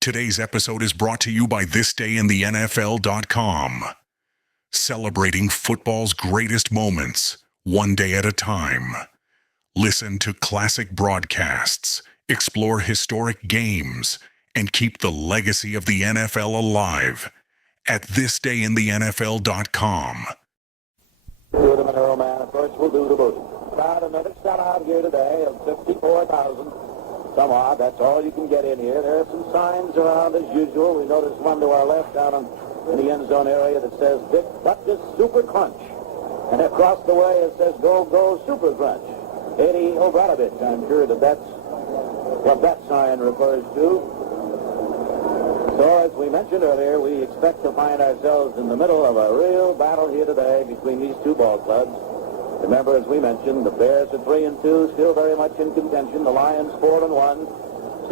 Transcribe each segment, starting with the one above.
Today's episode is brought to you by thisdayintheNFL.com. Celebrating football's greatest moments, one day at a time. Listen to classic broadcasts, explore historic games, and keep the legacy of the NFL alive at thisdayintheNFL.com. The Monroe man, of course, will do the booty. About another sellout here today of 54,000. Some odd, that's all you can get in here. There are some signs around as usual. We noticed one to our left down in the end zone area that says Vic Butkus Super Crunch. And across the way it says Go Go Super Crunch. Eddie Obranovich, I'm sure that's what that sign refers to. So as we mentioned earlier, we expect to find ourselves in the middle of a real battle here today between these two ball clubs. Remember, as we mentioned, the Bears are 3-2, still very much in contention. The Lions 4-1,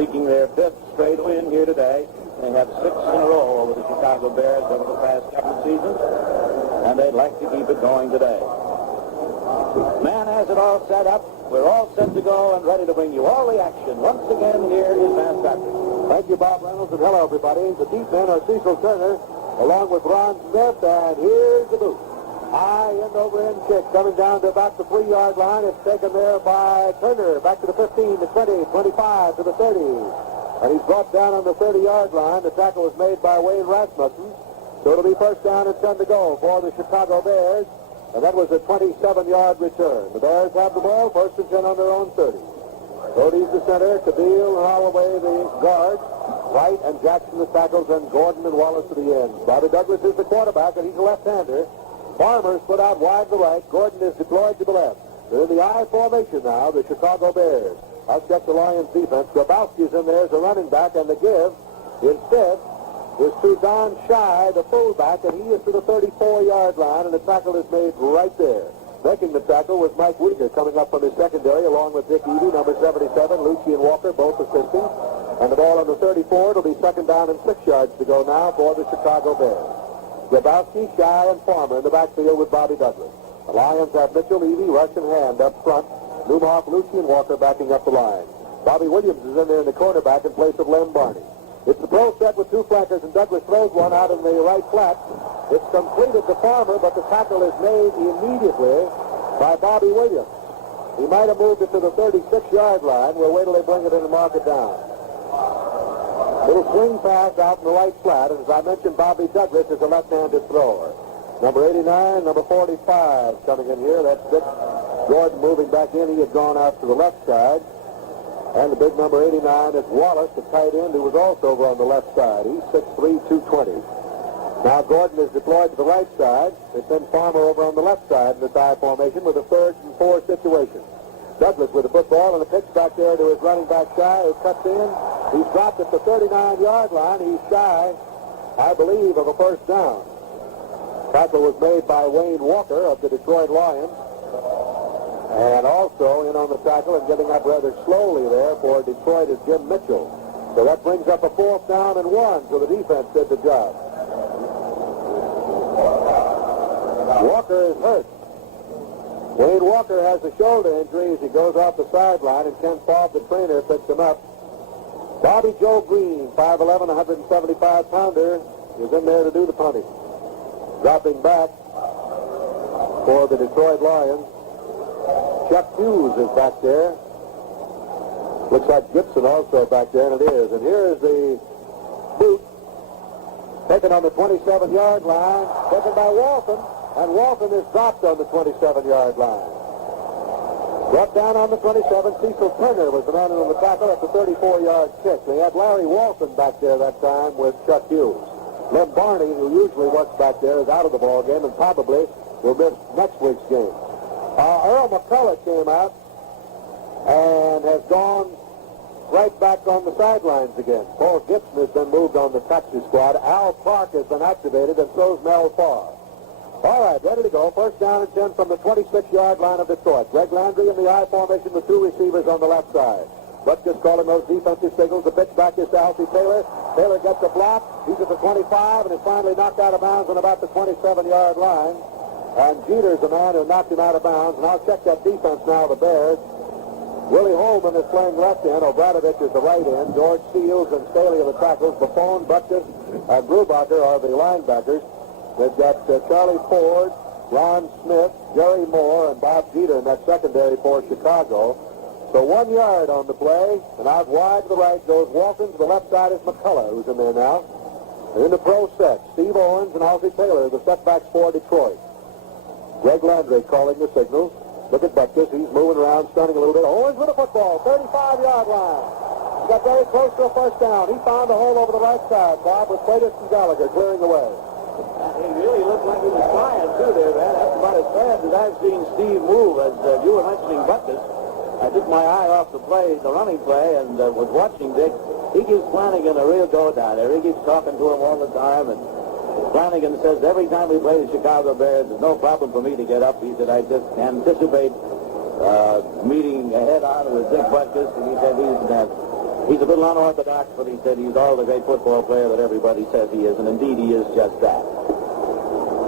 seeking their fifth straight win here today. They have 6 in a row over the Chicago Bears over the past couple of seasons, and they'd like to keep it going today. Man has it all set up. We're all set to go and ready to bring you all the action. Once again, here is Van Patrick. Thank you, Bob Reynolds, and hello, everybody. The deep men are Cecil Turner, along with Ron Smith, and here's the boot. High end over end kick coming down to about the 3-yard line. It's taken there by Turner. Back to the 15, the 20, 25 to the 30. And he's brought down on the 30-yard line. The tackle was made by Wayne Rasmussen. So it'll be first down and 10 to go for the Chicago Bears. And that was a 27-yard return. The Bears have the ball, first and 10 on their own 30. Cody's the center, Kabeel and Holloway the guards, White and Jackson the tackles, and Gordon and Wallace to the ends. Bobby Douglas is the quarterback, and he's a left-hander. Farmer's put out wide to the right. Gordon is deployed to the left. They're in the I formation now, the Chicago Bears. I'll check the Lions defense. Grabowski's in there as a running back, and the give instead is to Don Shy, the fullback, and he is to the 34-yard line, and the tackle is made right there. Making the tackle was Mike Weeger coming up from his secondary, along with Dick Eady, number 77, Lucien Walker, both assisting. And the ball on the 34, it'll be second down and 6 yards to go now for the Chicago Bears. Grabowski, Shy, and Farmer in the backfield with Bobby Douglas. The Lions have Mitchell, Eady, Rush, and Hand up front. Newhoff, Lucien Walker backing up the line. Bobby Williams is in there in the cornerback in place of Lem Barney. It's the pro set with 2 flankers, and Douglas throws one out in the right flat. It's completed to Farmer, but the tackle is made immediately by Bobby Williams. He might have moved it to the 36-yard line. We'll wait till they bring it in and mark it down. Little swing pass out in the right flat, and as I mentioned, Bobby Douglas is a left-handed thrower. Number 89, number 45 coming in here. That's Dick Gordon moving back in. He had gone out to the left side. And the big number 89 is Wallace, the tight end, who was also over on the left side. He's 6'3", 220. Now Gordon is deployed to the right side. They send Farmer over on the left side in the tie formation with a 3rd and 4 situation. Douglas with the football and a pitch back there to his running back Shy, who cuts in. He's dropped at the 39-yard line. He's shy, I believe, of a first down. Tackle was made by Wayne Walker of the Detroit Lions. And also in on the tackle and getting up rather slowly there for Detroit is Jim Mitchell. So that brings up a 4th down and 1, so the defense did the job. Walker is hurt. Wayne Walker has a shoulder injury as he goes off the sideline, and Ken Fobb, the trainer, picks him up. Bobby Joe Green, 5'11", 175-pounder, is in there to do the punting. Dropping back for the Detroit Lions. Chuck Hughes is back there. Looks like Gibson also back there, and it is. And here is the boot taken on the 27-yard line, taken by Walton, and Walton is dropped on the 27-yard line. Brought down on the 27, Cecil Turner was the man on the tackle at the 34-yard kick. They had Larry Walton back there that time with Chuck Hughes. Lem Barney, who usually works back there, is out of the ball game and probably will miss next week's game. Earl McCullough came out and has gone right back on the sidelines again. Paul Gibson has been moved on the taxi squad. Al Clark has been activated, and so's Mel Farr. All right, ready to go. First down and 10 from the 26-yard line of Detroit. Greg Landry in the I formation with 2 receivers on the left side. Butkus calling those defensive signals. The pitch back is to Alfie Taylor. Taylor gets a block. He's at the 25 and is finally knocked out of bounds on about the 27-yard line. And Jeter's the man who knocked him out of bounds. And I'll check that defense now, the Bears. Willie Holman is playing left end. Obradovich is the right end. George Seals and Staley are the tackles. Buffon, Butkus, and Brubacher are the linebackers. They've got Charlie Ford, Ron Smith, Jerry Moore, and Bob Jeter in that secondary for Chicago. So 1 yard on the play, and out wide to the right goes Walton. To the left side is McCullough, who's in there now. And in the pro set, Steve Owens and Ozzie Taylor, the setbacks for Detroit. Greg Landry calling the signals. Look at Butkus. He's moving around, stunning a little bit. Owens with a football, 35-yard line. He got very close to a first down. He found a hole over the right side, Bob, with Freitas and Gallagher clearing the way. He really looked like he was flying through there, man. That's about as fast as I've seen Steve move. As you were mentioning Butkus, I took my eye off the play, the running play, and was watching Dick. He gives Flanagan a real go down there. He keeps talking to him all the time, and Flanagan says every time we play the Chicago Bears, there's no problem for me to get up. He said, I just anticipate meeting head-on with Dick Butkus, and he said he's a little unorthodox, but he said he's all the great football player that everybody says he is, and indeed he is just that.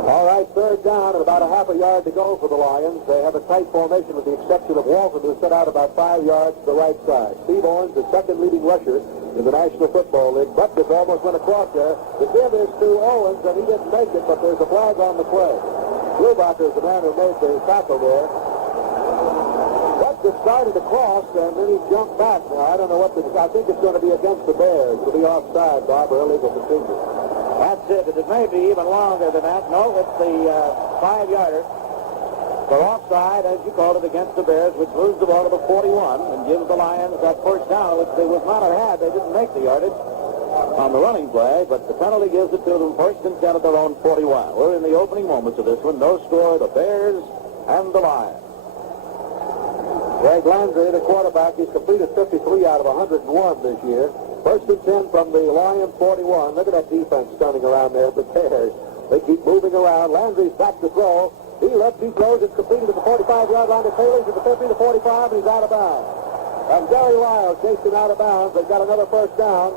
All right, third down and about a half a yard to go for the Lions. They have a tight formation with the exception of Walton, who's set out about 5 yards to the right side. Steve Owens, the second leading rusher in the National Football League. Butkus almost went across there. The give is to Owens, and he didn't make it, but there's a flag on the play. Brubacher is the man who made the tackle there. Butkus started to cross, and then he jumped back. Now, I don't know what I think it's going to be against the Bears. It'll be offside, Bob, or illegal procedure. That's it, but it may be even longer than that. No, it's the 5-yarder. They're offside, as you called it, against the Bears, which moves the ball to the 41 and gives the Lions that first down, which they would not have had. They didn't make the yardage on the running play, but the penalty gives it to them first and 10 at their own 41. We're in the opening moments of this one. No score, the Bears and the Lions. Greg Landry, the quarterback, he's completed 53 out of 101 this year. First and 10 from the Lions 41. Look at that defense stunning around there. The Bears, they keep moving around. Landry's back to throw. He left, he throws, it's completed at the 45-yard line to Taylor. He's at the 50 to 45, and he's out of bounds. And Gary Lyle chased him out of bounds. They've got another first down.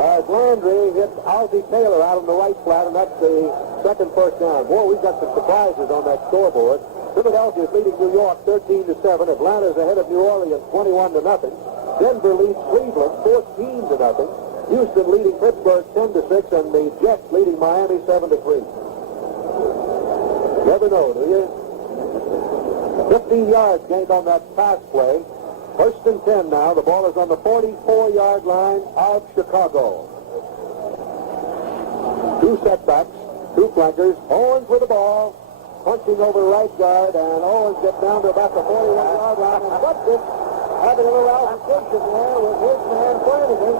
As Landry hit Ozzie Taylor out on the right flat, and that's the second first down. Boy, we've got some surprises on that scoreboard. Philadelphia is leading New York 13 to 7. Atlanta's ahead of New Orleans 21 to nothing. Denver leads Cleveland 14 to nothing. Houston leading Pittsburgh 10 to 6, and the Jets leading Miami 7 to 3. Never know, do you? 15 yards gained on that pass play. First and 10 now. The ball is on the 44-yard line of Chicago. Two setbacks, two flankers. Owens with the ball, punching over right guard, and Owens gets down to about the 41-yard line. And Butkus having a little altercation there with his man Flanagan.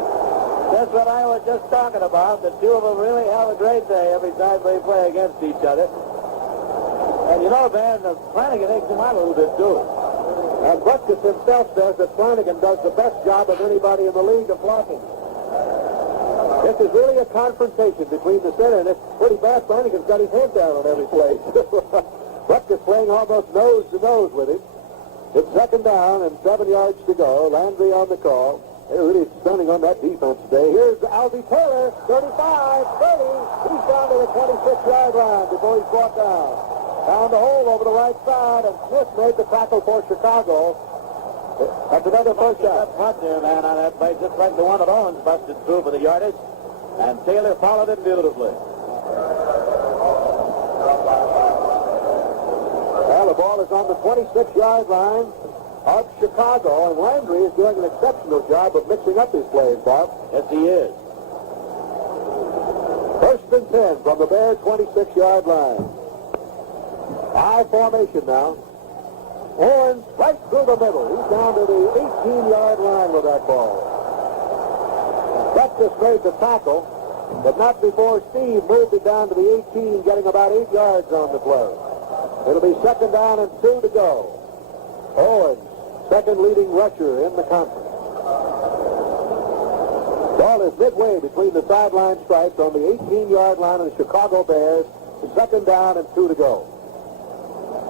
That's what I was just talking about. The two of them really have a great day every time they play against each other. And you know, man, Flanagan takes him out a little bit, too. And Butkus himself says that Flanagan does the best job of anybody in the league of blocking. This is really a confrontation between the center, and it's pretty bad. Flanagan's got his head down on every play. Butkus playing almost nose to nose with him. It's second down and 7 yards to go. Landry on the call. They're really stunning on that defense today. Here's Ozzie Taylor, 35, 30. He's down to the 26-yard line before he's brought down. Found the hole over the right side, and Smith made the tackle for Chicago. That's another first down. Front there, man, on that play, just like the one that Owens busted through for the yardage. And Taylor followed it beautifully. Well, the ball is on the 26-yard line of Chicago, and Landry is doing an exceptional job of mixing up his plays, Bob. Yes, he is. First and 10 from the Bears' 26-yard line. High formation now. Owens right through the middle. He's down to the 18-yard line with that ball. Butkus made the tackle, but not before Steve moved it down to the 18, getting about 8 yards on the play. It'll be second down and 2 to go. Owens, second leading rusher in the conference. Ball is midway between the sideline stripes on the 18-yard line of the Chicago Bears. Second down and 2 to go.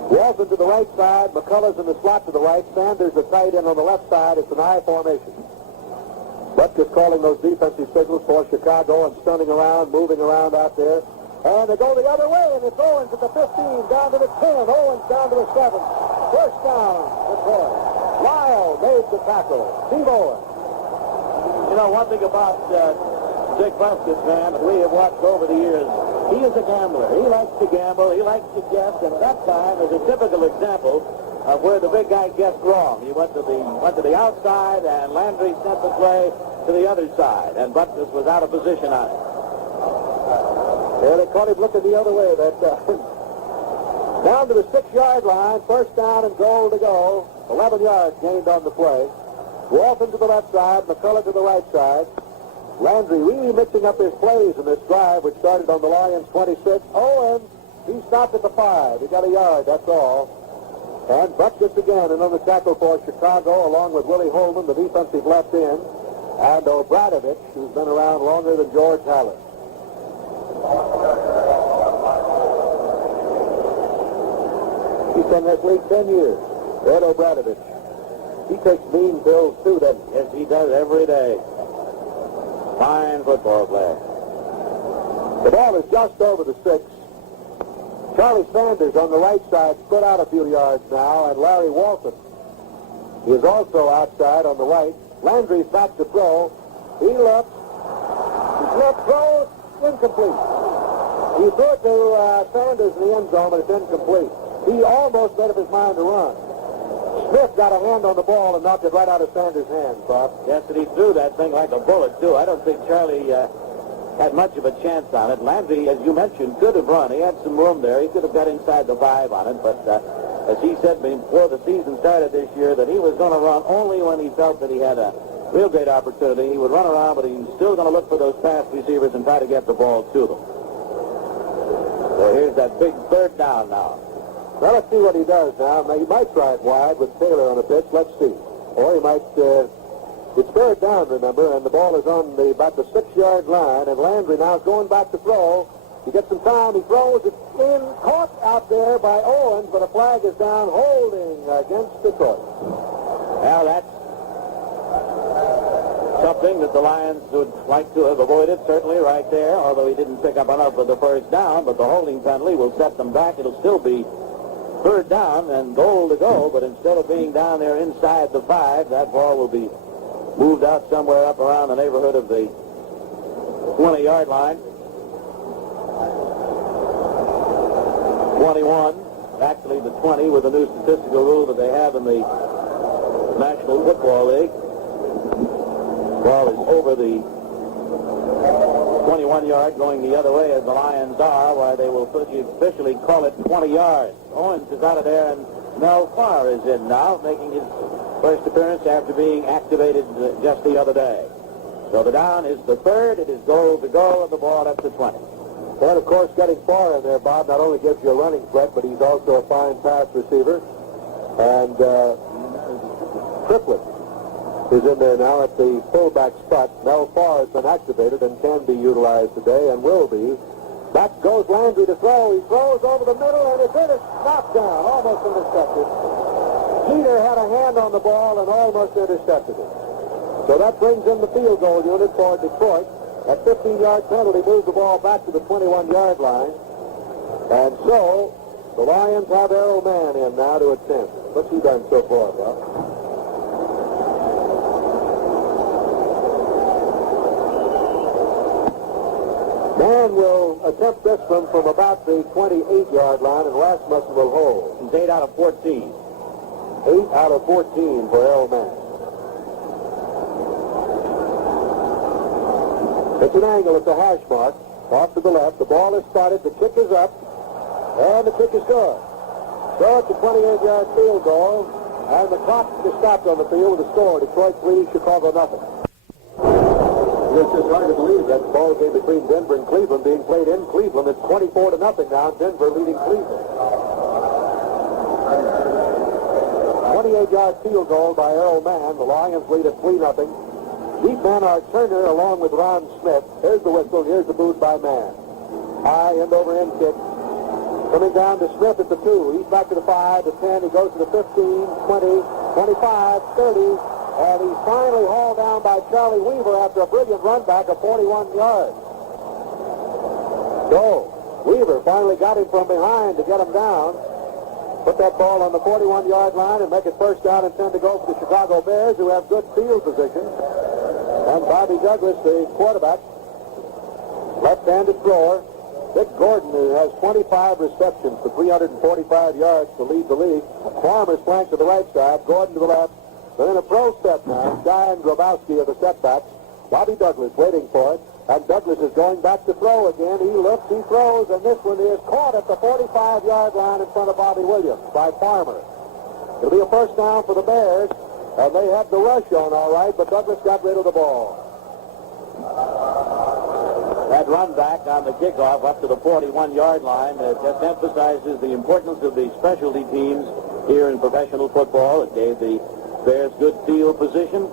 Walton to the right side. McCullough's in the slot to the right. Sanders, the tight end, on the left side. It's an I formation. Butkus calling those defensive signals for Chicago and stunning around, moving around out there. And they go the other way, and it's Owens at the 15, down to the 10. Owens down to the 7. First down, Detroit. Lyle made the tackle. Steve Owen. You know, one thing about Dick Buskett, man, that we have watched over the years, he is a gambler. He likes to gamble. He likes to guess. And that time is a typical example of where the big guy guessed wrong. He went to the outside, and Landry sent the play to the other side, and Buskett was out of position on it. Yeah, they caught him looking the other way that time. Down to the 6-yard line, first down and goal to go. 11 yards gained on the play. Walton to the left side, McCullough to the right side. Landry really mixing up his plays in this drive, which started on the Lions' 26. Owens, he stopped at the 5. He got a yard, that's all. And Buskett again, and on the tackle for Chicago, along with Willie Holman, the defensive left end, and Obradovich, who's been around longer than George Haller. He's been in this league 10 years. Ed Obradovich. He takes mean pills, too, doesn't he? Yes, he does every day. Fine football player. The ball is just over the 6. Charlie Sanders on the right side split out a few yards now, and Larry Walton is also outside on the right. Landry's back to throw. He looks. His left throw, incomplete. He threw it to Sanders in the end zone, but it's incomplete. He almost made up his mind to run. Smith got a hand on the ball and knocked it right out of Sanders' hands, Bob. Yes, and he threw that thing like a bullet, too. I don't think Charlie had much of a chance on it. Landry, as you mentioned, could have run. He had some room there. He could have got inside the 5 on it, but as he said before the season started this year, that he was going to run only when he felt that he had a real great opportunity. He would run around, but he was still going to look for those pass receivers and try to get the ball to them. So here's that big third down now. Well, let's see what he does now. He might try it wide with Taylor on the pitch. Let's see. Or he might... it's third down, remember, and the ball is on about the 6-yard line, and Landry now is going back to throw. He gets some time. He throws it in, caught out there by Owens, but a flag is down, holding against Detroit. Well, that's something that the Lions would like to have avoided, certainly right there, although he didn't pick up enough of the first down, but the holding penalty will set them back. It'll still be third down and goal to go, but instead of being down there inside the 5, that ball will be moved out somewhere up around the neighborhood of the 20-yard line. 21, actually the 20 with the new statistical rule that they have in the National Football League. Ball is over the 21-yard going the other way as the Lions are, why they will officially call it 20 yards. Owens is out of there, and Mel Farr is in now, making his first appearance after being activated just the other day. So the down is the 3rd. It is goal to go, and the ball up to 20. And, of course, getting Farr in there, Bob, not only gives you a running threat, but he's also a fine pass receiver. And Triplett is in there now at the fullback spot. Mel Farr has been activated and can be utilized today and will be. Back goes Landry to throw. He throws over the middle, and it's in a knockdown, almost intercepted. Jeter had a hand on the ball and almost intercepted it. So that brings in the field goal unit for Detroit. That 15-yard penalty moves the ball back to the 21-yard line. And so the Lions have Errol Mann in now to attempt. What's he done so far, Bob? Mann will attempt this one from about the 28-yard line, and Rasmussen will hold. He's 8 out of 14. 8 out of 14 for Errol Mann. It's an angle at the hash mark. Off to the left. The ball is started. The kick is up. And the kick is good. So it's a 28-yard field goal. And the clock is stopped on the field with a score. Detroit 3, Chicago nothing. It's just hard to believe that ball game between Denver and Cleveland being played in Cleveland. It's 24-0 now. Denver leading Cleveland. 28-yard field goal by Errol Mann. The Lions lead at 3-0. Deep man are Turner along with Ron Smith. Here's the whistle. Here's the boot by Mann. High end over end kick. Coming down to Smith at the 2. He's back to the 5, the 10. He goes to the 15, 20, 25, 30. And he's finally hauled down by Charlie Weaver after a brilliant run back of 41 yards. So, Weaver finally got him from behind to get him down. put that ball on the 41-yard line and make it first down and 10 to go for the Chicago Bears, who have good field position. And Bobby Douglas, the quarterback, left-handed thrower. Dick Gordon, who has 25 receptions for 345 yards to lead the league. Farmer's flanked to the right side, Gordon to the left. They're in a pro set now. Guy and Grabowski are the setbacks. Bobby Douglas waiting for it. And Douglas is going back to throw again. He looks, he throws, and this one is caught at the 45-yard line in front of Bobby Williams by Farmer. It'll be a first down for the Bears, and they had the rush on all right, but Douglas got rid of the ball. That run back on the kickoff up to the 41-yard line just emphasizes the importance of the specialty teams here in professional football. It gave the Bears good field position.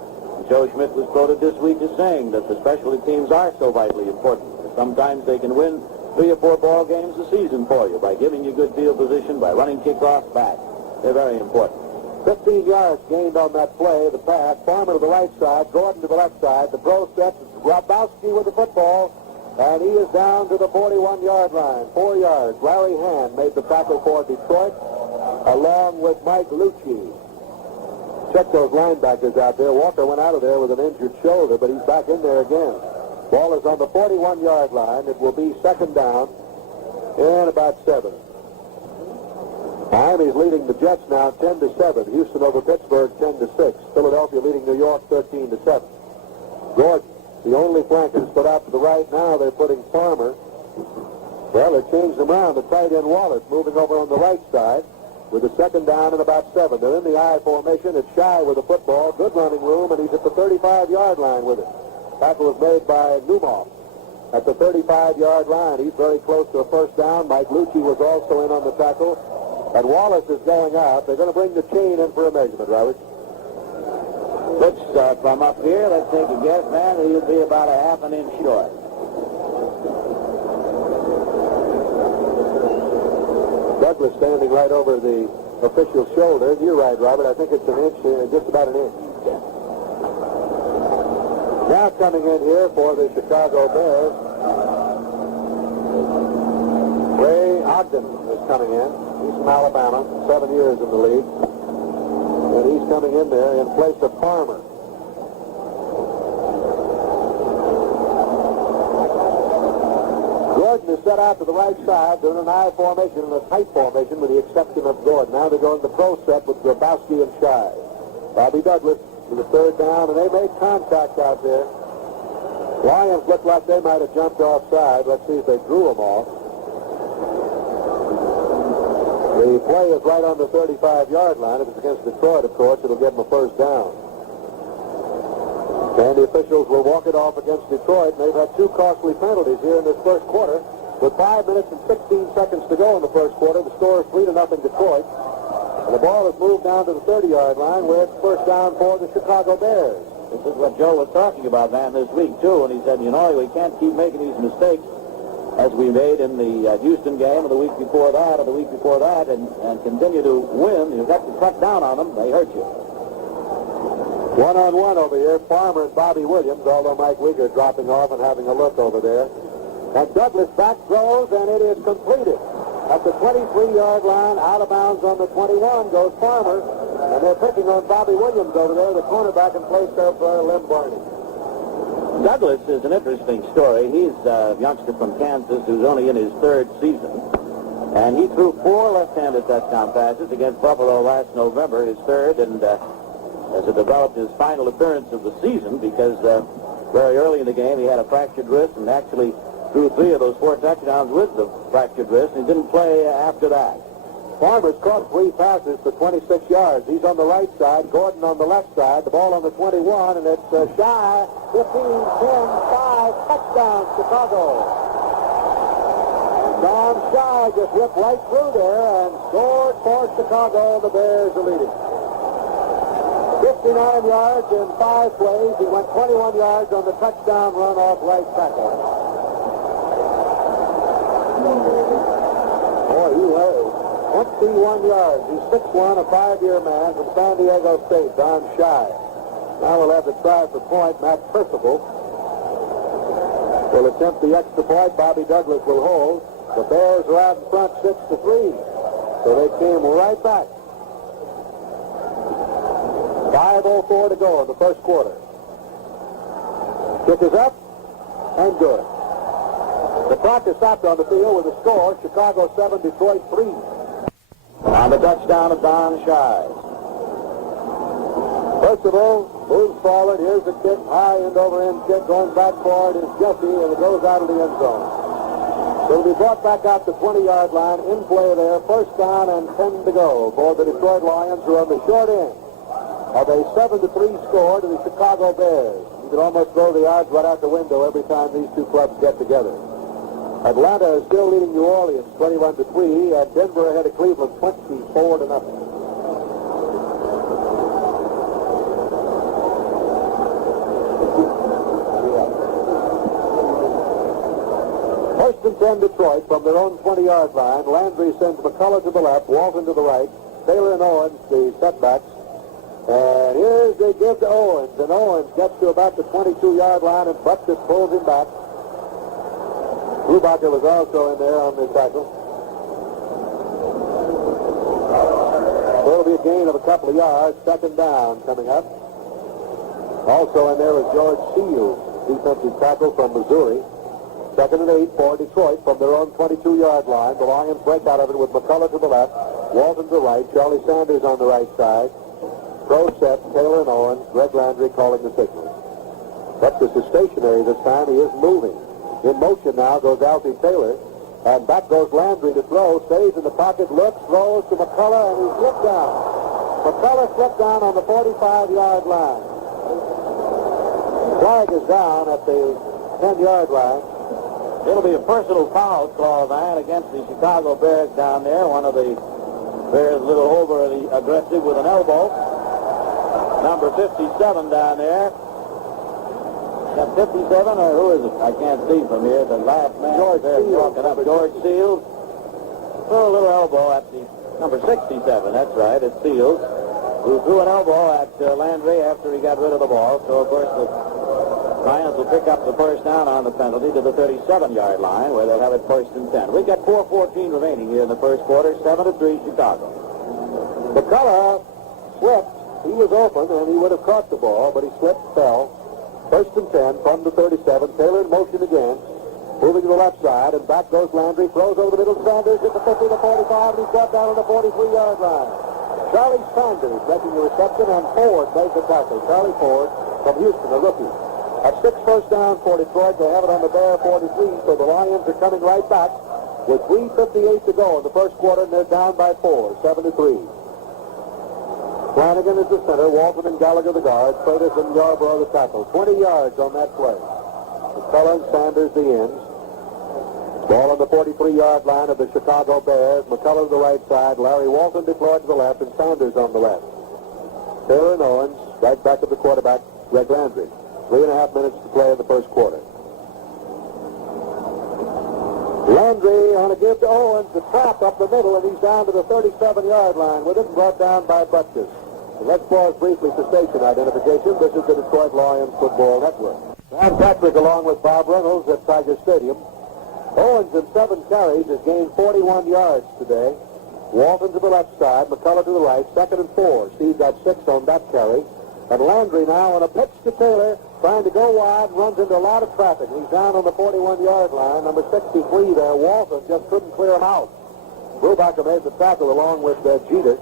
Joe Schmidt was quoted this week as saying that the specialty teams are so vitally important. Sometimes they can win 3 or 4 ball games a season for you by giving you good field position, by running kickoffs back. They're very important. 15 yards gained on that play, the pass. Farmer to the right side, Gordon to the left side. The pro set, Grabowski with the football, and he is down to the 41-yard line. 4 yards. Larry Hand made the tackle for Detroit, along with Mike Lucci. Check those linebackers out there. Walker went out of there with an injured shoulder, but he's back in there again. Ball is on the 41-yard line. It will be second down and about 7. Miami's leading the Jets now 10-7. Houston over Pittsburgh 10-6. Philadelphia leading New York 13-7. Gordon, the only flanker, stood out to the right. Now they're putting Farmer. Well, they changed them around. The tight end Wallace moving over on the right side with the second down and about 7. They're in the I formation. It's Shy with the football. Good running room, and he's at the 35-yard line with it. Tackle was made by Numoff at the 35-yard line. He's very close to a first down. Mike Lucci was also in on the tackle. And Wallace is going out. They're going to bring the chain in for a measurement, Robert. Looks from up here, let's take a guess, man. He'll be about a half an inch short. Douglas standing right over the official's shoulder. You're right, Robert. I think it's an inch, just about an inch. Now coming in here for the Chicago Bears, Ray Ogden is coming in. He's from Alabama, 7 years in the league. And he's coming in there in place of Farmer. Gordon is set out to the right side. They're in an I formation, in a tight formation, with the exception of Gordon. Now they're going to pro set with Grabowski and Shy. Bobby Douglas with the third down, and they made contact out there. Lions looked like they might have jumped offside. Let's see if they drew them off. The play is right on the 35-yard line. If it's against Detroit, of course, it'll give them a first down. And the officials will walk it off against Detroit. And they've had 2 costly penalties here in this first quarter. With 5 minutes and 16 seconds to go in the first quarter, the score is 3-0 Detroit. And the ball is moved down to the 30-yard line where it's first down for the Chicago Bears. This is what Joe was talking about, man, this week, too. And he said, you know, we can't keep making these mistakes as we made in the Houston game and the week before that and the week before that and continue to win. You've got to cut down on them. They hurt you. One-on-one over here, Farmer and Bobby Williams, although Mike Wieger dropping off and having a look over there. And Douglas back throws, and it is completed. At the 23-yard line, out of bounds on the 21 goes Farmer. And they're picking on Bobby Williams over there, the cornerback in place of Lem Barney. Douglas is an interesting story. He's a youngster from Kansas who's only in his 3rd season. And he threw 4 left-handed touchdown passes against Buffalo last November, his 3rd, and as it developed his final appearance of the season, because very early in the game he had a fractured wrist and actually threw 3 of those 4 touchdowns with the fractured wrist, and he didn't play after that. Farmer's caught 3 passes for 26 yards. He's on the right side, Gordon on the left side, the ball on the 21, and it's Shy, 15, 10, 5, touchdown, Chicago. Don Shy just ripped right through there and scored for Chicago. The Bears are leading. 59 yards in 5 plays. He went 21 yards on the touchdown run off right tackle. Boy, he was 21 yards. He's 6'1", a 5-year man from San Diego State, Don Shy. Now we'll have to try for point. Matt Percival will attempt the extra point. Bobby Douglas will hold. The Bears are out in front 6-3. So they came right back. 5:04 to go in the first quarter. Kick is up and good. The clock is stopped on the field with a score, Chicago 7, Detroit 3. On the touchdown of Don Shives. Percival moves forward. Here's the kick. High end over end kick. Going back forward is Jesse, and it goes out of the end zone. It'll be brought back out the 20-yard line. In play there. First down and 10 to go for the Detroit Lions, who are on the short end of a 7-3 score to the Chicago Bears. You can almost throw the odds right out the window every time these two clubs get together. Atlanta is still leading New Orleans 21-3, and Denver ahead of Cleveland 24-0. First and 10 Detroit from their own 20-yard line. Landry sends McCullough to the left, Walton to the right, Taylor and Owens the setbacks. And here's the give to Owens, and Owens gets to about the 22-yard line, and Butkus pulls him back. Brubacher was also in there on the tackle. There'll be a gain of a couple of yards. Second down coming up. Also in there is George Seals, defensive tackle from Missouri. Second and 8 for Detroit from their own 22-yard line. The Lions break out of it with McCullough to the left, Walton to the right, Charlie Sanders on the right side. Pro set, Taylor and Owens, Greg Landry calling the signal. Butkus is stationary this time. He is moving. In motion now goes Alfie Taylor, and back goes Landry to throw, stays in the pocket, looks, throws to McCullough, and he slipped down. McCullough slipped down on the 45-yard line. Flag is down at the 10-yard line. It'll be a personal foul call, Van, against the Chicago Bears down there. One of the Bears a little overly aggressive with an elbow. Number 57 down there. That 57, or who is it? I can't see from here. The last man George there Seals. walking up. George Seals. Threw a little elbow at the number 67. That's right. It's Seals, who threw an elbow at Landry after he got rid of the ball. So, of course, the Lions will pick up the first down on the penalty to the 37-yard line, where they'll have it first and 10. We've got 4:14 remaining here in the first quarter. 7-3 Chicago. McCullough slipped. He was open, and he would have caught the ball, but he slipped, fell. First and 10 from the 37. Taylor in motion again. Moving to the left side, and back goes Landry. Throws over the middle. Sanders at the 50 to 45, and he's got down on the 43-yard line. Charlie Sanders making the reception, and Ford made the tackle. Charlie Ford from Houston, a rookie. A 6 first down for Detroit. They have it on the Bear 43, so the Lions are coming right back with 3:58 to go in the first quarter, and they're down by 4, 7-3. Flanagan is the center, Walton and Gallagher the guards, Freitas and Yarborough the tackle. 20 yards on that play. McCullough and Sanders the ends. Ball on the 43-yard line of the Chicago Bears. McCullough to the right side, Larry Walton deployed to the left, and Sanders on the left. Taylor and Owens, right back of the quarterback, Greg Landry. 3.5 minutes to play in the first quarter. Landry on a give to Owens, the trap up the middle, and he's down to the 37-yard line with it, brought down by Butkus. Let's pause briefly for station identification. This is the Detroit Lions Football Network. Sam Patrick along with Bob Reynolds at Tiger Stadium. Owens in 7 carries has gained 41 yards today. Walton to the left side, McCullough to the right, 2nd and 4. Steve got 6 on that carry. And Landry now on a pitch to Taylor, trying to go wide, runs into a lot of traffic. He's down on the 41-yard line. Number 63 there, Walton, just couldn't clear him out. Brubacher made the tackle along with Jeter.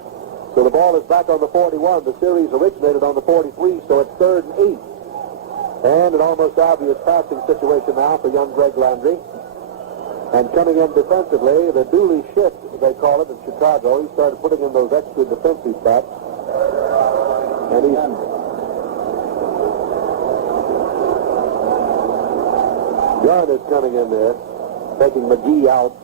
So the ball is back on the 41. The series originated on the 43, so it's 3rd and 8. And an almost obvious passing situation now for young Greg Landry. And coming in defensively, the Dooley shift, they call it in Chicago. He started putting in those extra defensive backs. And he's... Gunn is coming in there, taking McGee out.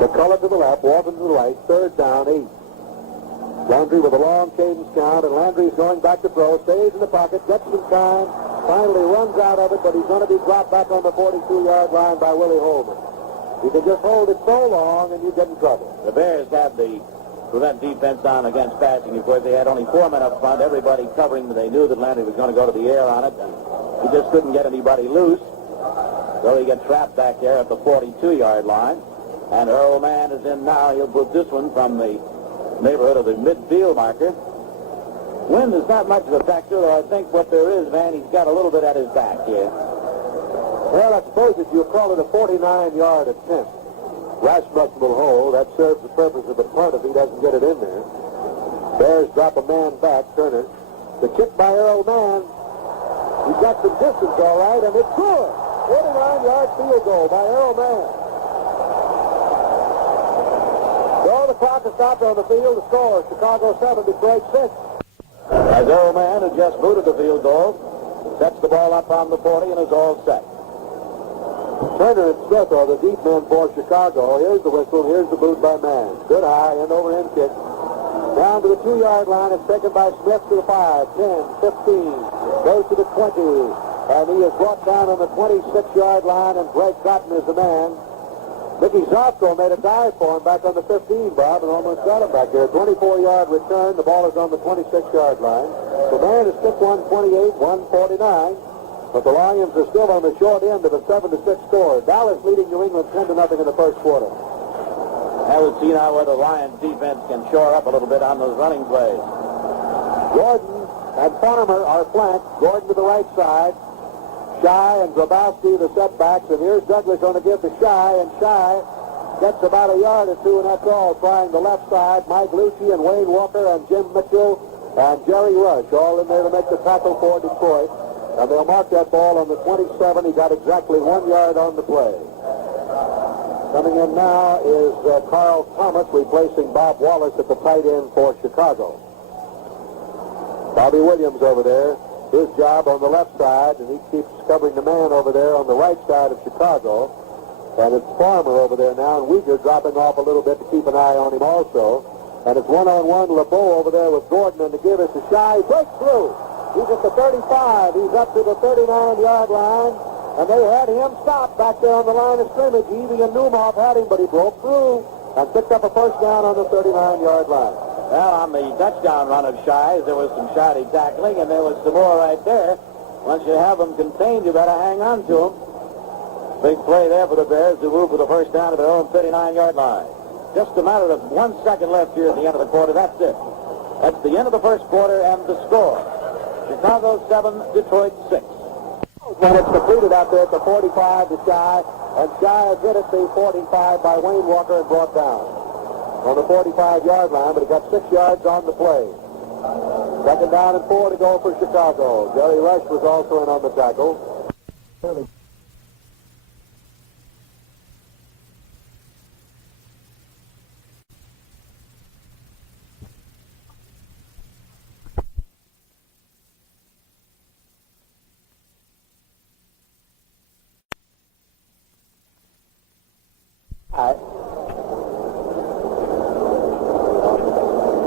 McCullough to the left, Walton to the right, 3rd down, 8. Landry with a long cadence count, and Landry's going back to throw, stays in the pocket, gets some time, finally runs out of it, but he's going to be dropped back on the 42-yard line by Willie Holman. You can just hold it so long, and you get in trouble. The Bears had the prevent defense on against passing. Of course, they had only 4 men up front, everybody covering. They knew that Landry was going to go to the air on it, and he just couldn't get anybody loose. So he gets trapped back there at the 42-yard line. And Earl Mann is in now. He'll put this one from the neighborhood of the midfield marker. Wind is not much of a factor, though I think what there is, Van, he's got a little bit at his back here. Well, I suppose if you call it a 49-yard attempt, Rasmussen will hold. That serves the purpose of the punt if he doesn't get it in there. Bears drop a man back, Turner. The kick by Earl Mann. He's got some distance, all right, and it's good. 49-yard field goal by Earl Mann. So the clock is stopped on the field. The score, Chicago 7, Detroit 6. As Earl Mann, who just booted the field goal, sets the ball up on the 40 and is all set. Turner and Smith are the deep men for Chicago. Here's the whistle. Here's the boot by Mann. Good high, end-over-end kick. Down to the 2-yard line. It's taken by Smith to the 5, 10, 15. Goes to the 20. And he is brought down on the 26-yard line, and Greg Cotton is the man. Mickey Zofko made a dive for him back on the 15, Bob, and almost got him back there. 24-yard return. The ball is on the 26-yard line. The man is 6-1-28, 149. But the Lions are still on the short end of a 7-6 score. Dallas leading New England 10-0 in the first quarter. Now we'll see now where the Lions defense can shore up a little bit on those running plays. Gordon and Farmer are flanked. Gordon to the right side. Shy and Grabowski the setbacks, and here's Douglas going to give to Shy, and Shy gets about a yard or two, and that's all, trying the left side. Mike Lucci and Wayne Walker and Jim Mitchell and Jerry Rush all in there to make the tackle for Detroit, and they'll mark that ball on the 27. He got exactly 1 yard on the play. Coming in now is Carl Thomas replacing Bob Wallace at the tight end for Chicago. Bobby Williams over there. His job on the left side, and he keeps covering the man over there on the right side of Chicago. And it's Farmer over there now, and Weeger dropping off a little bit to keep an eye on him also. And it's one-on-one LeBeau over there with Gordon, and to give it to Shy. He breaks through. He's at the 35. He's up to the 39-yard line, and they had him stopped back there on the line of scrimmage. Evie and Newmoff had him, but he broke through and picked up a first down on the 39-yard line. Well, on the touchdown run of Shies, there was some shoddy tackling, and there was some more right there. Once you have them contained, you better hang on to them. Big play there for the Bears to move for the first down to their own 39-yard line. Just a matter of 1 second left here at the end of the quarter. That's it. That's the end of the first quarter and the score. Chicago 7, Detroit 6. When it's completed out there at the 45 to Shy, and Shy has hit at the 45 by Wayne Walker and brought down on the 45-yard line, but he got 6 yards on the play. Second down and 4 to go for Chicago. Jerry Rush was also in on the tackle.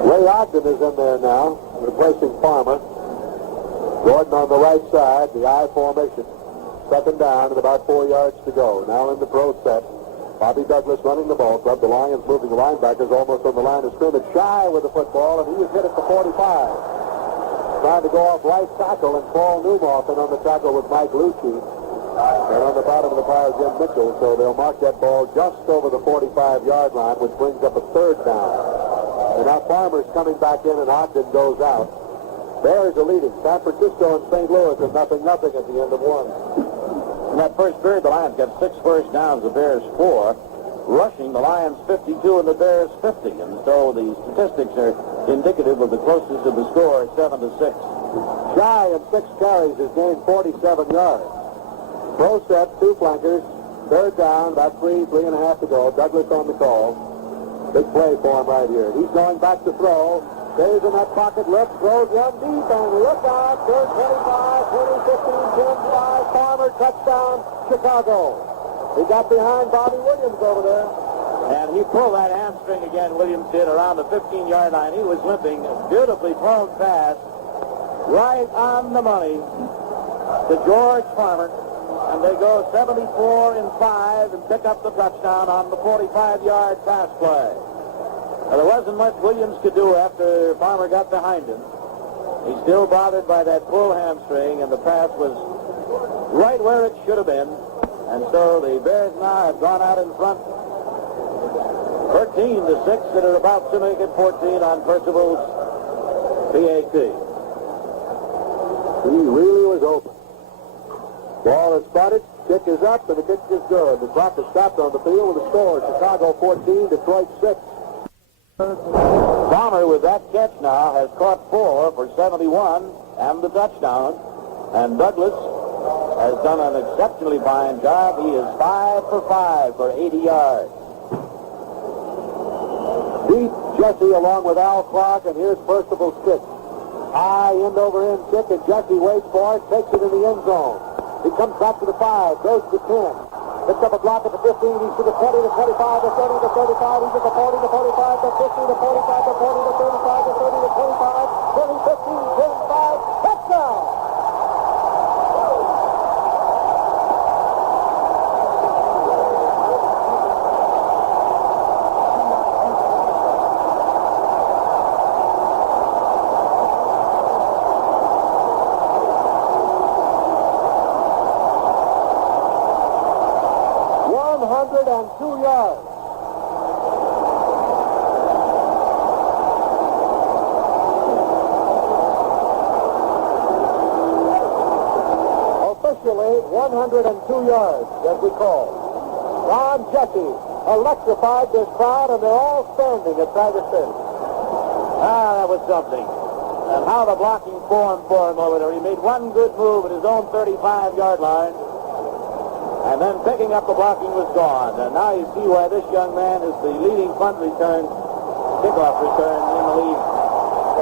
Ray Ogden is in there now, replacing Farmer. Gordon on the right side, the I formation. Second down and about 4 yards to go. Now in the pro set. Bobby Douglas running the ball club. The Lions moving the linebackers almost on the line of scrimmage. Shy with the football, and he was hit at the 45. Trying to go off right tackle, and Paul Newmoff in on the tackle with Mike Lucci. And on the bottom of the pile, Jim Mitchell. So they'll mark that ball just over the 45-yard line, which brings up a third down. And now Farmer's coming back in, and Ogden goes out. Bears are leading. San Francisco and St. Louis are 0-0 at the end of one. In that first period, the Lions got 6 first downs, the Bears 4. Rushing, the Lions 52 and the Bears 50. And so the statistics are indicative of the closeness of the score, 7-6. Shy in 6 carries has gained 47 yards. Pro set, 2 flankers. Third down, about 3.5 to go. Douglas on the call. Big play for him right here. He's going back to throw. Stays in that pocket, looks, throws young deep, and look out. Third 25, 20, 15, 10, 5. Farmer, touchdown, Chicago. He got behind Bobby Williams over there. And he pulled that hamstring again, Williams did, around the 15-yard line. He was limping. Beautifully thrown pass. Right on the money to George Farmer. And they go 74-5 and pick up the touchdown on the 45-yard pass play. Now, there wasn't much Williams could do after Farmer got behind him. He's still bothered by that pull hamstring, and the pass was right where it should have been. And so the Bears now have gone out in front 13-6, and are about to make it 14 on Percival's PAT. He really was open. Ball is spotted, kick is up, and the kick is good. The clock is stopped on the field with a score. Chicago 14, Detroit 6. Palmer, with that catch now, has caught 4 for 71 and the touchdown. And Douglas has done an exceptionally fine job. He is 5 for 5 for 80 yards. Deep Jesse along with Al Clark, and here's Percival's kick. High end-over-end kick, and Jesse waits for it, takes it in the end zone. He comes back to the 5, goes to 10. Picks up a block at the 15, he's to the 20, the 25, the 30, the 35, he's at the 40, the 45, the 50, the 45, the 40, the 35, the 30, the 25, 20, 15, 10, 5, touchdown! And 2 yards. Officially, 102 yards, as we call. Ron Jesse electrified this crowd, and they're all standing at Tiger Stadium. That was something. And how the blocking formed for him over there. He made one good move at his own 35-yard line. And then picking up the blocking was gone. And now you see why this young man is the leading kickoff return in the league.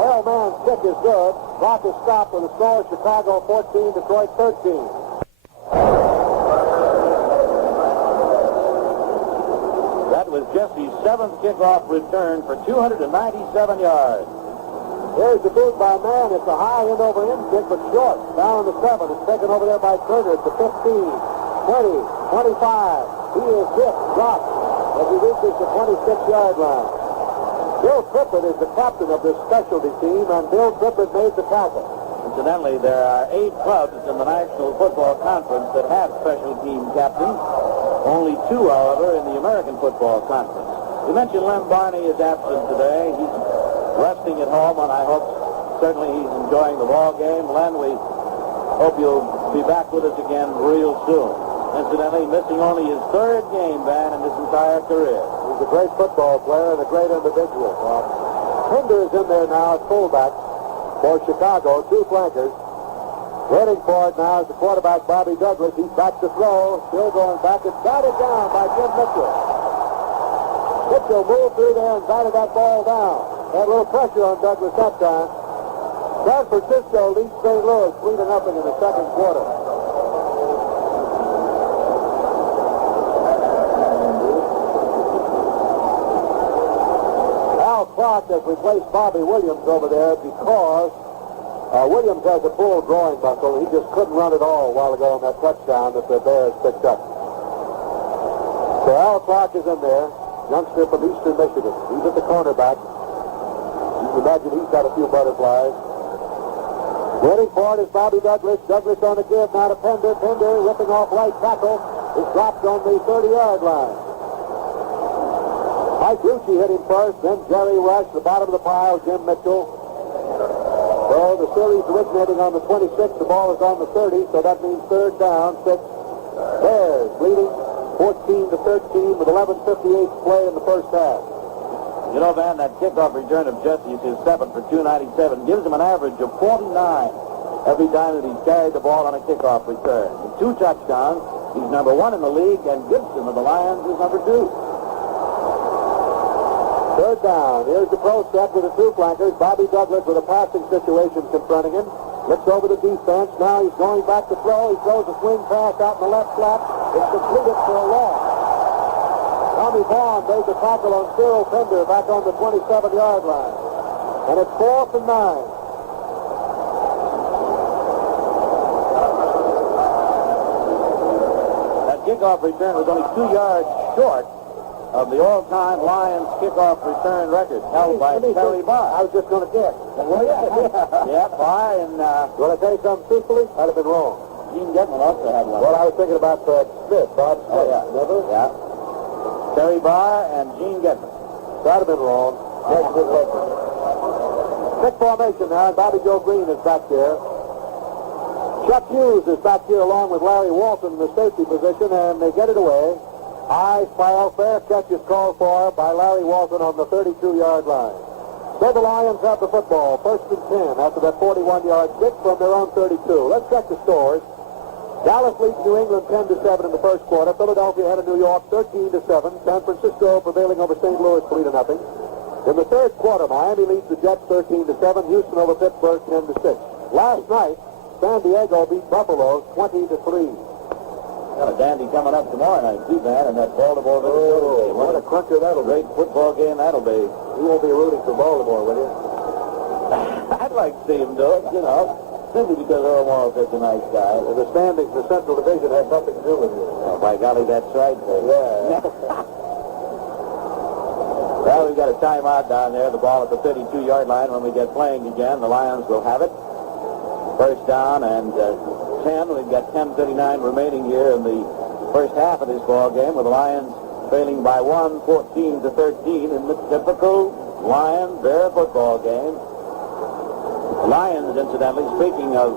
Errol Mann's kick is good. Clock is stopped with a score, Chicago 14, Detroit 13. That was Jesse's 7th kickoff return for 297 yards. Here's the boot by Mann. It's a high end-over-end kick, but short. Down the 7. It's taken over there by Turner at the 15. 20, 25. He is hit, dropped, as he reaches the 26-yard line. Bill Trippett is the captain of this specialty team, and Bill Trippett made the tackle. Incidentally, there are 8 clubs in the National Football Conference that have special team captains. Only 2, however, in the American Football Conference. We mentioned Len Barney is absent today. He's resting at home, and I hope certainly he's enjoying the ball game. Len, we hope you'll be back with us again real soon. Incidentally, missing only his 3rd game ban in his entire career. He's a great football player and a great individual. Hinder is in there now at fullback for Chicago, 2 flankers. Waiting for it now is the quarterback, Bobby Douglas. He's back to throw, still going back. It's batted down by Jim Mitchell. Mitchell moved through there and batted that ball down. Had a little pressure on Douglas that time. San Francisco leads St. Louis 3-0 in the second quarter. Clark has replaced Bobby Williams over there because Williams has a full groin muscle. He just couldn't run at all a while ago on that touchdown that the Bears picked up. So Al Clark is in there, youngster from Eastern Michigan. He's at the cornerback. You can imagine he's got a few butterflies. Waiting for it is Bobby Douglas. Douglas on the give now to Pender. Pender ripping off right tackle. Is dropped on the 30-yard line. Mike Rucci hit him first, then Jerry Rush, the bottom of the pile, Jim Mitchell. So the series originating on the 26, the ball is on the 30, so that means 3rd down, 6. Bears leading 14-13 with 11:58 to play in the first half. You know, Van, that kickoff return of Jesse's, his 7 for 297, gives him an average of 49 every time that he's carried the ball on a kickoff return. With 2 touchdowns, he's number 1 in the league, and Gibson of the Lions is number 2. 3rd down. Here's the pro set with the 2 flankers. Bobby Douglas with a passing situation confronting him. Looks over the defense. Now he's going back to throw. He throws a swing pass out in the left flat. It's completed for a loss. Tommy Vaughn made the tackle on Cyril Pender back on the 27-yard line. And it's 4th and 9. That kickoff return was only 2 yards short of the all-time Lions kickoff return record held by Terry Barr. I was just going to guess. Yeah, Barr and... Will I tell you something truthfully? I'd have been wrong. Gene Getman also had one. Well, I was thinking about Smith, Bob Smith. Oh, yeah. Remember? Yeah. Terry Barr and Gene Getman. That'd have been wrong. Thick formation now, and Bobby Joe Green is back there. Chuck Hughes is back here along with Larry Walton in the safety position, and they get it away. High foul, fair catch is called for by Larry Walton on the 32-yard line. So the Lions have the football, 1st and 10 after that 41-yard kick from their own 32. Let's check the scores. Dallas leads New England 10-7 in the first quarter. Philadelphia headed New York 13-7. San Francisco prevailing over St. Louis 3-0. In the third quarter, Miami leads the Jets 13-7. Houston over Pittsburgh 10-6. Last night, San Diego beat Buffalo 20-3. Got a dandy coming up tomorrow night, too, man, and that Baltimore Minnesota game. What a cruncher that'll be. Great football game that'll be. You won't be rooting for Baltimore, will you? I'd like to see him do it, you know, simply because Earl Morrow's such a nice guy. And the standings in the Central Division have nothing to do with you. Oh, by golly, that's right, baby. Yeah. Well, we've got a timeout down there. The ball at the 32-yard line. When we get playing again, the Lions will have it. First down and 10. We've got 10:39 remaining here in the first half of this ball game, with the Lions trailing by 1, 14-13 in the typical Lion-Bear football game. Lions, incidentally, speaking of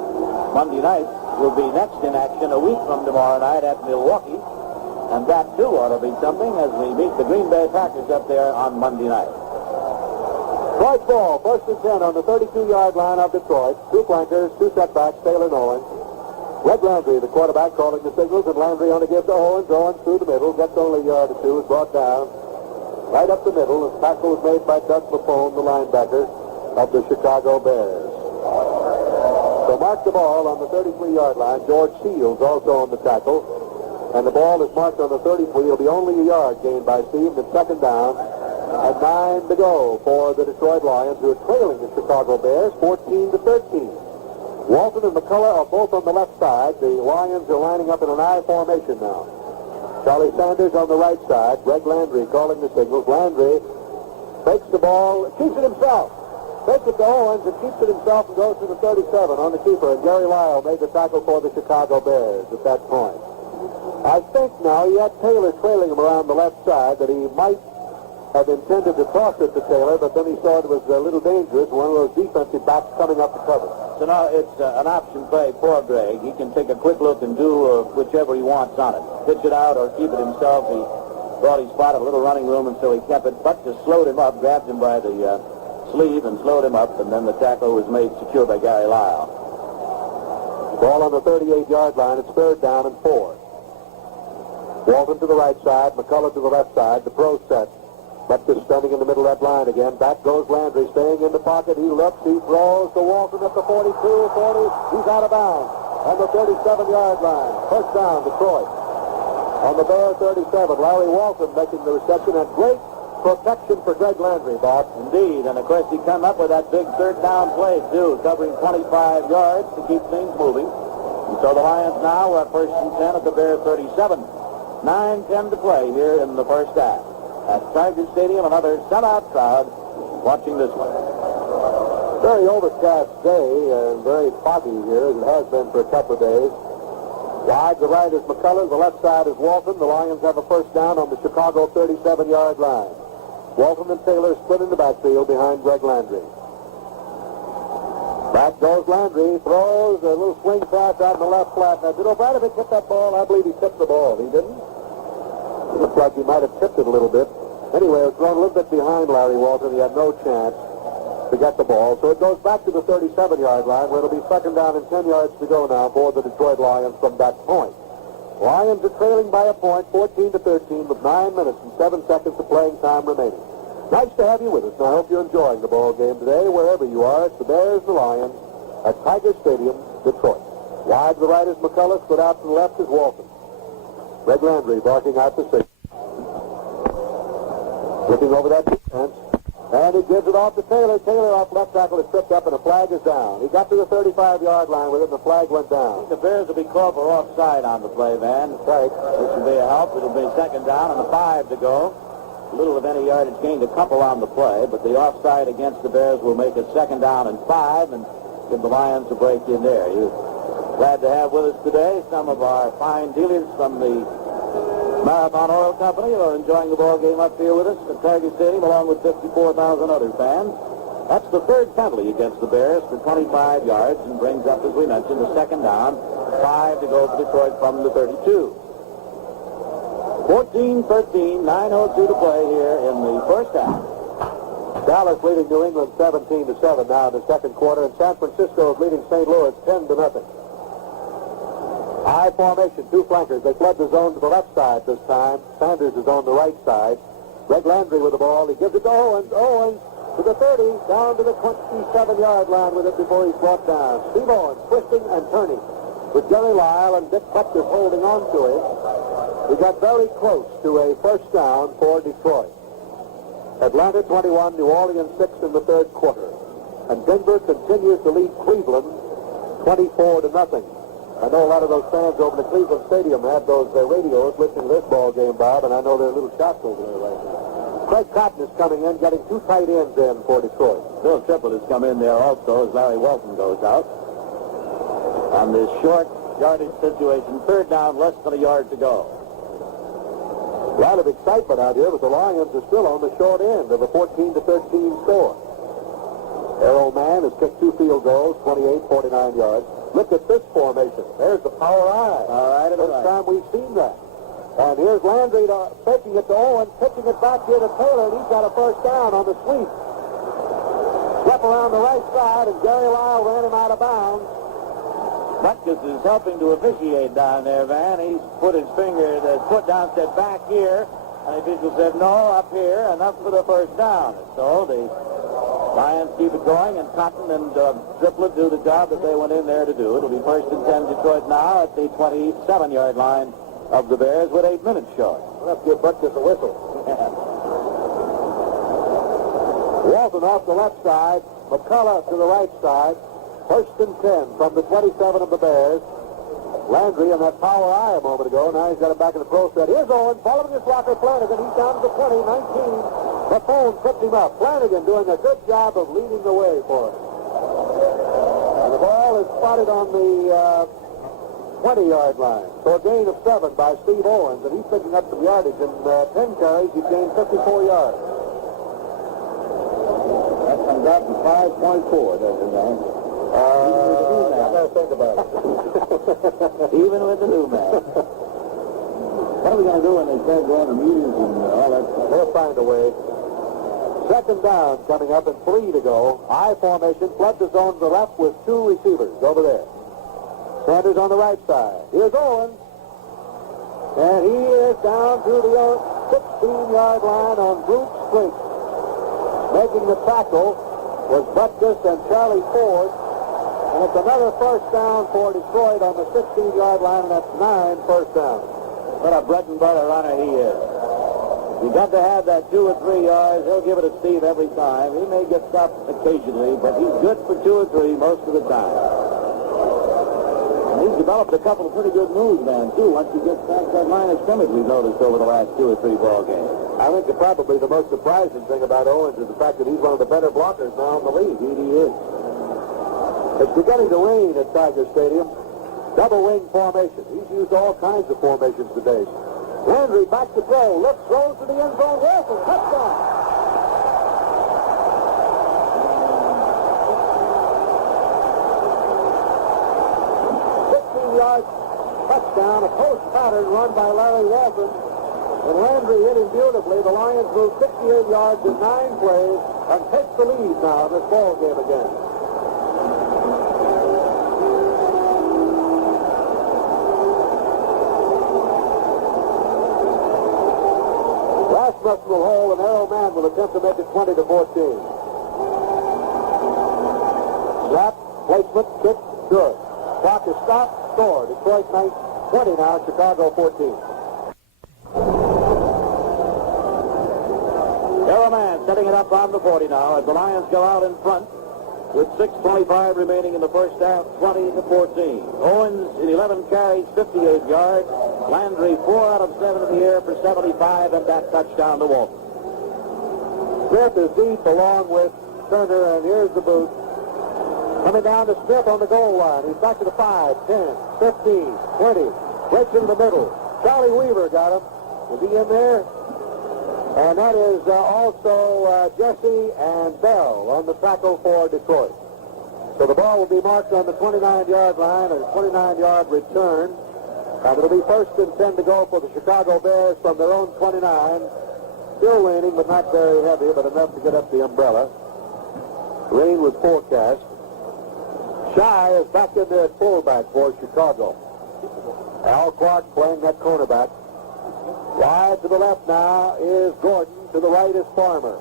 Monday night, will be next in action a week from tomorrow night at Milwaukee. And that, too, ought to be something as we meet the Green Bay Packers up there on Monday night. Detroit ball, 1st and 10 on the 32-yard line of Detroit. 2 flankers, 2 setbacks, Taylor Nolan. Greg Landry, the quarterback, calling the signals, and Landry on to give to Owens. Owens through the middle, gets only a yard or two, is brought down. Right up the middle, the tackle was made by Doug Buffone, the linebacker of the Chicago Bears. So mark the ball on the 33-yard line. George Seals also on the tackle. And the ball is marked on the 33. It'll be only a yard gained by Steve. And 2nd down. And 9 to go for the Detroit Lions, who are trailing the Chicago Bears 14-13. Walton and McCullough are both on the left side. The Lions are lining up in an I formation now. Charlie Sanders on the right side. Greg Landry calling the signals. Landry takes the ball, keeps it himself. Takes it to Owens and keeps it himself and goes to the 37 on the keeper. And Gary Lyle made the tackle for the Chicago Bears at that point. I think now he had Taylor trailing him around the left side, that he might have intended to toss it to Taylor, but then he saw it was a little dangerous. One of those defensive backs coming up to cover. So now it's an option play for Greg. He can take a quick look and do whichever he wants on it. Pitch it out or keep it himself. He thought he spotted a little running room, and so he kept it, but just slowed him up, grabbed him by the sleeve and slowed him up, and then the tackle was made secure by Gary Lyle. Ball on the 38-yard line. It's 3rd down and 4. Walton to the right side, McCullough to the left side. The pro set. Butkus standing in the middle of that line again. Back goes Landry, staying in the pocket. He looks, he throws to Walton at the 42, 40. He's out of bounds on the 37-yard line. 1st down, Detroit. On the Bear 37, Larry Walton making the reception, and great protection for Greg Landry, Bob. Indeed, and of course he come up with that big 3rd down play, too, covering 25 yards to keep things moving. And so the Lions now are 1st and 10 at the Bear 37. 9:10 to play here in the first half. At Tiger Stadium, another sellout crowd watching this one. Very overcast day and very foggy here, as it has been for a couple of days. Wide the right is McCullough, the left side is Walton. The Lions have a 1st down on the Chicago 37-yard line. Walton and Taylor split in the backfield behind Greg Landry. Back goes Landry, throws a little swing pass out in the left flat. Now, did O'Brien hit that ball? I believe he tipped the ball. He didn't? It looks like he might have tipped it a little bit. Anyway, it was thrown a little bit behind Larry Walton. He had no chance to get the ball. So it goes back to the 37-yard line, where it'll be 2nd down and 10 yards to go now for the Detroit Lions from that point. Lions are trailing by a point, 14-13, with 9 minutes and 7 seconds of playing time remaining. Nice to have you with us, and I hope you're enjoying the ball game today, wherever you are. It's the Bears and the Lions at Tiger Stadium, Detroit. Wide to the right is McCullough, split out to the left is Walton. Greg Landry barking out the 6. Looking over that defense. And he gives it off to Taylor. Taylor off left tackle is tripped up, and the flag is down. He got to the 35-yard line with it, and the flag went down. The Bears will be called for offside on the play, Van. Right. This will be a help. It'll be 2nd down and a 5 to go. Little of any yardage gained, a couple on the play, but the offside against the Bears will make it 2nd down and 5 and give the Lions a break in there. Glad to have with us today some of our fine dealers from the Marathon Oil Company who are enjoying the ball game up here with us at Tiger Stadium along with 54,000 other fans. That's the third penalty against the Bears for 25 yards and brings up, as we mentioned, the second down. 5 to go for Detroit from the 32. 14-13, 9:02 to play here in the first half. Dallas leading New England 17-7 now in the second quarter, and San Francisco is leading St. Louis 10-0. High formation, two flankers. They flood the zone to the left side this time. Sanders is on the right side. Greg Landry with the ball. He gives it to Owens. Owens to the 30, down to the 27-yard line with it before he's brought down. Steve Owens twisting and turning with Jerry Lyle and Dick Butkus holding on to him. We got very close to a first down for Detroit. Atlanta 21, New Orleans 6 in the third quarter. And Denver continues to lead Cleveland 24-0. I know a lot of those fans over in the Cleveland Stadium have those radios listening to this ball game, Bob, and I know there are little shots over there right now. Craig Cotton is coming in, getting two tight ends in for Detroit. Bill Triplett has come in there also as Larry Walton goes out. On this short yardage situation, third down, less than a yard to go. A lot of excitement out here, but the Lions are still on the short end of a 14-13 score. Errol Mann has kicked two field goals, 28, 49 yards. Look at this formation. There's the power eye. All right, First time we've seen that. And here's Landry taking it to Owens, pitching it back here to Taylor, and he's got a first down on the sweep. Swept around the right side, and Gary Lyle ran him out of bounds. Butkus is helping to officiate down there, Van. He's put his finger, the foot down, said back here, and the official said no, up here, and up for the first down. So the Lions keep it going, and Cotton and Triplett do the job that they went in there to do. It'll be first and 10 Detroit now at the 27-yard line of the Bears with 8 minutes short. Let's give Butkus a whistle. Walton off the left side, McCullough to the right side. First and 10 from the 27 of the Bears. Landry in that power eye a moment ago. Now he's got it back in the pro set. Here's Owens following his blocker, Flanagan. He's down to the 20, 19. The phone tripped him up. Flanagan doing a good job of leading the way for him. And the ball is spotted on the 20-yard line. So a gain of 7 by Steve Owens, and he's picking up some yardage. In 10 carries, he gained 54 yards. That comes out to 5.4, doesn't it? I gotta think about it. Even with the new man. What are we going to do when they start going to meetings and all that stuff? We'll find a way. Second down coming up and 3 to go. High formation, flood the zone to the left with two receivers over there. Sanders on the right side. Here's Owens. And he is down to the 16-yard line on Brute Street. Making the tackle was Butkus and Charlie Ford. And it's another first down for Detroit on the 16-yard line, and that's 9 first downs. What a bread and butter runner he is. You got to have that 2 or 3 yards. He'll give it to Steve every time. He may get stopped occasionally, but he's good for 2 or 3 most of the time. And he's developed a couple of pretty good moves, man, too. Once he gets past that line of scrimmage, we've noticed over the last 2 or 3 ball games. I think probably the most surprising thing about Owens is the fact that he's one of the better blockers now in the league. He is. It's beginning to rain at Tiger Stadium. Double wing formation. He's used all kinds of formations today. Landry back to throw. Looks, throws to the end zone. Wilson, touchdown. Touchdown, a post pattern run by Larry Walton. And Landry hit him beautifully. The Lions move 68 yards in 9 plays and take the lead now in this ball game again. Rasmussen will hold, and Errol Mann will attempt to make it 20-14. Snap, placement, kick, good. Clock is stopped, score. Detroit 20 now, Chicago 14. Errol Mann setting it up on the 40 now as the Lions go out in front with 6:25 remaining in the first half, 20-14. Owens in 11 carries, 58 yards. Landry 4 out of 7 in the air for 75, and that touchdown to Walton. Smith is deep along with Turner, and here's the boot. Coming down to Smith on the goal line. He's back to the 5, 10, 15, 20. Breaks into the middle. Charlie Weaver got him. Is he in there? And that is also Jesse and Bell on the tackle for Detroit. So the ball will be marked on the 29-yard line, a 29-yard return. And it'll be 1st and 10 to go for the Chicago Bears from their own 29. Still raining, but not very heavy, but enough to get up the umbrella. Rain was forecast. Shy is back in there at fullback for Chicago. Al Clark playing that cornerback. Wide to the left now is Gordon. To the right is Farmer.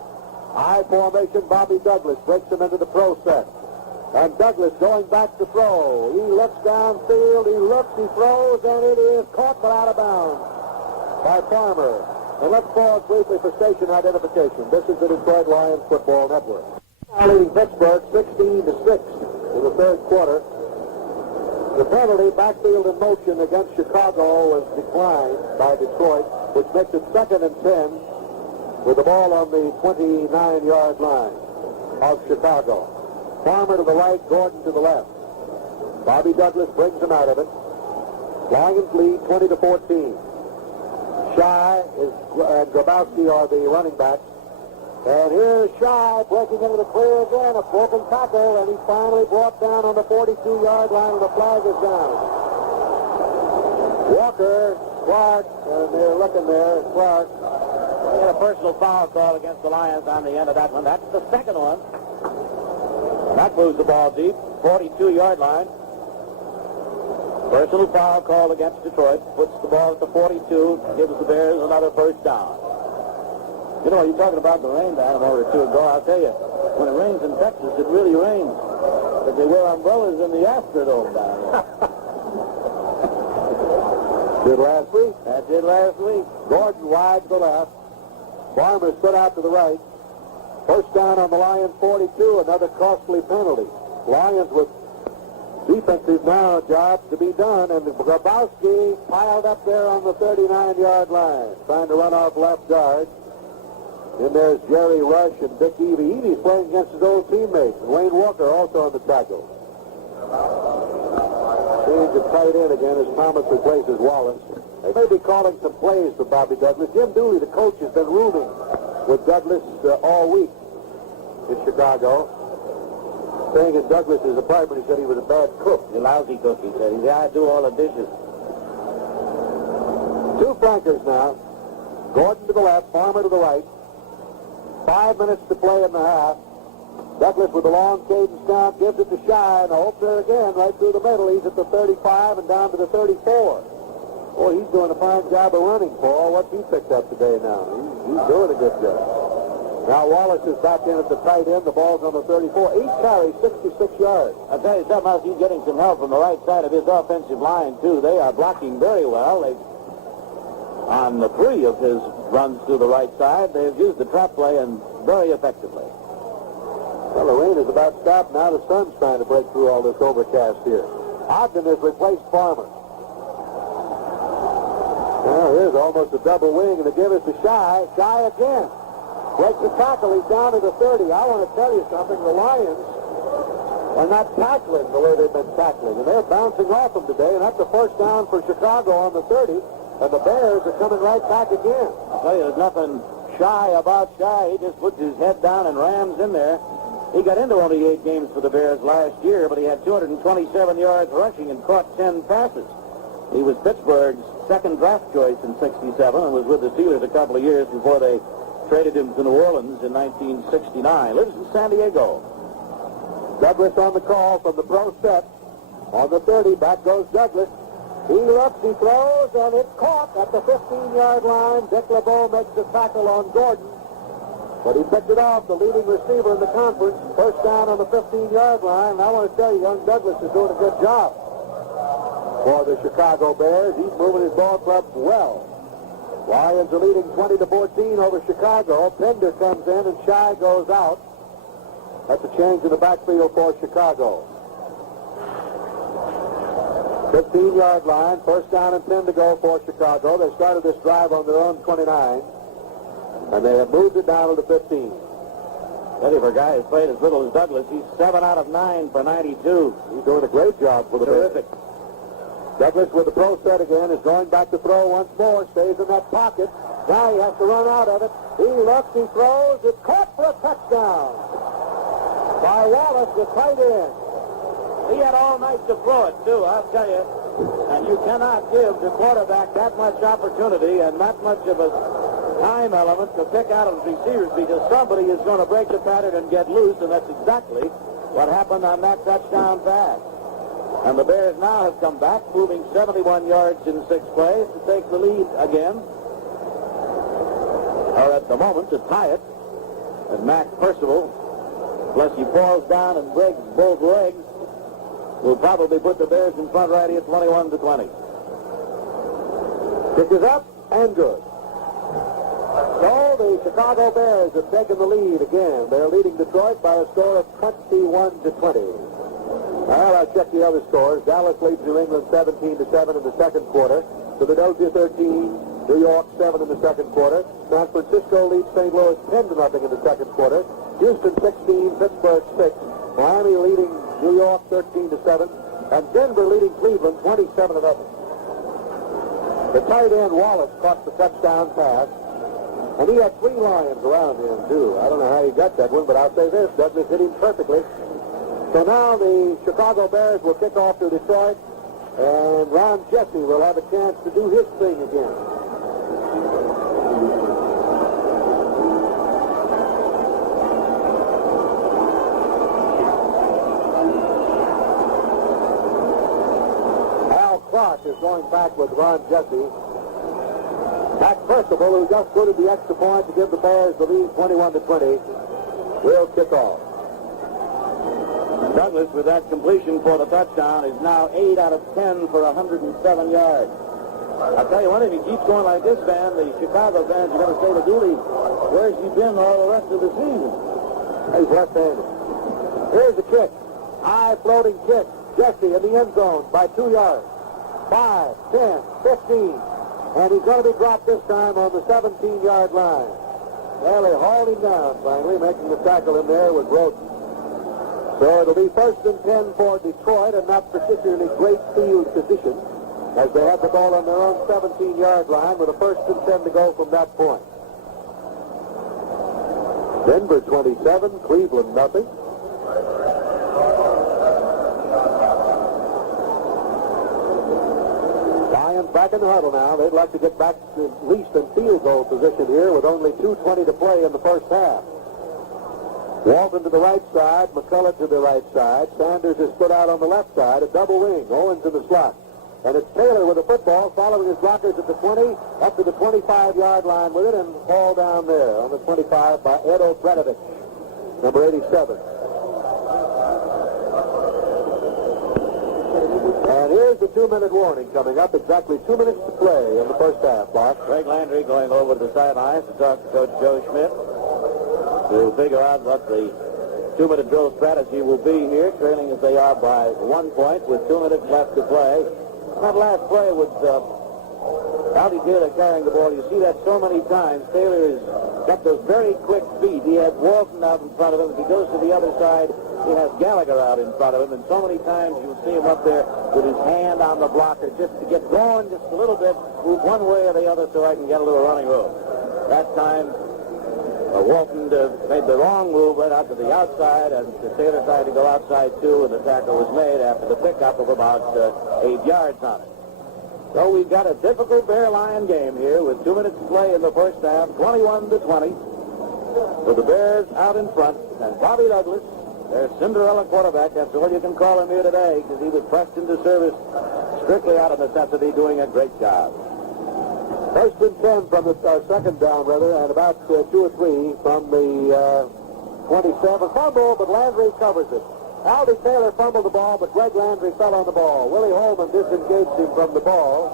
High formation, Bobby Douglas breaks him into the pro set. And Douglas going back to throw. He looks downfield, he looks, he throws, and it is caught but out of bounds by Farmer. And let's pause briefly for station identification. This is the Detroit Lions Football Network. Leading Pittsburgh 16-6 in the third quarter. The penalty, backfield in motion against Chicago, was declined by Detroit, which makes it 2nd and 10 with the ball on the 29-yard line of Chicago. Farmer to the right, Gordon to the left. Bobby Douglas brings him out of it. Lions lead 20-14. Shy and Grabowski are the running backs. And here's Shy breaking into the clear again, a broken tackle, and he's finally brought down on the 42-yard line, and the flag is down. Walker, Clark, and they're looking there, Clark. We had a personal foul call against the Lions on the end of that one. That's the second one. That moves the ball deep, 42-yard line. Personal foul called against Detroit, puts the ball at the 42, gives the Bears another first down. You know, you're talking about the rain down a moment or two ago. I'll tell you, when it rains in Texas, it really rains. But they wear umbrellas in the Astrodome down here. Did last week? That did last week. Gordon wide to the left. Farmer stood out to the right. First down on the Lions 42, another costly penalty. Lions with defensive now job to be done, and Grabowski piled up there on the 39-yard line, trying to run off left guard. Then there's Jerry Rush and Dick Evie. Evie's playing against his old teammates, and Wayne Walker also on the tackle. Change of tight end again as Thomas replaces Wallace. They may be calling some plays for Bobby Douglas. Jim Dooley, the coach, has been rooming with Douglas all week in Chicago. Staying in Douglas's apartment, he said he was a bad cook. A lousy cook, he said. He's got to do all the dishes. Two flankers now. Gordon to the left, Farmer to the right. 5 minutes to play in the half. Douglas with a long cadence count gives it to Shy, and a hope there again right through the middle. He's at the 35 and down to the 34. Boy, he's doing a fine job of running, Paul. What's he picked up today now? He's doing a good job. Now Wallace is back in at the tight end. The ball's on the 34. 8 carries, 66 yards. I'll tell you something else. He's getting some help from the right side of his offensive line, too. They are blocking very well. On the 3 of his runs to the right side, they've used the trap play and very effectively. Well, the rain is about stopped now. The sun's trying to break through all this overcast here. Ogden has replaced Farmer. Well, here's almost a double wing, and they give it to Shy. Shy again. Breaks the tackle. He's down to the 30. I want to tell you something. The Lions are not tackling the way they've been tackling, and they're bouncing off them today, and that's the first down for Chicago on the 30. And the Bears are coming right back again. I'll tell you, there's nothing shy about Shy. He just puts his head down and rams in there. He got into only 8 games for the Bears last year, but he had 227 yards rushing and caught 10 passes. He was Pittsburgh's second draft choice in '67 and was with the Steelers a couple of years before they traded him to New Orleans in 1969. Lives in San Diego. Douglas on the call from the pro set. On the 30, back goes Douglas. He looks, he throws, and it's caught at the 15-yard line. Dick LeBeau makes the tackle on Gordon. But he picked it off, the leading receiver in the conference. First down on the 15-yard line. And I want to tell you, young Douglas is doing a good job for the Chicago Bears. He's moving his ball club well. Lions are leading 20-14 over Chicago. Pender comes in, and Shy goes out. That's a change in the backfield for Chicago. 15-yard line, first down and 10 to go for Chicago. They started this drive on their own 29, and they have moved it down to the 15. Eddie, for a guy who's played as little as Douglas, he's 7 out of 9 for 92. He's doing a great job for the Bears. Terrific. Douglas with the pro set again is going back to throw once more. Stays in that pocket. Now he has to run out of it. He looks, he throws. It's caught for a touchdown by Wallace, the tight end. He had all night to throw it, too, I'll tell you. And you cannot give the quarterback that much opportunity and that much of a time element to pick out of his receivers, because somebody is going to break the pattern and get loose, and that's exactly what happened on that touchdown pass. And the Bears now have come back, moving 71 yards in 6 plays to take the lead again. Or at the moment, to tie it. And Mac Percival, unless he falls down and breaks both legs, will probably put the Bears in front right here, 21-20. Kick is up and good. So the Chicago Bears have taken the lead again. They're leading Detroit by a score of 21-20. Well, I'll check the other scores. Dallas leads New England 17-7 in the second quarter. Philadelphia 13, New York 7 in the second quarter. San Francisco leads St. Louis 10-0 in the second quarter. Houston 16, Pittsburgh 6. Miami leading New York 13-7. And Denver leading Cleveland 27-0. The tight end Wallace caught the touchdown pass. And he had 3 Lions around him, too. I don't know how he got that one, but I'll say this. Douglas hit him perfectly. So now the Chicago Bears will kick off to Detroit, and Ron Jesse will have a chance to do his thing again. Al Clark is going back with Ron Jesse. Mac Percival, who just put in the extra point to give the Bears the lead 21-20, will kick off. Douglas, with that completion for the touchdown, is now 8 out of 10 for 107 yards. I'll tell you what, if he keeps going like this, Van, the Chicago fans are going to say to Dooley, where's he been all the rest of the season? He's left-handed. Here's the kick. High floating kick. Jesse in the end zone by 2 yards. 5, 10, 15. And he's going to be dropped this time on the 17-yard line. Well, they hauled him down finally, making the tackle in there with Roden. So it'll be 1st and 10 for Detroit, and not particularly great field position, as they have the ball on their own 17-yard line with a 1st and 10 to go from that point. Denver 27, Cleveland nothing. Lions back in the huddle now. They'd like to get back to at least in field goal position here with only 2:20 to play in the first half. Walton to the right side, McCullough to the right side. Sanders is put out on the left side, a double wing. Owens in the slot. And it's Taylor with the football, following his blockers at the 20, up to the 25-yard line with it, and fall down there on the 25 by Ed Obrenovich, number 87. And here's the 2-minute warning coming up. Exactly 2 minutes to play in the first half, Bob. Greg Landry going over to the sidelines to talk to Coach Joe Schmidt. We'll figure out what the 2-minute drill strategy will be here, trailing as they are by 1 point with 2 minutes left to play. That last play with Rowdy Taylor carrying the ball, you see that so many times. Taylor has got those very quick feet. He has Walton out in front of him. If he goes to the other side, he has Gallagher out in front of him. And so many times you'll see him up there with his hand on the blocker just to get going just a little bit, move one way or the other so I can get a little running room. That time, Walton made the wrong move, went out to the outside, and Taylor tried to go outside too, and the tackle was made after the pickup of about 8 yards on it. So we've got a difficult Bear Lion game here with 2 minutes to play in the first half, 21-20. With the Bears out in front, and Bobby Douglas, their Cinderella quarterback, that's all you can call him here today, because he was pressed into service strictly out of necessity, doing a great job. 1st and 10 from the second down, rather, and about 2 or 3 from the 27. Fumble, but Landry covers it. Aldy Taylor fumbled the ball, but Greg Landry fell on the ball. Willie Holman disengaged him from the ball.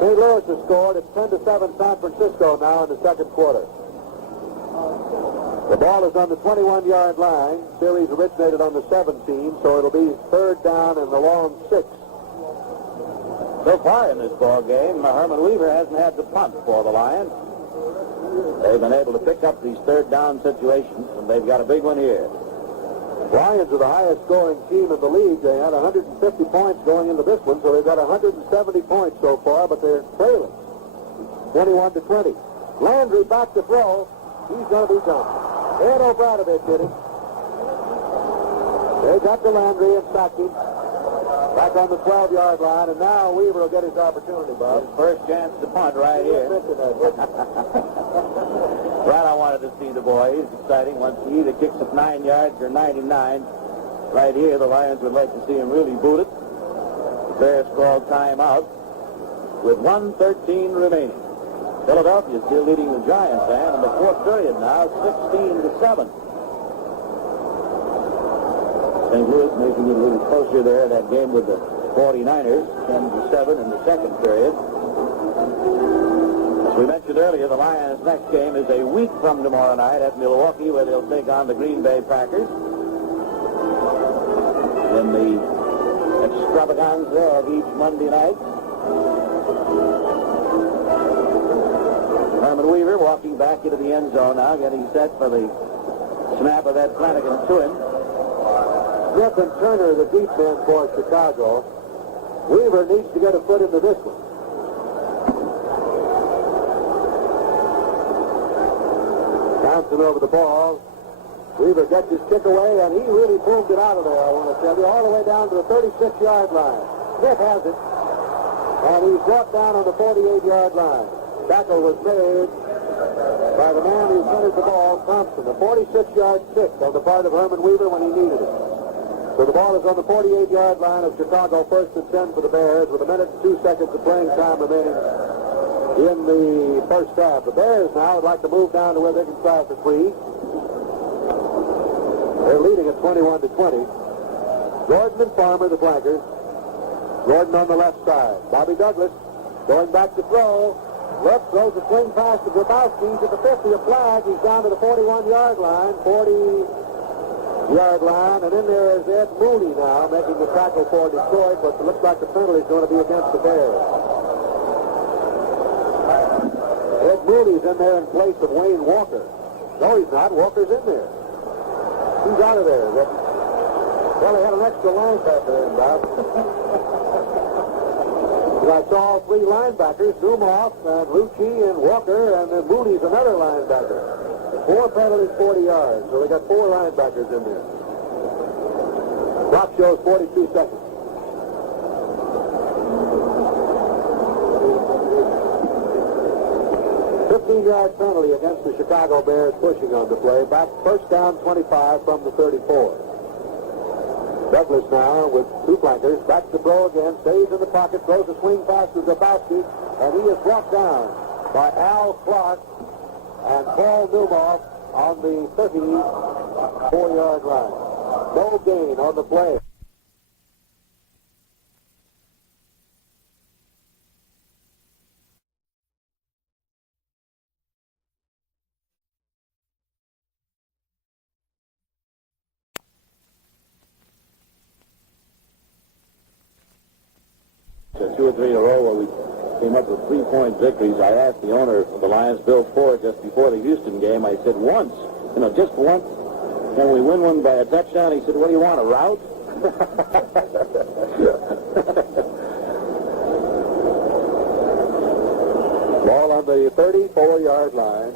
St. Louis has scored. It's 10-7 San Francisco now in the second quarter. The ball is on the 21-yard line. Series originated on the 17, so it'll be 3rd down and the long 6. So far in this ball game, Herman Weaver hasn't had to punt for the Lions. They've been able to pick up these third down situations, and they've got a big one here. Lions are the highest scoring team in the league. They had 150 points going into this one, so they've got 170 points so far, but they're trailing 21-20. Landry back to throw. He's going to be done. Ed O'Bradovich hit him. They got to Landry and sacked him. Back on the 12-yard line, and now Weaver will get his opportunity, Bob. His first chance to punt right here. Right, I wanted to see the boy. He's exciting. Once he either kicks it 9 yards or 99. Right here, the Lions would like to see him really boot it. The Bears called timeout with 1:13 remaining. Philadelphia is still leading the Giants, and in the fourth period now, 16-7. St. Louis making it a little closer there, that game with the 49ers, 10-7 in the second period. As we mentioned earlier, the Lions' next game is a week from tomorrow night at Milwaukee, where they'll take on the Green Bay Packers in the extravaganza of each Monday night. Herman Weaver walking back into the end zone now, getting set for the snap of that Flanagan to him. Smith and Turner, the deep men for Chicago. Weaver needs to get a foot into this one. Johnson over the ball. Weaver gets his kick away, and he really boomed it out of there, I want to tell you, all the way down to the 36-yard line. Smith has it, and he's brought down on the 48-yard line. Tackle was made by the man who centered the ball, Thompson. A 46-yard kick on the part of Herman Weaver when he needed it. So the ball is on the 48-yard line of Chicago, 1st and 10 for the Bears, with 1 minute and 2 seconds of playing time remaining in the first half. The Bears now would like to move down to where they can try for 3. They're leading at 21-20. Gordon and Farmer, the flankers. Gordon on the left side. Bobby Douglas going back to throw. Left throws a swing pass to Grabowski. He's at the 50, a flag. He's down to the 41-yard line. 40-yard line, and in there is Ed Mooney now making the tackle for Detroit, but it looks like the penalty is going to be against the Bears. Ed Mooney's in there in place of Wayne Walker. No, he's not. Walker's in there. He's out of there. Well, they had an extra linebacker in, Bob. I saw all 3 linebackers, Dumoff and Lucci and Walker, and then Mooney's another linebacker. 4 penalties, 40 yards. So they got 4 linebackers in there. Clock shows 42 seconds. $15-yard penalty against the Chicago Bears pushing on the play. Back first down 25 from the 34. Douglas now with 2 flankers. Back to throw again. Stays in the pocket. Throws a swing pass to Grabowski. And he is brought down by Al Clark and Paul Newmoff on the 34-yard line. No gain on the play. So 2 or 3 in a row where we came up with 3-point victories. I asked the owner of the Lions, Bill Ford, just before the Houston game, I said, once, just once, can we win one by a touchdown? He said, what do you want, a rout? Ball on the 34-yard line.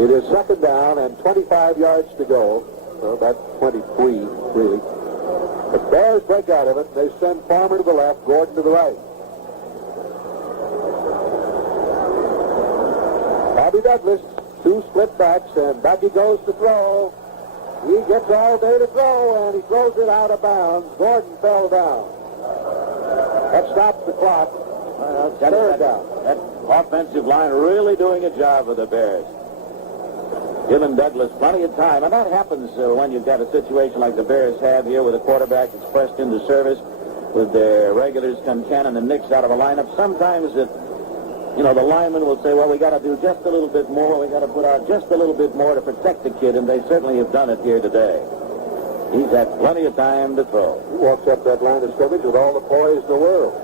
It is second down and 25 yards to go. So that's 23, really. The Bears break out of it. They send Farmer to the left, Gordon to the right. Bobby Douglas, 2 split backs, and back he goes to throw. He gets all day to throw, and he throws it out of bounds. Gordon fell down. That stops the clock. Third down. That offensive line really doing a job for the Bears. Giving Douglas plenty of time. And that happens when you've got a situation like the Bears have here with a quarterback that's pressed into service with their regulars, Concannon and Nix, out of a lineup. Sometimes the linemen will say, well, we got to do just a little bit more. We got to put out just a little bit more to protect the kid, and they certainly have done it here today. He's had plenty of time to throw. He walks up that line of scrimmage with all the poise in the world.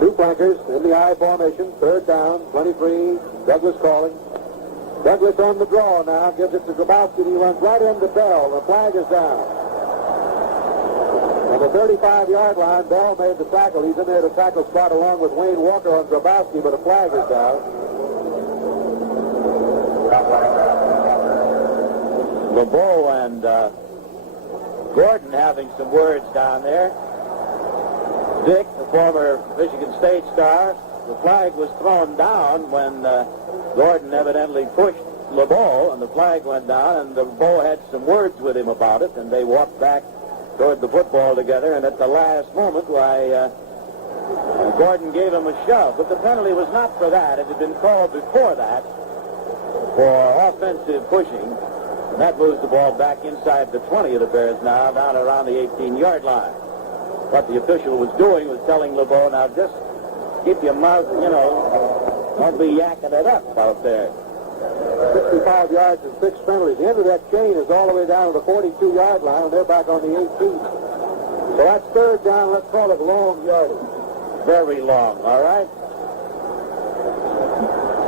Two flankers in the I formation. Third down, 23. Douglas calling. Douglas on the draw now. Gives it to Grabowski. He runs right into Bell. The flag is down. On the 35-yard line, Bell made the tackle. He's in there to tackle spot along with Wayne Walker on Grabowski, but a flag is down. LeBeau and Gordon having some words down there. Dick, the former Michigan State star, the flag was thrown down when Gordon evidently pushed LeBeau, and the flag went down, and LeBeau had some words with him about it, and they walked back toward the football together, and at the last moment, Gordon gave him a shove. But the penalty was not for that. It had been called before that for offensive pushing. And that moves the ball back inside the 20 of the Bears now, down around the 18-yard line. What the official was doing was telling LeBeau, now just keep your mouth, don't be yakking it up out there. 65 yards and 6 penalties. The end of that chain is all the way down to the 42-yard line, and they're back on the 18. So that's third down. Let's call it long yardage. Very long, all right?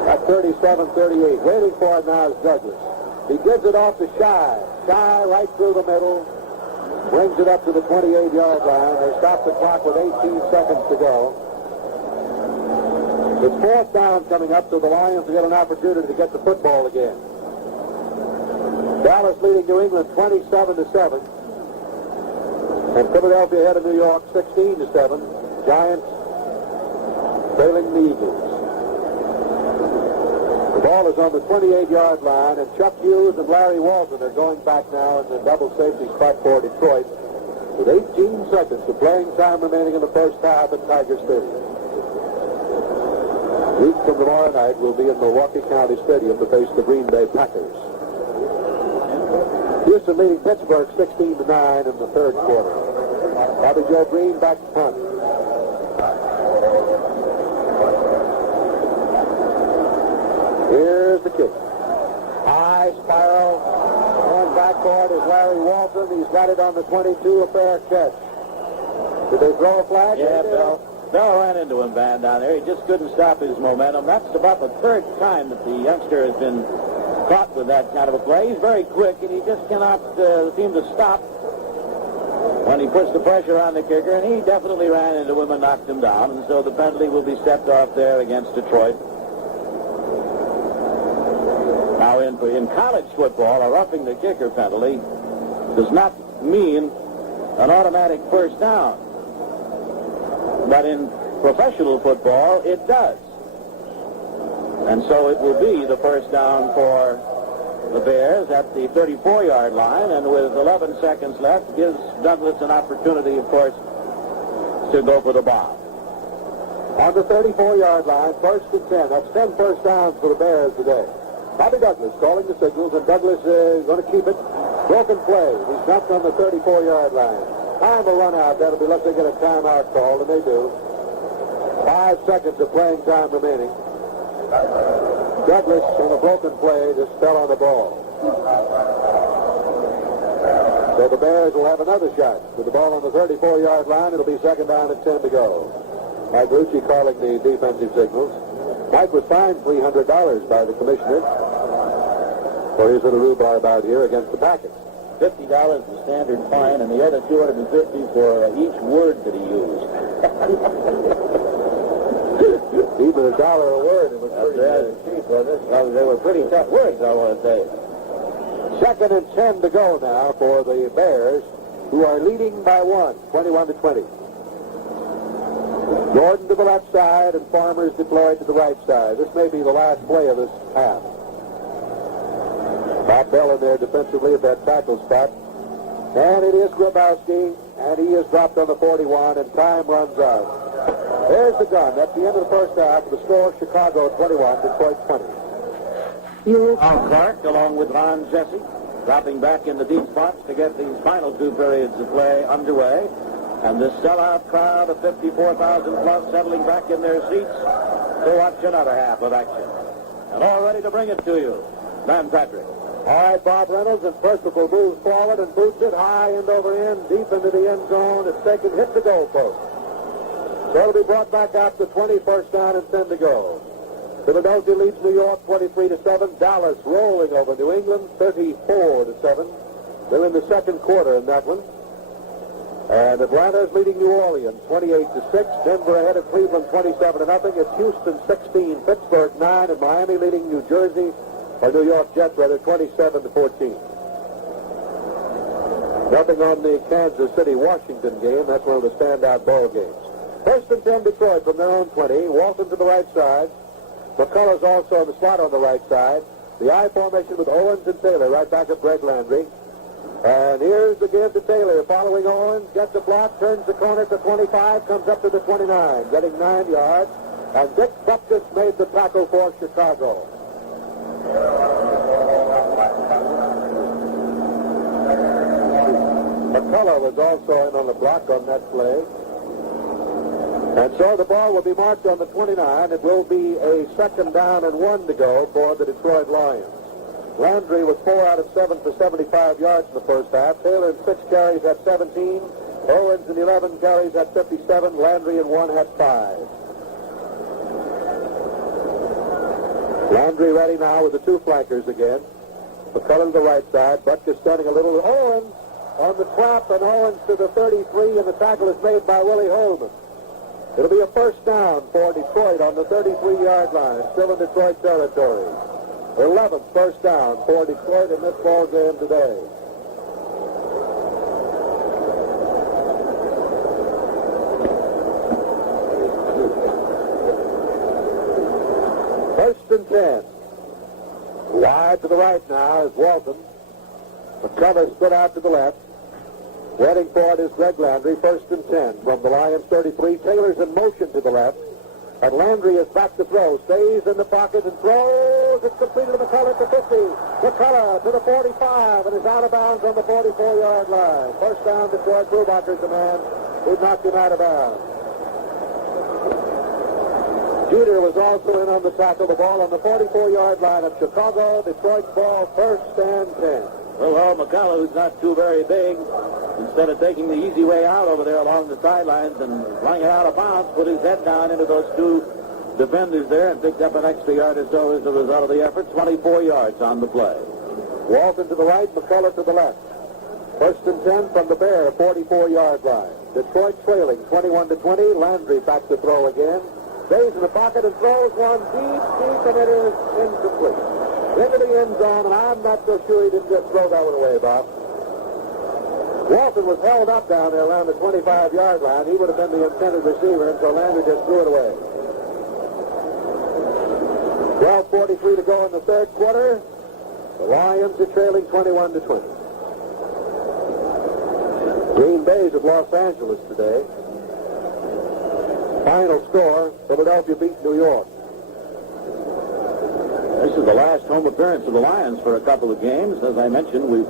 At 37-38. Waiting for it now is Douglas. He gives it off to Shy. Shy right through the middle. Brings it up to the 28-yard line. They stop the clock with 18 seconds to go. It's fourth down coming up, so the Lions will get an opportunity to get the football again. Dallas leading New England 27-7. And Philadelphia ahead of New York 16-7. Giants trailing the Eagles. The ball is on the 28-yard line, and Chuck Hughes and Larry Walton are going back now in the double safety spot for Detroit with 18 seconds of playing time remaining in the first half at Tiger Stadium. A week from tomorrow night, we'll be in Milwaukee County Stadium to face the Green Bay Packers. Houston leading Pittsburgh 16-9 in the third quarter. Bobby Joe Green back to punt. Here's the kick. High spiral. Going backboard is Larry Walton. He's got it on the 22, a fair catch. Did they throw a flag? Yeah, Bell ran into him, Van, down there. He just couldn't stop his momentum. That's about the third time that the youngster has been caught with that kind of a play. He's very quick, and he just cannot seem to stop when he puts the pressure on the kicker, and he definitely ran into him and knocked him down, and so the penalty will be stepped off there against Detroit. Now, in college football, a roughing the kicker penalty does not mean an automatic first down. But in professional football, it does. And so it will be the first down for the Bears at the 34-yard line, and with 11 seconds left, gives Douglas an opportunity, of course, to go for the bomb. On the 34-yard line, first and 10. That's 10 first downs for the Bears today. Bobby Douglas calling the signals, and Douglas is going to keep it. Broken play. He's dumped on the 34-yard line. Time will run out. That'll be unless they get a timeout called, and they do. 5 seconds of playing time remaining. Douglas, on a broken play, just fell on the ball. So the Bears will have another shot. With the ball on the 34-yard line, it'll be second down and 10 to go. Mike Lucci calling the defensive signals. Mike was fined $300 by the commissioner for his little rhubarb out here against the Packers. $50 the standard fine, and the other $250 for each word that he used. Even $1 a word, it was pretty cheap, wasn't it? Well, they were pretty tough words, I want to say. Second and 10 to go now for the Bears, who are leading by 21-20. Jordan to the left side and Farmers deployed to the right side. This may be the last play of this half. Bob Bell in there defensively at that tackle spot. And it is Grabowski, and he is dropped on the 41, and time runs out. There's the gun. That's the end of the first half. The score, Chicago 21, Detroit 20. Al Clark, along with Ron Jesse, dropping back in the deep spots to get these final 2 periods of play underway. And this sellout crowd of 54,000 plus settling back in their seats to watch another half of action. And all ready to bring it to you, Van Patrick. All right, Bob Reynolds, and Percival moves forward and boots it high end over end, deep into the end zone. It's taken, hit the goalpost. That'll be brought back out to 20, first down and 10 to go. Philadelphia leads New York 23-7. Dallas rolling over New England 34-7. They're in the second quarter in that one. And Atlanta's leading New Orleans 28-6. Denver ahead of Cleveland 27-0. It's Houston 16, Pittsburgh 9, and Miami leading New Jersey, or New York Jets rather, 27-14. Nothing on the Kansas City-Washington game. That's one of the standout ball games. First and 10 Detroit from their own 20. Walton to the right side. McCullough's also in the slot on the right side. The I formation with Owens and Taylor right back at Greg Landry. And here's the give to Taylor. Following Owens, gets a block, turns the corner to 25, comes up to the 29, getting 9 yards. And Dick Bupkis made the tackle for Chicago. McCullough was also in on the block on that play. And so the ball will be marked on the 29. It will be a second down and 1 to go for the Detroit Lions. Landry was 4 out of 7 for 75 yards in the first half. Taylor in 6 carries at 17. Owens in 11 carries at 57. Landry in 1 had 5. Landry ready now with the two flankers again. McCullough to the right side. Butkus standing a little. Owens on the trap, and Owens to the 33, and the tackle is made by Willie Holman. It'll be a first down for Detroit on the 33-yard line, still in Detroit territory. 11th first down for Detroit in this ball game today. First and 10. Wide to the right now is Walton. McCullough split out to the left. Heading for it is Greg Landry, first and 10 from the Lions 33. Taylor's in motion to the left. And Landry is back to throw. Stays in the pocket and throws. It's completed to McCullough to 50. McCullough to the 45 and is out of bounds on the 44-yard line. First down, Detroit. Brubacher's the man who knocked him out of bounds. Jeter was also in on the tackle. The ball on the 44-yard line of Chicago. Detroit's ball, first and 10. Well, McCullough, who's not too very big, instead of taking the easy way out over there along the sidelines and flying it out of bounds, put his head down into those two defenders there and picked up an extra yard or so as a result of the effort. 24 yards on the play. Walton to the right, McCullough to the left. First and 10 from the Bear, 44-yard line. Detroit trailing 21-20. Landry back to throw again. Stays in the pocket and throws one deep, and it is incomplete. Into the end zone, and I'm not so sure he didn't just throw that one away, Bob. Walton was held up down there around the 25-yard line. He would have been the intended receiver, and so Landry just threw it away. 12:43 to go in the third quarter. The Lions are trailing 21-20. Green Bay's at Los Angeles today. Final score, Philadelphia beat New York. This is the last home appearance of the Lions for a couple of games. As I mentioned, we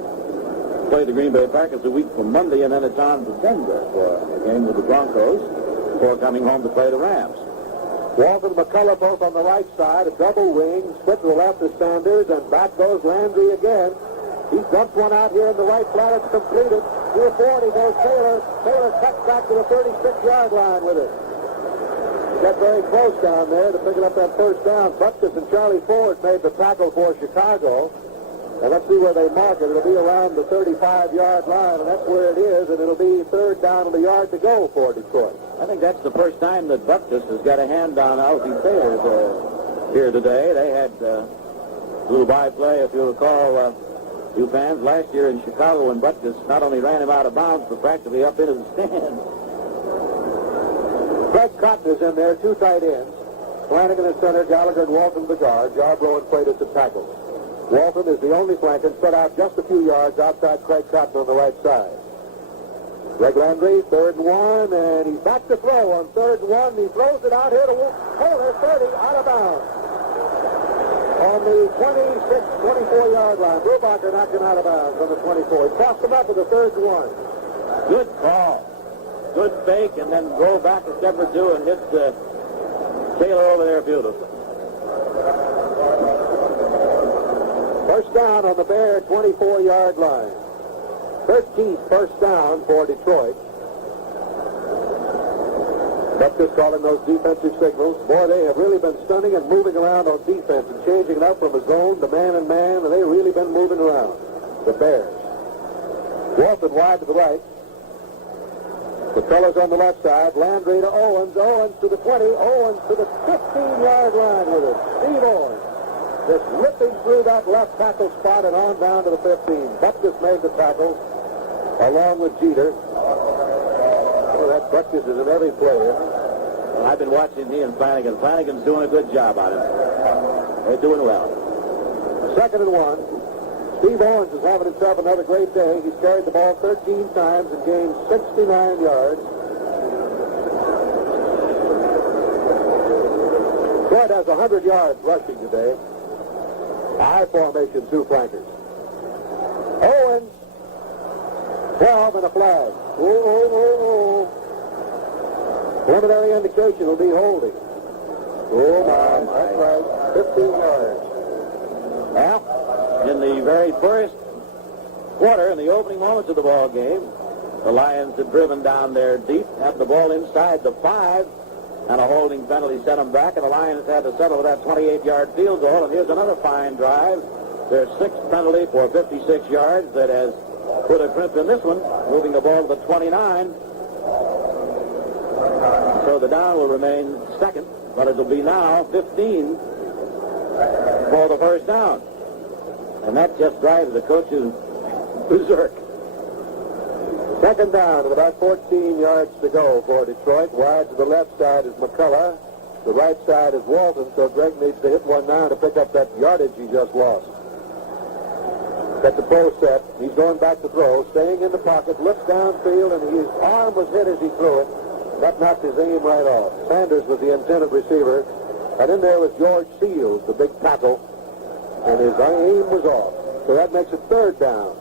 played the Green Bay Packers a week from Monday, and then it's on to Denver for a game with the Broncos before coming home to play the Rams. Walton and McCullough both on the right side, a double wing, split to the left of Sanders, and back goes Landry again. He dumps one out here in the right flat. It's completed. Near 40 goes Taylor. Taylor cuts back to the 36-yard line with it. Got very close down there to picking up that first down. Butkus and Charlie Ford made the tackle for Chicago. And let's see where they mark it. It'll be around the 35-yard line, and that's where it is, and it'll be third down and a yard to go for Detroit. I think that's the first time that Butkus has got a hand on Alfie Taylor here today. They had a little by-play, if you recall, you fans, last year in Chicago when Butkus not only ran him out of bounds, but practically up into the stand. Fred Cotton is in there, two tight ends. Flanagan at center, Gallagher and Walton the guard. Yarbrough and Quaid at the tackles. Walton is the only flanker spread out just a few yards outside Craig Cotton on the right side. Greg Landry, 3rd and 1, and he's back to throw on 3rd and 1. He throws it out here to Taylor, 30, out of bounds. On the 26, 24-yard line. Brubacher knocked him out of bounds on the 24. He crossed him up to the 3rd and 1. Good call. Good fake, and then go back a step or two and hit Taylor over there beautifully. First down on the Bear 24-yard line. 13th first down for Detroit. Butkus calling those defensive signals. Boy, they have really been stunning and moving around on defense and changing it up from a zone to man and man, and they've really been moving around. The Bears. Walton wide to the right. The fellas on the left side. Landry to Owens. Owens to the 20. Owens to the 15-yard line with it. Steve Owens. Just ripping through that left tackle spot and on down to the 15. Butkus made the tackle along with Jeter. Oh, that Butkus is in every play. Well, I've been watching he and Flanagan. Flanagan's doing a good job on it. They're doing well. 2nd and 1. Steve Owens is having himself another great day. He's carried the ball 13 times and gained 69 yards. Floyd has 100 yards rushing today. I formation, 2 flankers. Owens. 12 and a flag. Preliminary indication will be holding. Oh, my. That's right. 15 yards. Well, in the very first quarter, in the opening moments of the ball game, the Lions had driven down there deep, had the ball inside the 5, and a holding penalty sent them back, and the Lions had to settle with that 28-yard field goal. And here's another fine drive. Their 6th penalty for 56 yards that has put a crimp in this one, moving the ball to the 29. So the down will remain 2nd, but it'll be now 15 for the first down. And that just drives the coaches berserk. 2nd down with about 14 yards to go for Detroit. Wide to the left side is McCullough. The right side is Walton, so Greg needs to hit one now to pick up that yardage he just lost. That's a pro set. He's going back to throw, staying in the pocket, looks downfield, and his arm was hit as he threw it. That knocked his aim right off. Sanders was the intended receiver, and in there was George Seals, the big tackle, and his aim was off. So that makes it 3rd down.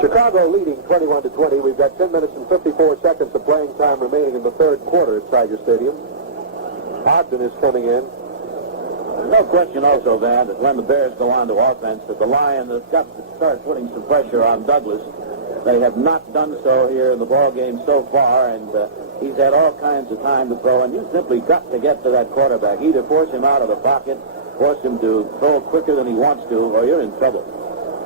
Chicago leading 21-20. We've got 10 minutes and 54 seconds of playing time remaining in the 3rd quarter at Tiger Stadium. Ogden is coming in. No question also, Van, that when the Bears go on to offense, that the Lions have got to start putting some pressure on Douglas. They have not done so here in the ball game so far, and he's had all kinds of time to throw, and you simply got to get to that quarterback. Either force him out of the pocket, force him to throw quicker than he wants to, or you're in trouble.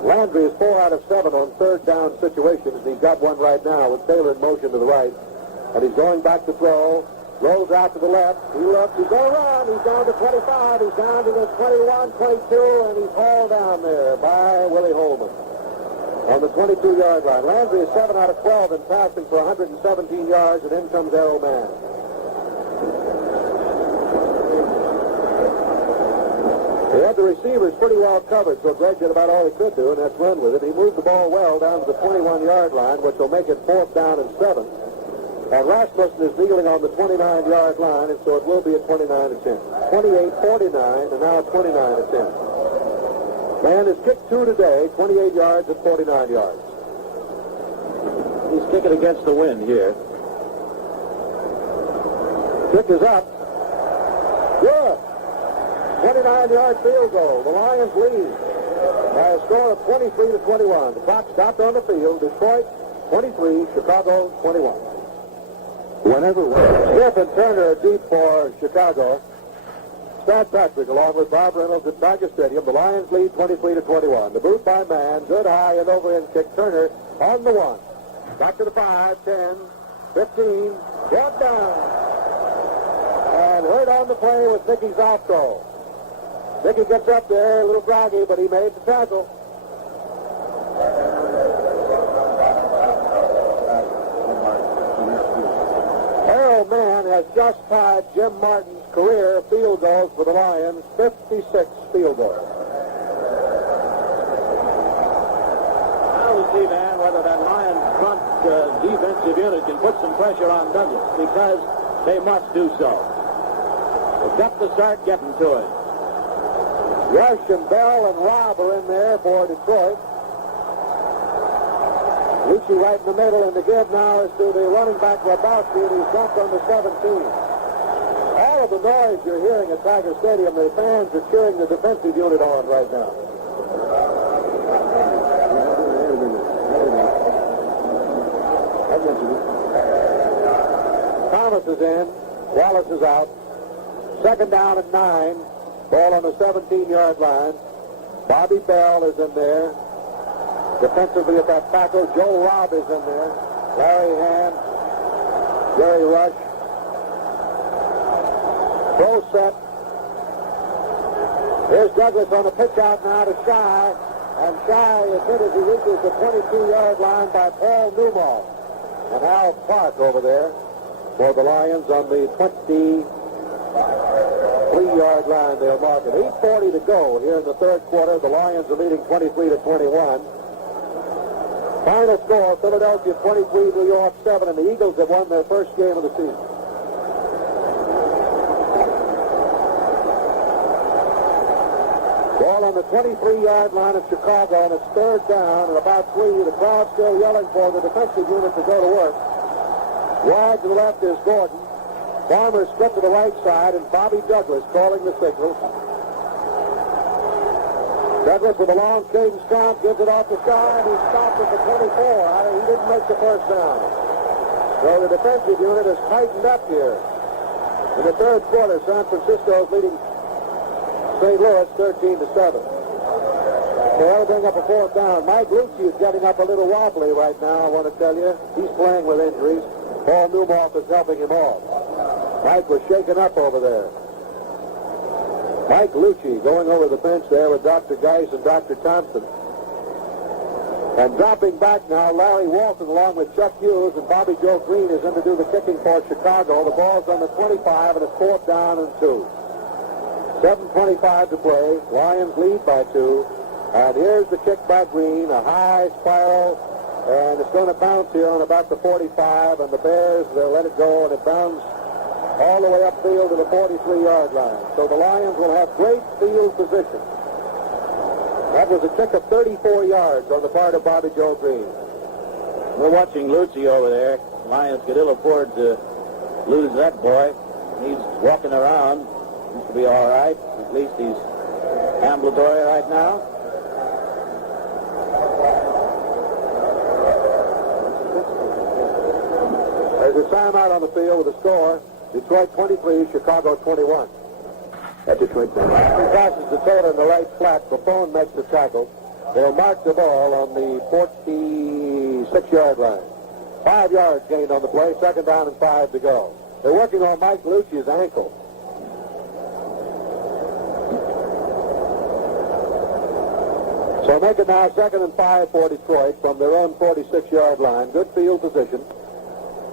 Landry is 4 out of 7 on 3rd down situations, and he's got one right now with Taylor in motion to the right. And he's going back to throw. Rolls out to the left. He looks. He's going to run. He's down to 25. He's down to the 21, 22, and he's hauled down there by Willie Holman on the 22-yard line. Landry is 7 out of 12 in passing for 117 yards, and in comes Errol Mann. He had the receivers pretty well covered, so Greg did about all he could do, and that's run with it. He moved the ball well down to the 21-yard line, which will make it 4th down and 7. And Rasmussen is kneeling on the 29-yard line, and so it will be a 29-10. 28-49, and now 29-10. Man has kicked 2 today, 28 yards and 49 yards. He's kicking against the wind here. Kick is up. Good. 29-yard field goal. The Lions lead by a score of 23-21. The clock stopped on the field. Detroit 23, Chicago 21. Whenever Smith and Turner are deep for Chicago. Stan Patrick along with Bob Reynolds at Tiger Stadium. The Lions lead 23-21. The boot by Mann. Good high and over end kick. Turner on the 1. Back to the 5, 10, 15. Brought down. And hurt on the play with Mickey's off throw. Mickey gets up there, a little groggy, but he made the tackle. Errol Mann has just tied Jim Martin's career field goals for the Lions, 56 field goals. Now we'll see, Van, whether that Lions front defensive unit can put some pressure on Douglas, because they must do so. They've got to start getting to it. Rush and Bell and Robb are in there for Detroit. Lucci right in the middle, and the give now is to the running back Grabowski, and he's jumped on the 17. All of the noise you're hearing at Tiger Stadium, the fans are cheering the defensive unit on right now. Thomas is in. Wallace is out. Second down and 9. Ball on the 17-yard line. Bobby Bell is in there. Defensively at that tackle, Joe Robb is in there. Larry Hand, Jerry Rush. Throw set. Here's Douglas on the pitch out now to Shy. And Shy is hit as he reaches the 22-yard line by Paul Newmall. And Al Park over there for the Lions on the 23-yard line. They'll mark it. 8:40 to go here in the third quarter. The Lions are leading 23-21. Final score, Philadelphia 23, New York 7, and the Eagles have won their first game of the season. Ball on the 23-yard line of Chicago, and it's third down and about 3. The crowd still yelling for the defensive unit to go to work. Wide to the left is Gordon. Farmer split to the right side, and Bobby Douglas calling the signals. Douglas with a long cadence count, gives it off the side. He stopped at the 24. He didn't make the first down. So the defensive unit has tightened up here. In the third quarter, San Francisco is leading St. Louis 13-7. They'll bring up a fourth down. Mike Lucci is getting up a little wobbly right now, I want to tell you. He's playing with injuries. Paul Newmoff is helping him off. Mike was shaken up over there. Mike Lucci going over the bench there with Dr. Geis and Dr. Thompson. And dropping back now, Larry Walton along with Chuck Hughes, and Bobby Joe Green is in to do the kicking for Chicago. The ball's on the 25, and it's fourth down and 2. 7:25 to play. Lions lead by 2. And here's the kick by Green, a high spiral, and it's going to bounce here on about the 45, and the Bears, they'll let it go, and it bounces all the way upfield to the 43-yard line. So the Lions will have great field position. That was a kick of 34 yards on the part of Bobby Joe Green. We're watching Lucci over there. Lions could ill afford to lose that boy. He's walking around. Seems to be all right. At least he's ambulatory right now. There's a timeout on the field with a score. Detroit 23, Chicago 21. At Detroit. He passes the total in the right flat. Buffon makes the tackle. They'll mark the ball on the 46-yard line. 5 yards gained on the play. Second down and 5 to go. They're working on Mike Lucci's ankle. So make it now 2nd and 5 for Detroit from their own 46-yard line. Good field position.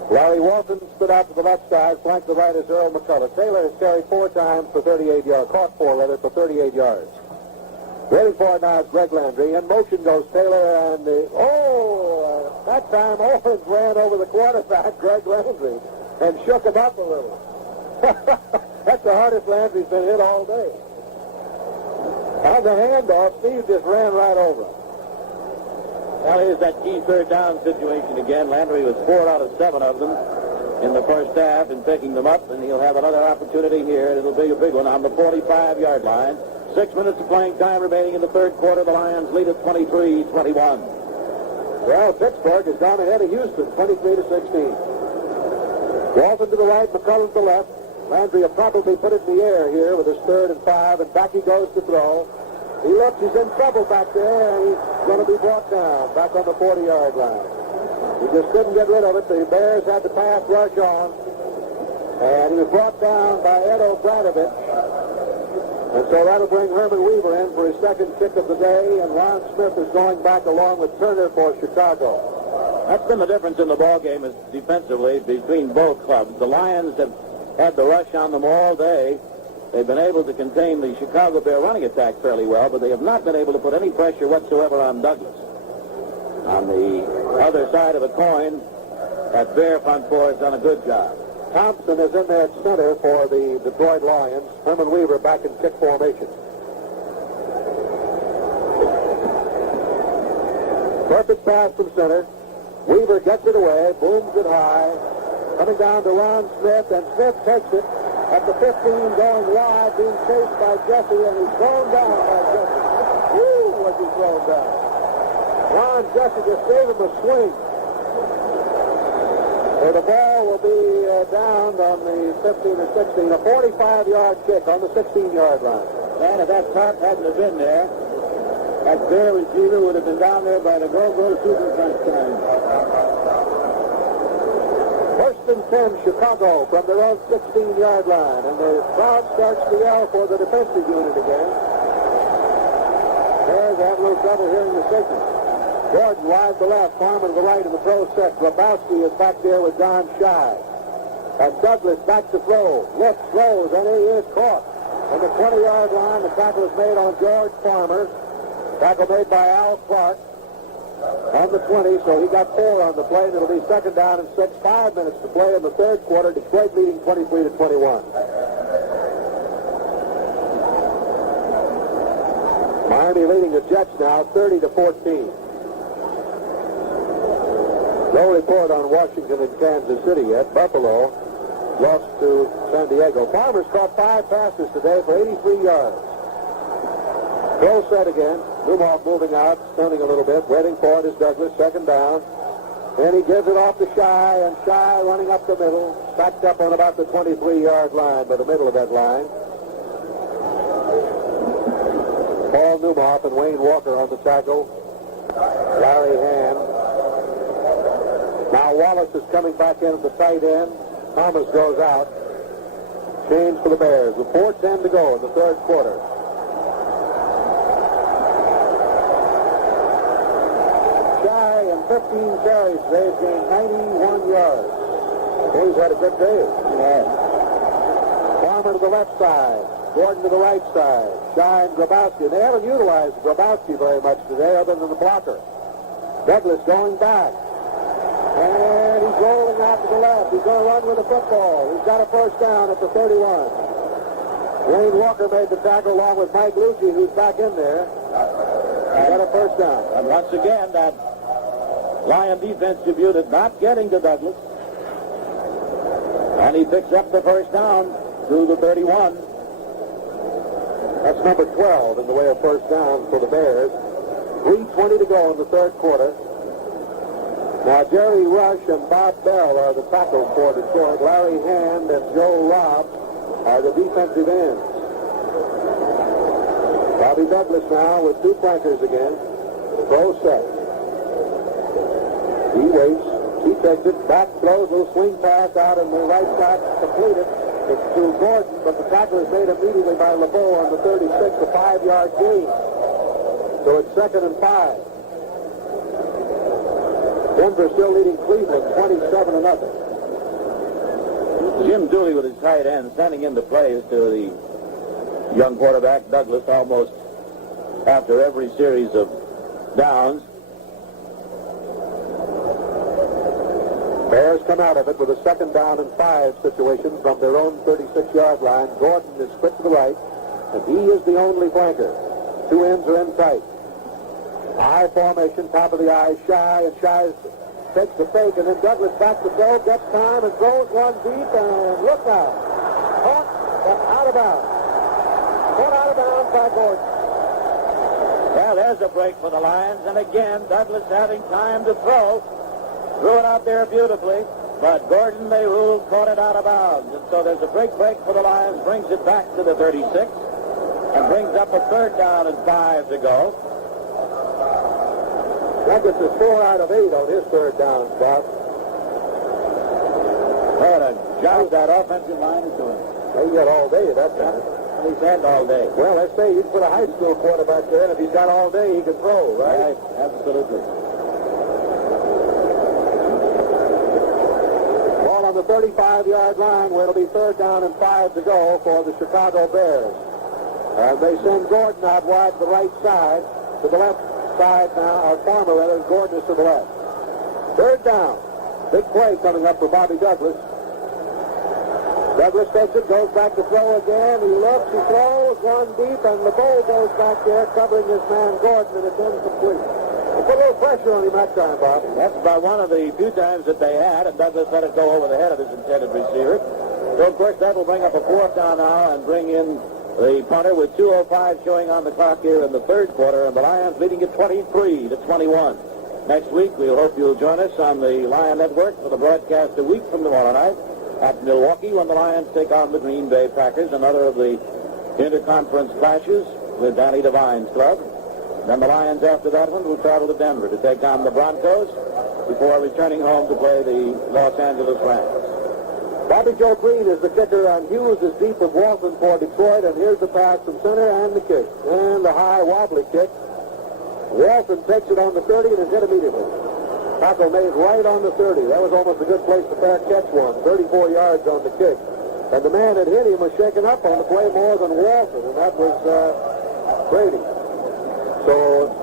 Larry Walton stood out to the left side, flanked the right as Earl McCullough. Taylor has carried 4 times for 38 yards, caught 4 rather for 38 yards. Waiting for it now is Greg Landry. In motion goes Taylor, and that time Owens ran over the quarterback, Greg Landry, and shook him up a little. That's the hardest Landry's been hit all day. On the handoff, Steve just ran right over him. Well, here's that key third down situation again. Landry was 4 out of 7 of them in the first half in picking them up, and he'll have another opportunity here. It'll be a big one on the 45-yard line. 6 minutes of playing time remaining in the third quarter. The Lions lead at 23-21. Well, Pittsburgh has gone ahead of Houston, 23-16. Walton to the right, McCullough to the left. Landry will probably put it in the air here with his 3rd and 5, and back he goes to throw. He looks, he's in trouble back there, and he's going to be brought down back on the 40-yard line. He just couldn't get rid of it. The Bears had the pass rush on, and he was brought down by Ed O'Bradovich. And so that'll bring Herman Weaver in for his second kick of the day, and Ron Smith is going back along with Turner for Chicago. That's been the difference in the ball game is defensively between both clubs. The Lions have had the rush on them all day. They've been able to contain the Chicago Bear running attack fairly well, but they have not been able to put any pressure whatsoever on Douglas. On the other side of the coin, that Bear front four has done a good job. Thompson is in there at center for the Detroit Lions. Herman Weaver back in kick formation. Perfect pass from center. Weaver gets it away, booms it high. Coming down to Ron Smith, and Smith takes it at the 15, going wide, being chased by Jesse, and he's thrown down by Jesse. Woo, was he thrown down. Ron Jesse just gave him a swing. So the ball will be down on the 15 or 16, a 45-yard kick on the 16-yard line. And if that top hadn't have been there, that fair receiver would have been down there by the go-go super crunch time. First and 10, Chicago from their own 16-yard line. And the crowd starts to yell for the defensive unit again. There's that little trouble hearing the signal. Gordon wide to the left, Farmer to the right in the pro set. Grabowski is back there with Don Shy. And Douglas back to throw. Left throws, and he is caught. On the 20-yard line, the tackle is made on George Farmer. Tackle made by Al Clark on the 20, so he got 4 on the play, and it'll be second down and 6. 5 minutes to play in the third quarter. Detroit leading 23-21. Miami leading the Jets now 30-14. No report on Washington and Kansas City yet. Buffalo lost to San Diego. Farmer's caught 5 passes today for 83 yards. Throw set again. Lumoff moving out, stunning a little bit. Waiting for it is Douglas, second down. And he gives it off to Shy, and Shy running up the middle, backed up on about the 23-yard line, by the middle of that line. Paul Newmoff and Wayne Walker on the tackle. Larry Hand. Now Wallace is coming back in at the tight end. Thomas goes out. Change for the Bears with 4:10 to go in the third quarter. Shy and 15 carries today has gained 91 yards. Oh, he's had a good day. Yeah. Farmer to the left side. Gordon to the right side. Shy and Grabowski. They haven't utilized Grabowski very much today other than the blocker. Douglas going back. And he's rolling out to the left. He's going to run with the football. He's got a first down at the 31. Wayne Walker made the tackle along with Mike Lucci, who's back in there. He got a first down. And once again, that Lion defensive unit not getting to Douglas. And he picks up the first down through the 31. That's number 12 in the way of first down for the Bears. 3:20 to go in the third quarter. Now, Jerry Rush and Bob Bell are the tackles for Detroit. Larry Hand and Joe Robb are the defensive ends. Bobby Douglas now with 2 flankers again. Throw set. He waits. He takes it. Back throws. Little swing pass out in the right side. Completed. It's to Gordon, but the tackle is made immediately by LeBeau on the 36, a 5-yard gain. So it's 2nd and 5. Denver still leading Cleveland 27-0. Jim Dooley with his tight end sending in the plays to the young quarterback Douglas almost after every series of downs. Bears come out of it with a 2nd down and 5 situation from their own 36-yard line. Gordon is quick to the right, and he is the only flanker. 2 ends are in tight. I formation, top of the eye, Shy, and Shy takes the fake, and then Douglas back to throw, gets time, and throws one deep, and look out. Caught, but out of bounds. Caught out of bounds by Gordon. Well, there's a break for the Lions, and again, Douglas having time to throw. Threw it out there beautifully, but Gordon, they ruled, caught it out of bounds. And so there's a break for the Lions, brings it back to the 36, and brings up a 3rd down and 5 to go. Douglas is 4 out of 8 on his 3rd down, Bob. What a job that offensive line is doing. He got all day that time. He's had all day. Well, let's say you put a high school quarterback there, and if he's got all day, he can throw, right? Absolutely. Ball on the 35-yard line, where it'll be 3rd down and 5 to go for the Chicago Bears. And they send Gordon out wide to the right side, to the left side now, or Farmer rather, Gordon is to the left. 3rd down. Big play coming up for Bobby Douglas. Douglas takes it, goes back to throw again. He looks, he throws, one deep, and LeBeau goes back there covering his man Gordon, and it's incomplete. They put a little pressure on him that time, Bob. That's about one of the few times that they had, and Douglas let it go over the head of his intended receiver. So, of course, that will bring up a 4th down now and bring in the punter with 2:05 showing on the clock here in the third quarter, and the Lions leading it 23-21. Next week, we'll hope you'll join us on the Lion Network for the broadcast a week from tomorrow night at Milwaukee when the Lions take on the Green Bay Packers, another of the interconference clashes with Danny Devine's club. Then the Lions, after that one, will travel to Denver to take on the Broncos before returning home to play the Los Angeles Rams. Bobby Joe Green is the kicker, and Hughes is deep with Walton for Detroit, and here's the pass from center and the kick. And the high wobbly kick. Walton takes it on the 30 and is hit immediately. Tackle made right on the 30. That was almost a good place to fair catch one. 34 yards on the kick. And the man that hit him was shaken up on the play more than Walton, and that was Brady. So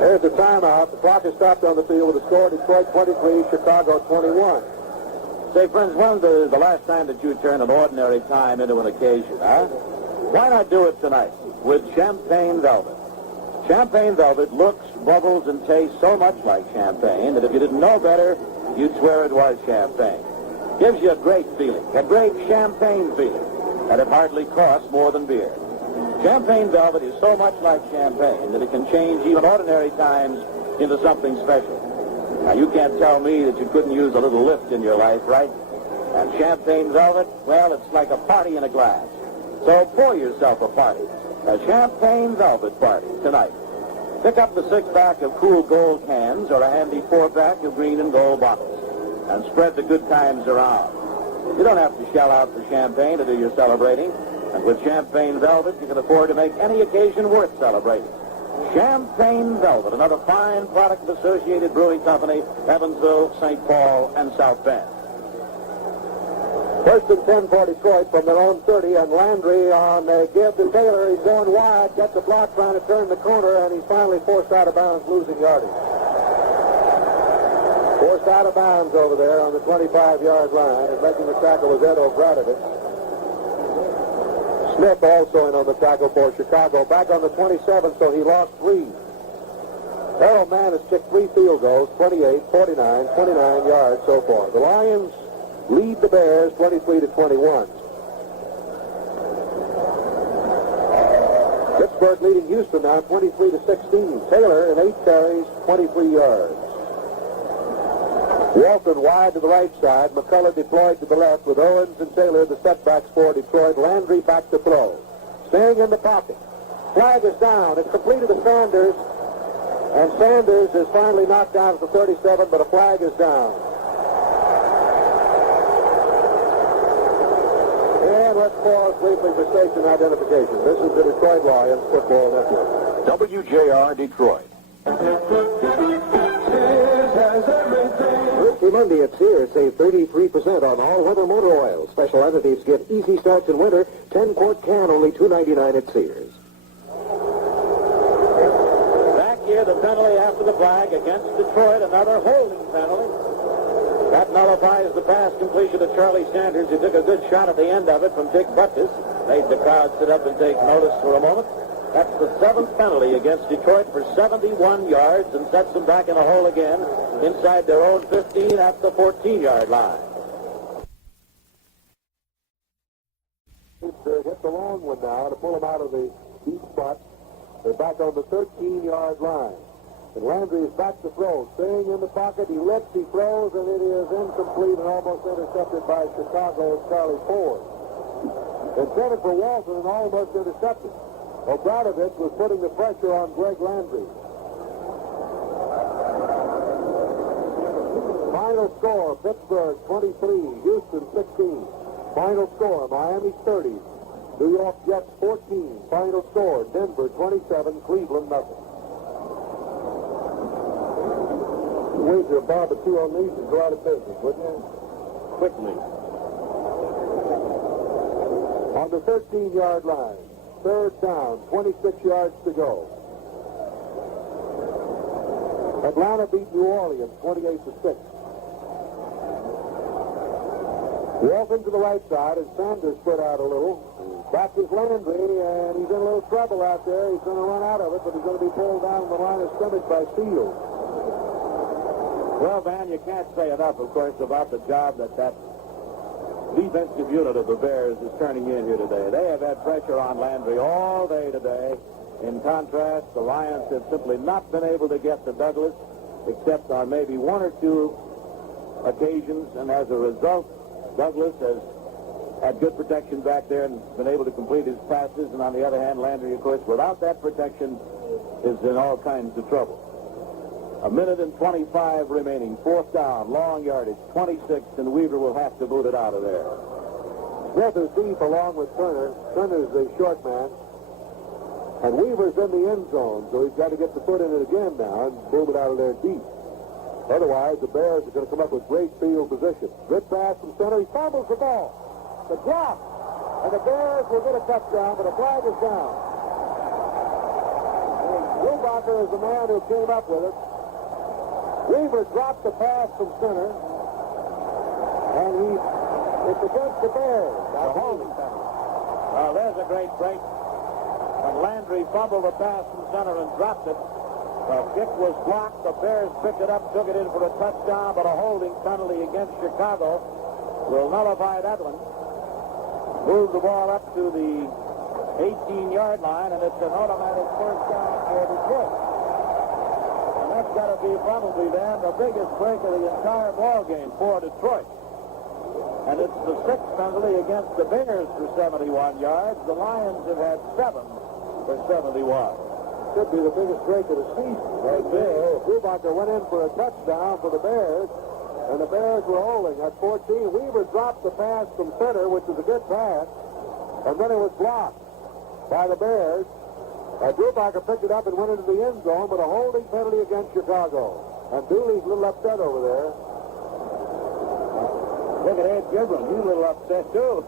there's the timeout. The clock is stopped on the field with a score: Detroit 23, Chicago 21. Say, friends, when's the last time that you turned an ordinary time into an occasion, huh? Why not do it tonight with Champagne Velvet? Champagne Velvet looks, bubbles, and tastes so much like champagne that if you didn't know better, you'd swear it was champagne. Gives you a great feeling, a great champagne feeling, and it hardly costs more than beer. Champagne Velvet is so much like champagne that it can change even ordinary times into something special. Now, you can't tell me that you couldn't use a little lift in your life, right? And Champagne Velvet, well, it's like a party in a glass. So pour yourself a party. A Champagne Velvet party tonight. Pick up the 6-pack of cool gold cans or a handy 4-pack of green and gold bottles and spread the good times around. You don't have to shell out for champagne to do your celebrating. And with Champagne Velvet, you can afford to make any occasion worth celebrating. Champagne Velvet, another fine product of Associated Brewing Company, Evansville, St. Paul, and South Bend. First and 10 for Detroit from their own 30, and Landry on a give to Taylor. He's going wide, gets a block trying to turn the corner, and he's finally forced out of bounds, losing yardage. Forced out of bounds over there on the 25-yard line, and making the tackle was Ed O'Bradovich. Smith also in on the tackle for Chicago. Back on the 27, so he lost 3. Harold Mann has kicked 3 field goals, 28, 49, 29 yards so far. The Lions lead the Bears 23-21. Pittsburgh leading Houston now 23-16. Taylor in 8 carries, 23 yards. Walton wide to the right side. McCullough deployed to the left with Owens and Taylor the setbacks for Detroit. Landry back to throw. Staying in the pocket. Flag is down. It's completed to Sanders. And Sanders is finally knocked down at the 37, but a flag is down. And let's pause briefly for station identification. This is the Detroit Lions Football Network. WJR Detroit. Monday at Sears, save 33% on all weather motor oils. Special additives give easy starts in winter. 10-quart can, only $2.99 at Sears. Back here, the penalty after the flag against Detroit, another holding penalty. That nullifies the pass completion to Charlie Sanders, who took a good shot at the end of it from Dick Butkus. Made the crowd sit up and take notice for a moment. That's the 7th penalty against Detroit for 71 yards and sets them back in the hole again inside their own 15 at the 14-yard line. Hit the long one now to pull them out of the deep spot. They're back on the 13-yard line. And Landry is back to throw. Staying in the pocket, he lifts, he throws, and it is incomplete and almost intercepted by Chicago's Charlie Ford. Intended for Walton and almost intercepted. O'Bradovich was putting the pressure on Greg Landry. Final score, Pittsburgh 23, Houston 16. Final score, Miami 30, New York Jets 14. Final score, Denver 27, Cleveland nothing. Wager a bob or two on these and go out of business, wouldn't you? Quickly. On the 13-yard line. 3rd down, 26 yards to go. Atlanta beat New Orleans 28-6. Walton to the right side, and Sanders spread out a little. Back is Landry, and he's in a little trouble out there. He's going to run out of it, but he's going to be pulled down the line of scrimmage by Steele. Well, Van, you can't say enough, of course, about the job that defensive unit of the Bears is turning in here today. They have had pressure on Landry all day today. In contrast, the Lions have simply not been able to get to Douglas, except on maybe 1 or 2 occasions, and as a result, Douglas has had good protection back there and been able to complete his passes. And on the other hand, Landry, of course, without that protection, is in all kinds of trouble. 1:25 remaining. Fourth down, long yardage, 26, and Weaver will have to boot it out of there. Smith is deep along with Turner. Turner's the short man. And Weaver's in the end zone, so he's got to get the foot in it again now and move it out of there deep. Otherwise, the Bears are going to come up with great field position. Good pass from center. He fumbles the ball. The drop. And the Bears will get a touchdown, but a flag is down. Wilbacher is the man who came up with it. Weaver dropped the pass from center. And it's against the Bears. The holding penalty. Well, there's a great break. When Landry fumbled the pass from center and dropped it, the kick was blocked. The Bears picked it up, took it in for a touchdown, but a holding penalty against Chicago will nullify that one. Move the ball up to the 18-yard line, and it's an automatic first down for Detroit. And that's got to be probably then the biggest break of the entire ball game for Detroit. And it's the sixth penalty against the Bears for 71 yards. The Lions have had 7 for 71. Could be the biggest break of the season. Right there. Wilbacher went in for a touchdown for the Bears, and the Bears were holding at 14. Weaver dropped the pass from center, which was a good pass, and then it was blocked by the Bears. Wilbacher picked it up and went into the end zone, but a holding penalty against Chicago. And Dooley's a little upset over there. Look at Ed Gibran. He's a little upset, too.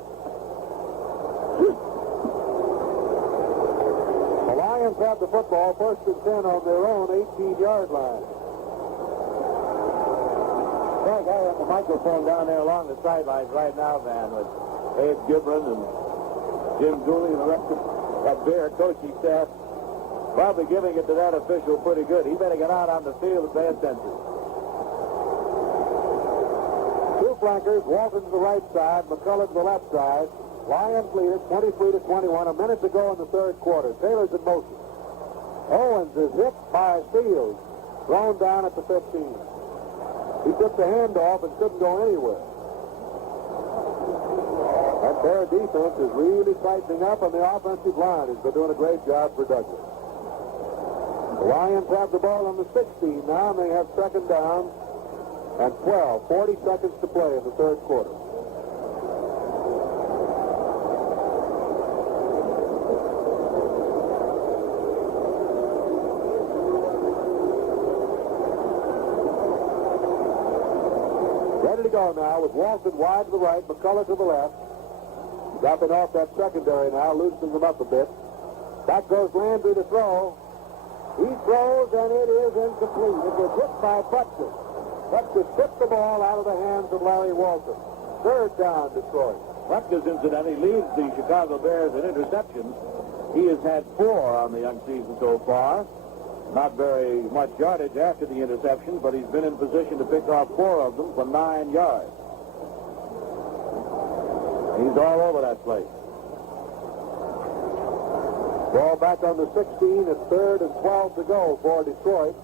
The Lions have the football, 1st and 10 on their own 18-yard line. Well, I have the microphone down there along the sidelines right now, man, with Ed Gibran and Jim Dooley and the rest of that Bear coaching staff. Probably giving it to that official pretty good. He better get out on the field and pay attention. Two flankers, Walton to the right side, McCullough to the left side. Lions lead it 23-21, a minute to go in the third quarter. Taylor's in motion. Owens is hit by Fields, thrown down at the 15. He took the handoff and couldn't go anywhere. That Bear defense is really tightening up, and the offensive line has been doing a great job for Douglas. The Lions have the ball on the 16 now, and they have second down and 12. 40 seconds to play in the third quarter. Ready to go now with Walton wide to the right, McCullough to the left. Dropping off that secondary now, loosening them up a bit. Back goes Landry to throw. He throws, and it is incomplete. It was hit by Butkus. Butkus tipped the ball out of the hands of Larry Walton. Third down, Detroit. Butkus, incidentally, leads the Chicago Bears in interceptions. He has had 4 on the young season so far. Not very much yardage after the interception, but he's been in position to pick off 4 of them for 9 yards. He's all over that place. Ball back on the 16. It's 3rd and 12 to go for Detroit.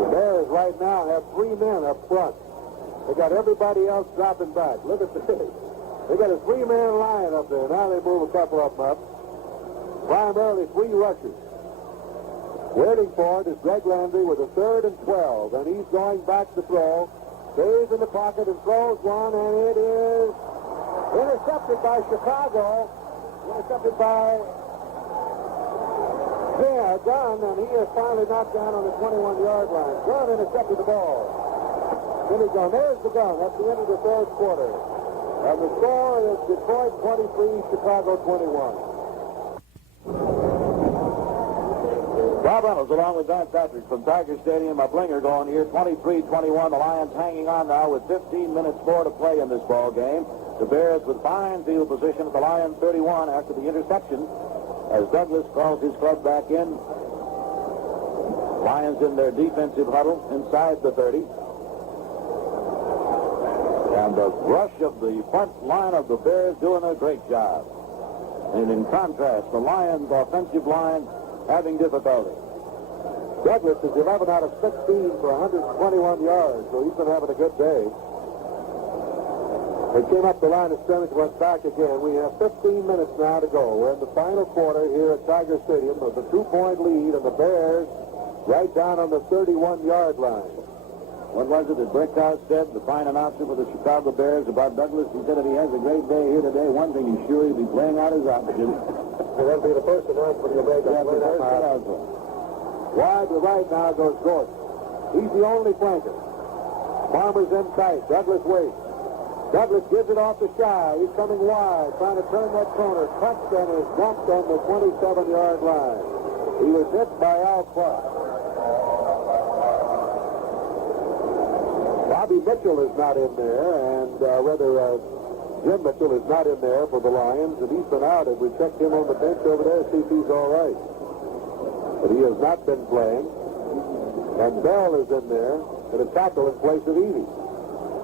The Bears right now have 3 men up front. They got everybody else dropping back. Look at this. They got a 3-man line up there. Now they move a couple of them up. Primarily 3 rushers. Waiting for it is Greg Landry with a 3rd and 12, and he's going back to throw. Stays in the pocket and throws one, and it is intercepted by Chicago. Intercepted by Gunn, and he is finally knocked down on the 21-yard line. Gunn intercepted the ball. Billy Gunn, there's the gun. That's the end of the third quarter. And the score is Detroit 23, Chicago 21. Bob Reynolds along with Don Patrick from Tiger Stadium. A blinger going here, 23-21. The Lions hanging on now with 15 minutes more to play in this ball game. The Bears with fine field position at the Lions 31 after the interception as Douglas calls his club back in. Lions in their defensive huddle inside the 30. And the rush of the front line of the Bears doing a great job. And in contrast, the Lions' offensive line having difficulty. Douglas is 11 out of 16 for 121 yards, so he's been having a good day. They came up the line of scrimmage, went back again. We have 15 minutes now to go. We're in the final quarter here at Tiger Stadium with a 2-point lead, and the Bears right down on the 31-yard line. What was it that Brickhouse said, the fine announcer for the Chicago Bears, about Douglas? He said that he has a great day here today. One thing he's sure he'll be playing out his option. So that'll be the first announcement he'll make. Yeah, the first announcement. Wide to the right now goes Gordon. He's the only flanker. Farmer's in tight. Douglas waits. Douglas gives it off to Shy. He's coming wide, trying to turn that corner. Touched and is bumped on the 27-yard line. He was hit by Al Clark. Bobby Mitchell is not in there, and Jim Mitchell is not in there for the Lions, and he's been out. And we checked him on the bench over there, see if he's all right. But he has not been playing. And Bell is in there at a tackle in place of Evie.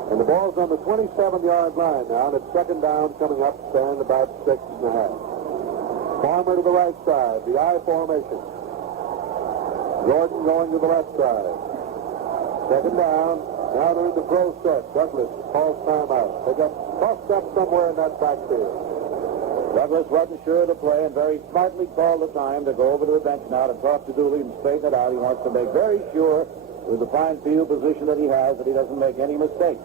And the ball's on the 27-yard line now, and it's second down coming up, and about 6.5. Farmer to the right side, the I formation. Gordon going to the left side. Second down. Now they're in the pro set. Douglas calls timeout. They got tossed up somewhere in that backfield. Douglas wasn't sure of the play and very smartly called the time to go over to the bench now to talk to Dooley and straighten it out. He wants to make very sure with the fine field position that he has that he doesn't make any mistakes.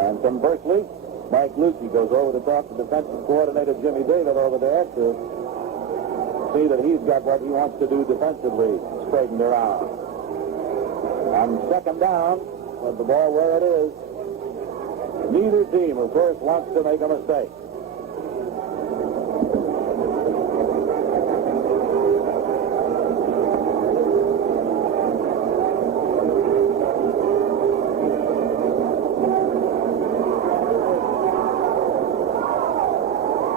And conversely, Mike Lucci goes over to talk to defensive coordinator Jimmy David over there to see that he's got what he wants to do defensively straightened around. On second down, with the ball where it is, neither team, of course, wants to make a mistake.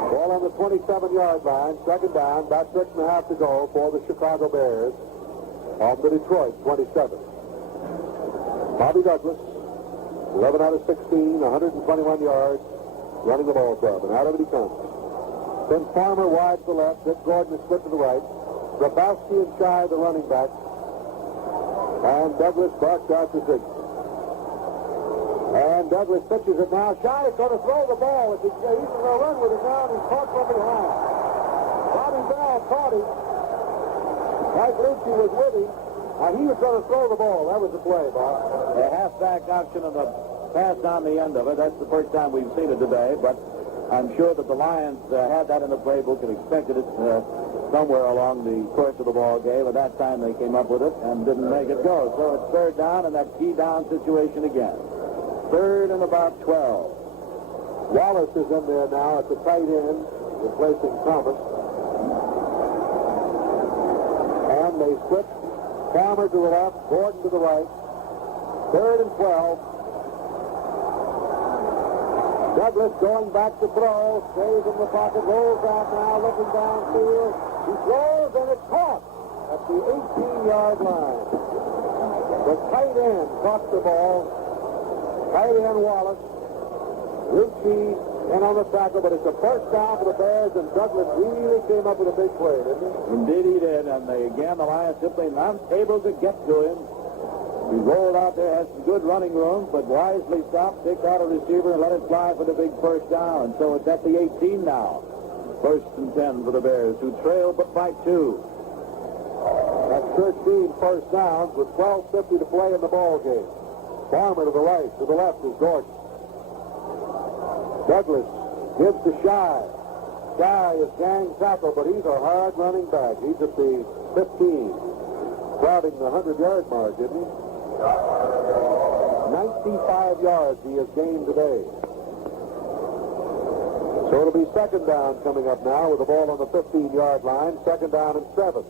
Ball on the 27-yard line, second down, about 6.5 to go for the Chicago Bears on the Detroit 27. Bobby Douglas, 11 out of 16, 121 yards, running the ball club, and out of it he comes. Then Farmer wide to the left, Dick Gordon is split to the right, Grabowski and Shy the running back, and Douglas barks out to Zig. And Douglas pitches it now. Shy is going to throw the ball. He's going to run with it now, and he's caught from behind. Bobby Bell caught him. Mike Lucci was with him. He was going to throw the ball. That was the play, Bob. A halfback option of a pass on the end of it. That's the first time we've seen it today, but I'm sure that the Lions had that in the playbook and expected it somewhere along the course of the ball game. At that time, they came up with it and didn't make it go. So it's third down and that key down situation again. Third and about 12. Wallace is in there now at the tight end, replacing Thomas. And they split. Farmer to the left, Gordon to the right. Third and 12. Douglas going back to throw, stays in the pocket, rolls out now, looking downfield. He throws, and it's caught at the 18-yard line. The tight end caught the ball. Tight end Wallace. Lucci in on the tackle, but it's a first down for the Bears, and Douglas really came up with a big play, didn't he? Indeed he did, and the Lions simply not able to get to him. He rolled out there, has some good running room, but wisely stopped, picked out a receiver, and let it fly for the big first down. And so it's at the 18 now. First and 10 for the Bears, who trail but by 2. That's 13 first downs with 12:50 to play in the ball game. Farmer to the right, to the left is Gordon. Douglas gives to Shy. Shy is gang tackle, but he's a hard running back. He's at the 15, crowding the 100-yard mark, isn't he? 95 yards he has gained today. So it'll be second down coming up now with the ball on the 15-yard line. Second down and 7.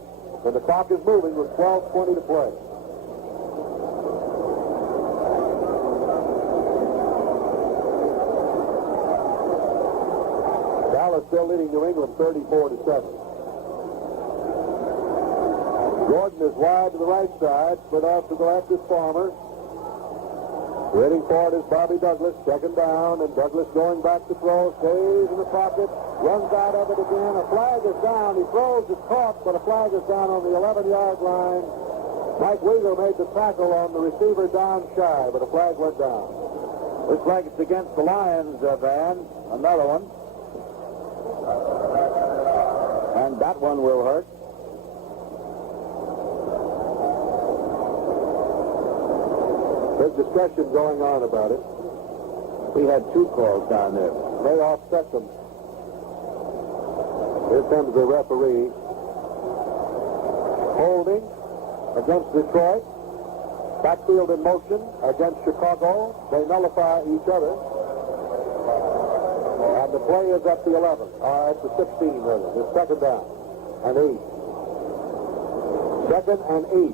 And the clock is moving with 12:20 to play. Dallas still leading New England 34-7. Gordon is wide to the right side, split off to the left is Farmer. Waiting for it is Bobby Douglas, second down, and Douglas going back to throw, stays in the pocket, runs out of it again. A flag is down. He throws, it's caught, but a flag is down on the 11-yard line. Mike Weaver made the tackle on the receiver down shy, but a flag went down. Looks like it's against the Lions, Van. Another one. And that one will hurt. There's discussion going on about it. We had two calls down there. They offset them. Here comes the referee. Holding against Detroit. Backfield in motion against Chicago. They nullify each other. And the play is at the 11. At the 16, rather. It's second down. And 8. Second and 8.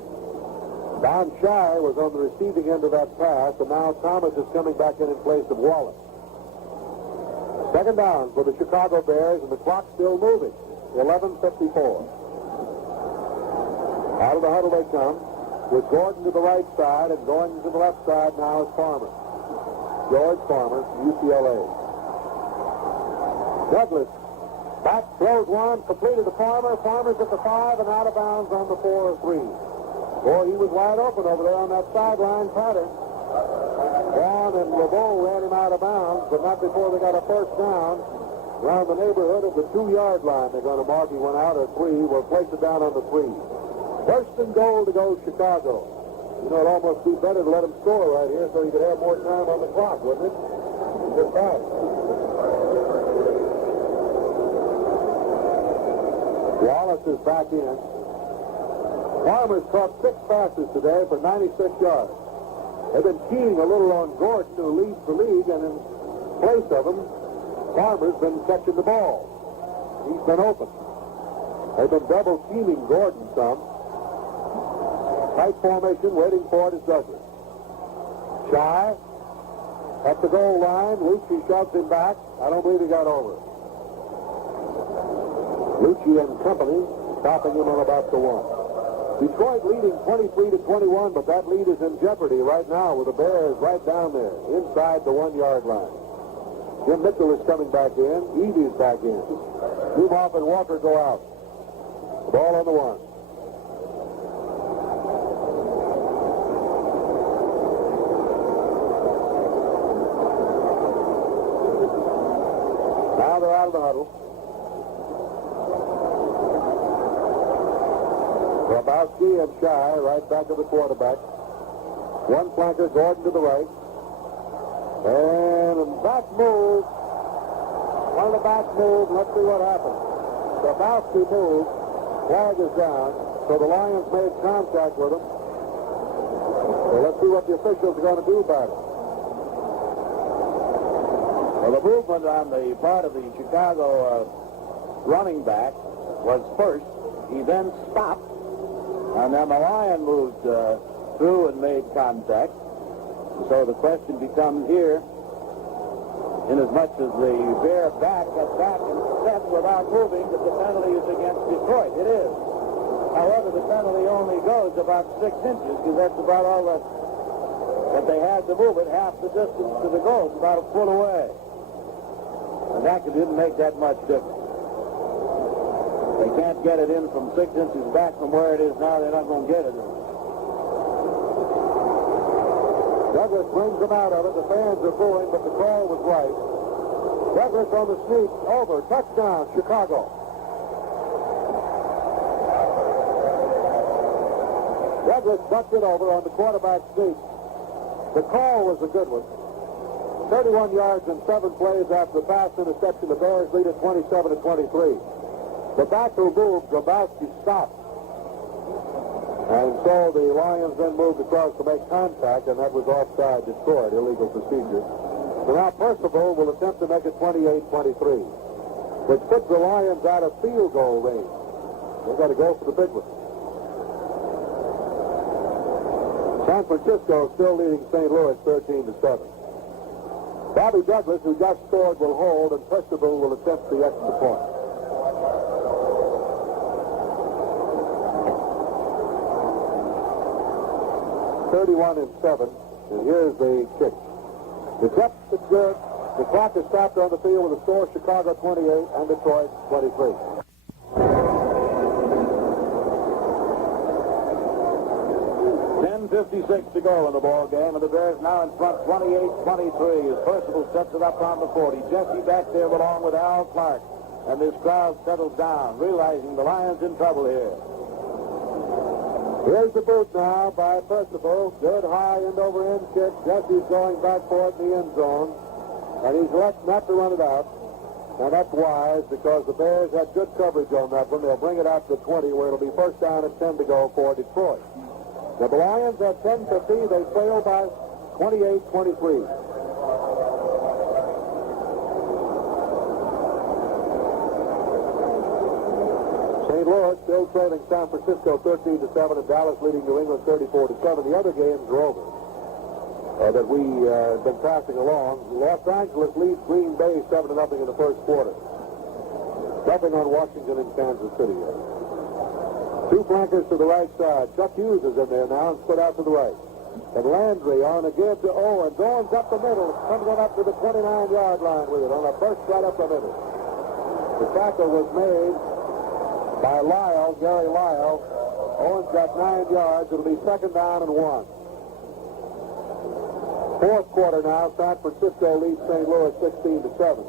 Don Shy was on the receiving end of that pass, and now Thomas is coming back in place of Wallace. Second down for the Chicago Bears, and the clock's still moving. 11:54. Out of the huddle they come, with Gordon to the right side, and going to the left side now is Farmer. George Farmer, UCLA. Douglas back, throws one, completed to Farmer. Farmer's at the 5 and out of bounds on the 4-3. Boy, he was wide open over there on that sideline pattern. Vaughn and LeBeau ran him out of bounds, but not before they got a first down. Around the neighborhood of the 2-yard line, they're going to mark he went out at 3. We'll place it down on the 3. First and goal to go Chicago. You know, it'd almost be better to let him score right here so he could have more time on the clock, wouldn't it? Just that. Wallace is back in. Farmer's caught 6 passes today for 96 yards. They've been keying a little on Gordon, who leads the league, and in place of him, Farmer's been catching the ball. He's been open. They've been double teaming Gordon some. Tight formation, waiting for it is Douglas. Shy at the goal line. Lucci shoves him back. I don't believe he got over. Lucci and company stopping him on about the 1. Detroit leading 23-21, but that lead is in jeopardy right now with the Bears right down there, inside the 1-yard line. Jim Mitchell is coming back in. Evie's back in. Dumoff and Walker go out. The ball on the 1. Now they're out of the huddle. Grabowski and Shy right back of the quarterback. One flanker, Gordon to the right. And a back move. On the back move, let's see what happens. Grabowski moves. Flag is down. So the Lions made contact with him. So let's see what the officials are going to do about it. Well, the movement on the part of the Chicago running back was first. He then stopped. And then the Lion moved through and made contact. So the question becomes here, inasmuch as the Bear back got back and set without moving, that the penalty is against Detroit. It is. However, the penalty only goes about 6 inches, because that's about all that they had to move it, half the distance to the goal. It's about a foot away. And that didn't make that much difference. They can't get it in from 6 inches back from where it is now. They're not going to get it in. Douglas brings them out of it. The fans are booing, but the call was right. Douglas on the sneak. Over. Touchdown, Chicago. Douglas bucked it over on the quarterback sneak. The call was a good one. 31 yards and 7 plays after the pass interception. The Bears lead at 27-23. The back who moved, Grabowski stopped. And so the Lions then moved across to make contact, and that was offside, destroyed, illegal procedure. So now Percival will attempt to make it 28-23, which puts the Lions out of field goal range. They've got to go for the big one. San Francisco still leading St. Louis 13-7. Bobby Douglas, who just scored, will hold, and Percival will attempt the extra point. 31-7, and here's the kick. The depth is good. The clock is stopped on the field with a score: Chicago 28 and Detroit 23. 3:56 to go in the ball game, and the Bears now in front 28-23 as Percival sets it up on the 40. Jesse back there along with Al Clark, and this crowd settles down, realizing the Lions in trouble here. Here's the boot now by Percival. Good high end-over-end kick. Jesse's going back for it in the end zone, and he's left not to run it out. And that's wise because the Bears had good coverage on that one. They'll bring it out to 20 where it'll be first down at 10 to go for Detroit. Now the Lions at 10:50, they trail by 28-23. St. Louis still trailing San Francisco 13-7, and Dallas leading New England 34-7. The other games are over that we have been passing along. Los Angeles leads Green Bay 7-0 in the first quarter. Nothing on Washington and Kansas City yet. Two flankers to the right side. Chuck Hughes is in there now and split out to the right. And Landry on a give to Owens. Owens up the middle, comes on up to the 29-yard line with it on a burst right up the middle. The tackle was made by Lyle, Gary Lyle. Owens got 9 yards. It'll be second down and 1. Fourth quarter now. San Francisco leads St. Louis 16-7.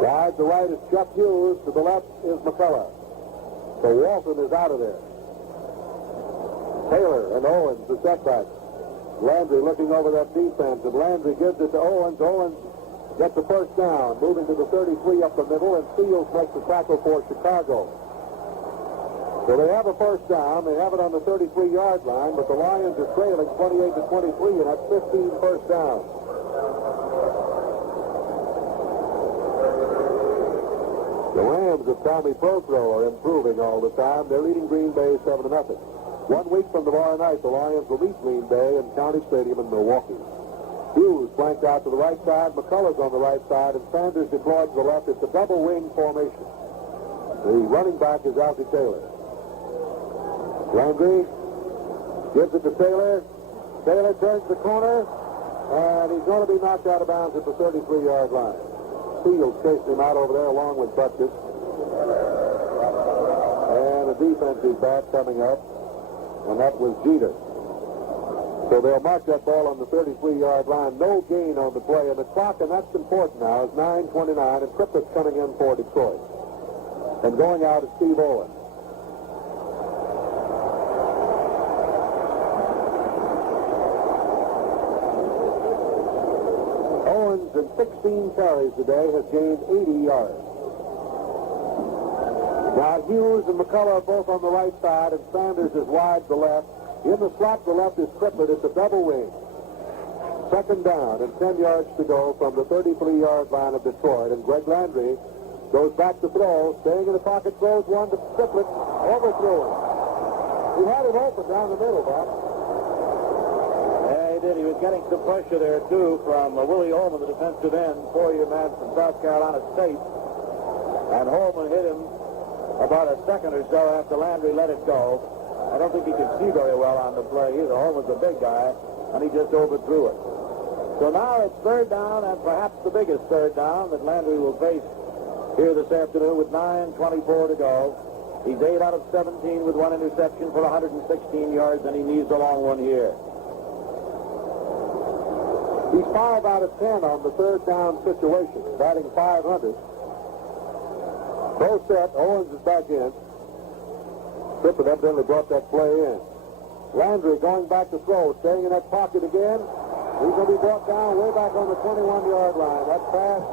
Wide to right is Chuck Hughes. To the left is McCullough. So Walton is out of there. Taylor and Owens, the setback. Landry looking over that defense, and Landry gives it to Owens. Owens gets the first down, moving to the 33 up the middle, and Fields makes the tackle for Chicago. So they have a first down. They have it on the 33-yard line, but the Lions are trailing 28-23, and that's 15 first downs. The Rams of Tommy Prothro are improving all the time. They're leading Green Bay 7-0. 1 week from tomorrow night, the Lions will meet Green Bay in County Stadium in Milwaukee. Hughes flanked out to the right side. McCullough's on the right side, and Sanders deployed to the left. It's a double wing formation. The running back is Alfie Taylor. Landry gives it to Taylor. Taylor turns the corner, and he's going to be knocked out of bounds at the 33-yard line. Fields chased him out over there along with Butkus. And a defensive back coming up, and that was Jeter. So they'll mark that ball on the 33-yard line. No gain on the play. And the clock, and that's important now, is 9:29, and Triplett's coming in for Detroit. And going out is Steve Owens. Owens, in 16 carries today, has gained 80 yards. Now Hughes and McCullough are both on the right side, and Sanders is wide to left. In the slot to left is Triplett. It's a double wing. Second down and 10 yards to go from the 33-yard line of Detroit. And Greg Landry goes back to throw. Staying in the pocket, throws one to Triplett. Overthrew him. He had it open down the middle, Bob. Yeah, he did. He was getting some pressure there, too, from Willie Holman, the defensive end, 4-year man from South Carolina State. And Holman hit him about a second or so after Landry let it go. I don't think he could see very well on the play either. Holman's a big guy, and he just overthrew it. So now it's third down, and perhaps the biggest third down that Landry will face here this afternoon with 9:24 to go. He's 8 out of 17 with 1 interception for 116 yards, and he needs a long one here. He's 5 out of 10 on the third down situation, batting .500. Both set. Owens is back in. Triplett evidently brought that play in. Landry going back to throw, staying in that pocket again. He's going to be brought down way back on the 21-yard line. That fast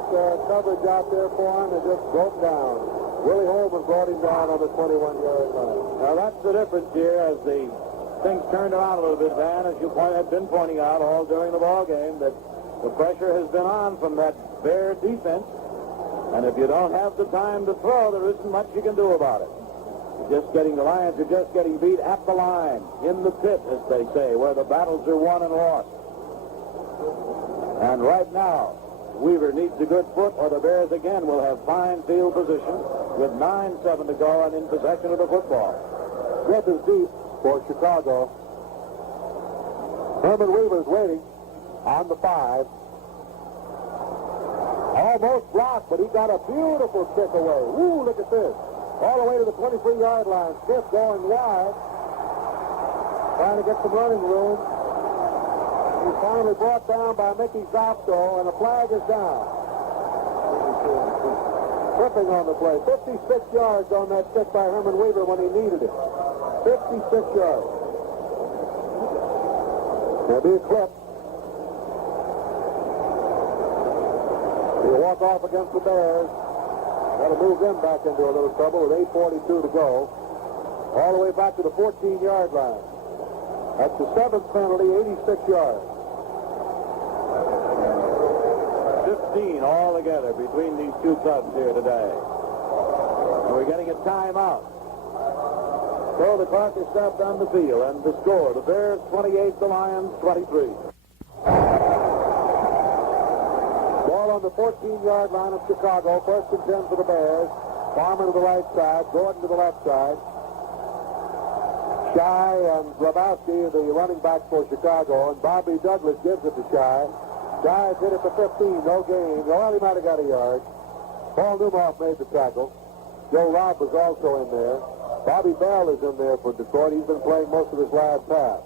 coverage out there for him and just broke down. Willie Holman brought him down on the 21-yard line. Now that's the difference here as the things turned around a little bit, Van, as you had been pointing out all during the ball game, that the pressure has been on from that Bear defense. And if you don't have the time to throw, there isn't much you can do about it. The Lions are just getting beat at the line, in the pit, as they say, where the battles are won and lost. And right now, Weaver needs a good foot, or the Bears again will have fine field position with 9:07 to go and in possession of the football. Smith is deep for Chicago. Herman Weaver's waiting on the 5. Almost blocked, but he got a beautiful kick away. Ooh, look at this. all the way to the 23-yard line. Smith going wide, trying to get some running room. He's finally brought down by Mickey Zopko, and the flag is down. Tripping on the play. 56 yards on that stick by Herman Weaver when he needed it. 56 yards. There'll be a clip. He'll walk off against the Bears. Got to move them back into a little trouble with 8:42 to go. All the way back to the 14-yard line. That's the 7th penalty, 86 yards. 15 altogether between these two clubs here today. And we're getting a timeout. So the clock is stopped on the field, and the score, the Bears 28, the Lions 23. Ball on the 14-yard line of Chicago. 1st and 10 for the Bears. Farmer to the right side, Gordon to the left side. Shy and Grabowski, the running back for Chicago, and Bobby Douglas gives it to Shy. Shy hit it for 15, no gain. Well, he might have got a yard. Paul Newmoff made the tackle. Joe Robb was also in there. Bobby Bell is in there for Detroit. He's been playing most of his last half.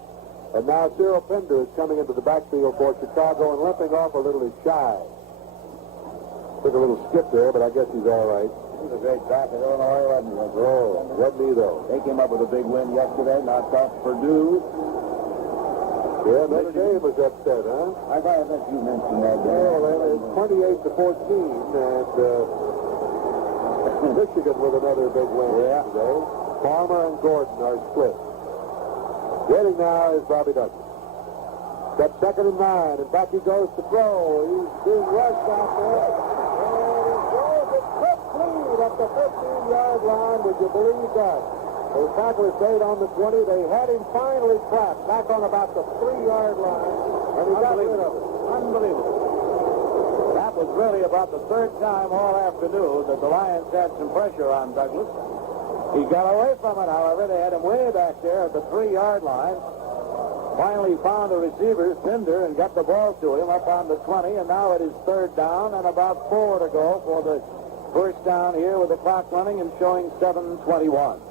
And now Cyril Pinder is coming into the backfield for Chicago, and limping off a little is Shy. Took a little skip there, but I guess he's all right. He's a great back at Illinois, wasn't he? Oh, wasn't he, though? They came up with a big win yesterday, knocked off Purdue. Yeah, Notre Dame was upset, huh? I thought you mentioned that. Well, it's 28-14, and Michigan with another big win today. Farmer and Gordon are split. Getting now is Bobby Douglas. Got 2nd and 9, and back he goes to throw. He's being rushed out there. And he throws it complete at the 15-yard line. Would you believe that? The tackler stayed on the 20. They had him finally trapped back on about the 3-yard line, and he got rid of it. Unbelievable. That was really about the 3rd time all afternoon that the Lions had some pressure on Douglas. He got away from it, however. They had him way back there at the 3-yard line. Finally found the receiver, Pinder, and got the ball to him up on the 20, and now it is 3rd down and about 4 to go for the first down here with the clock running and showing 7:21.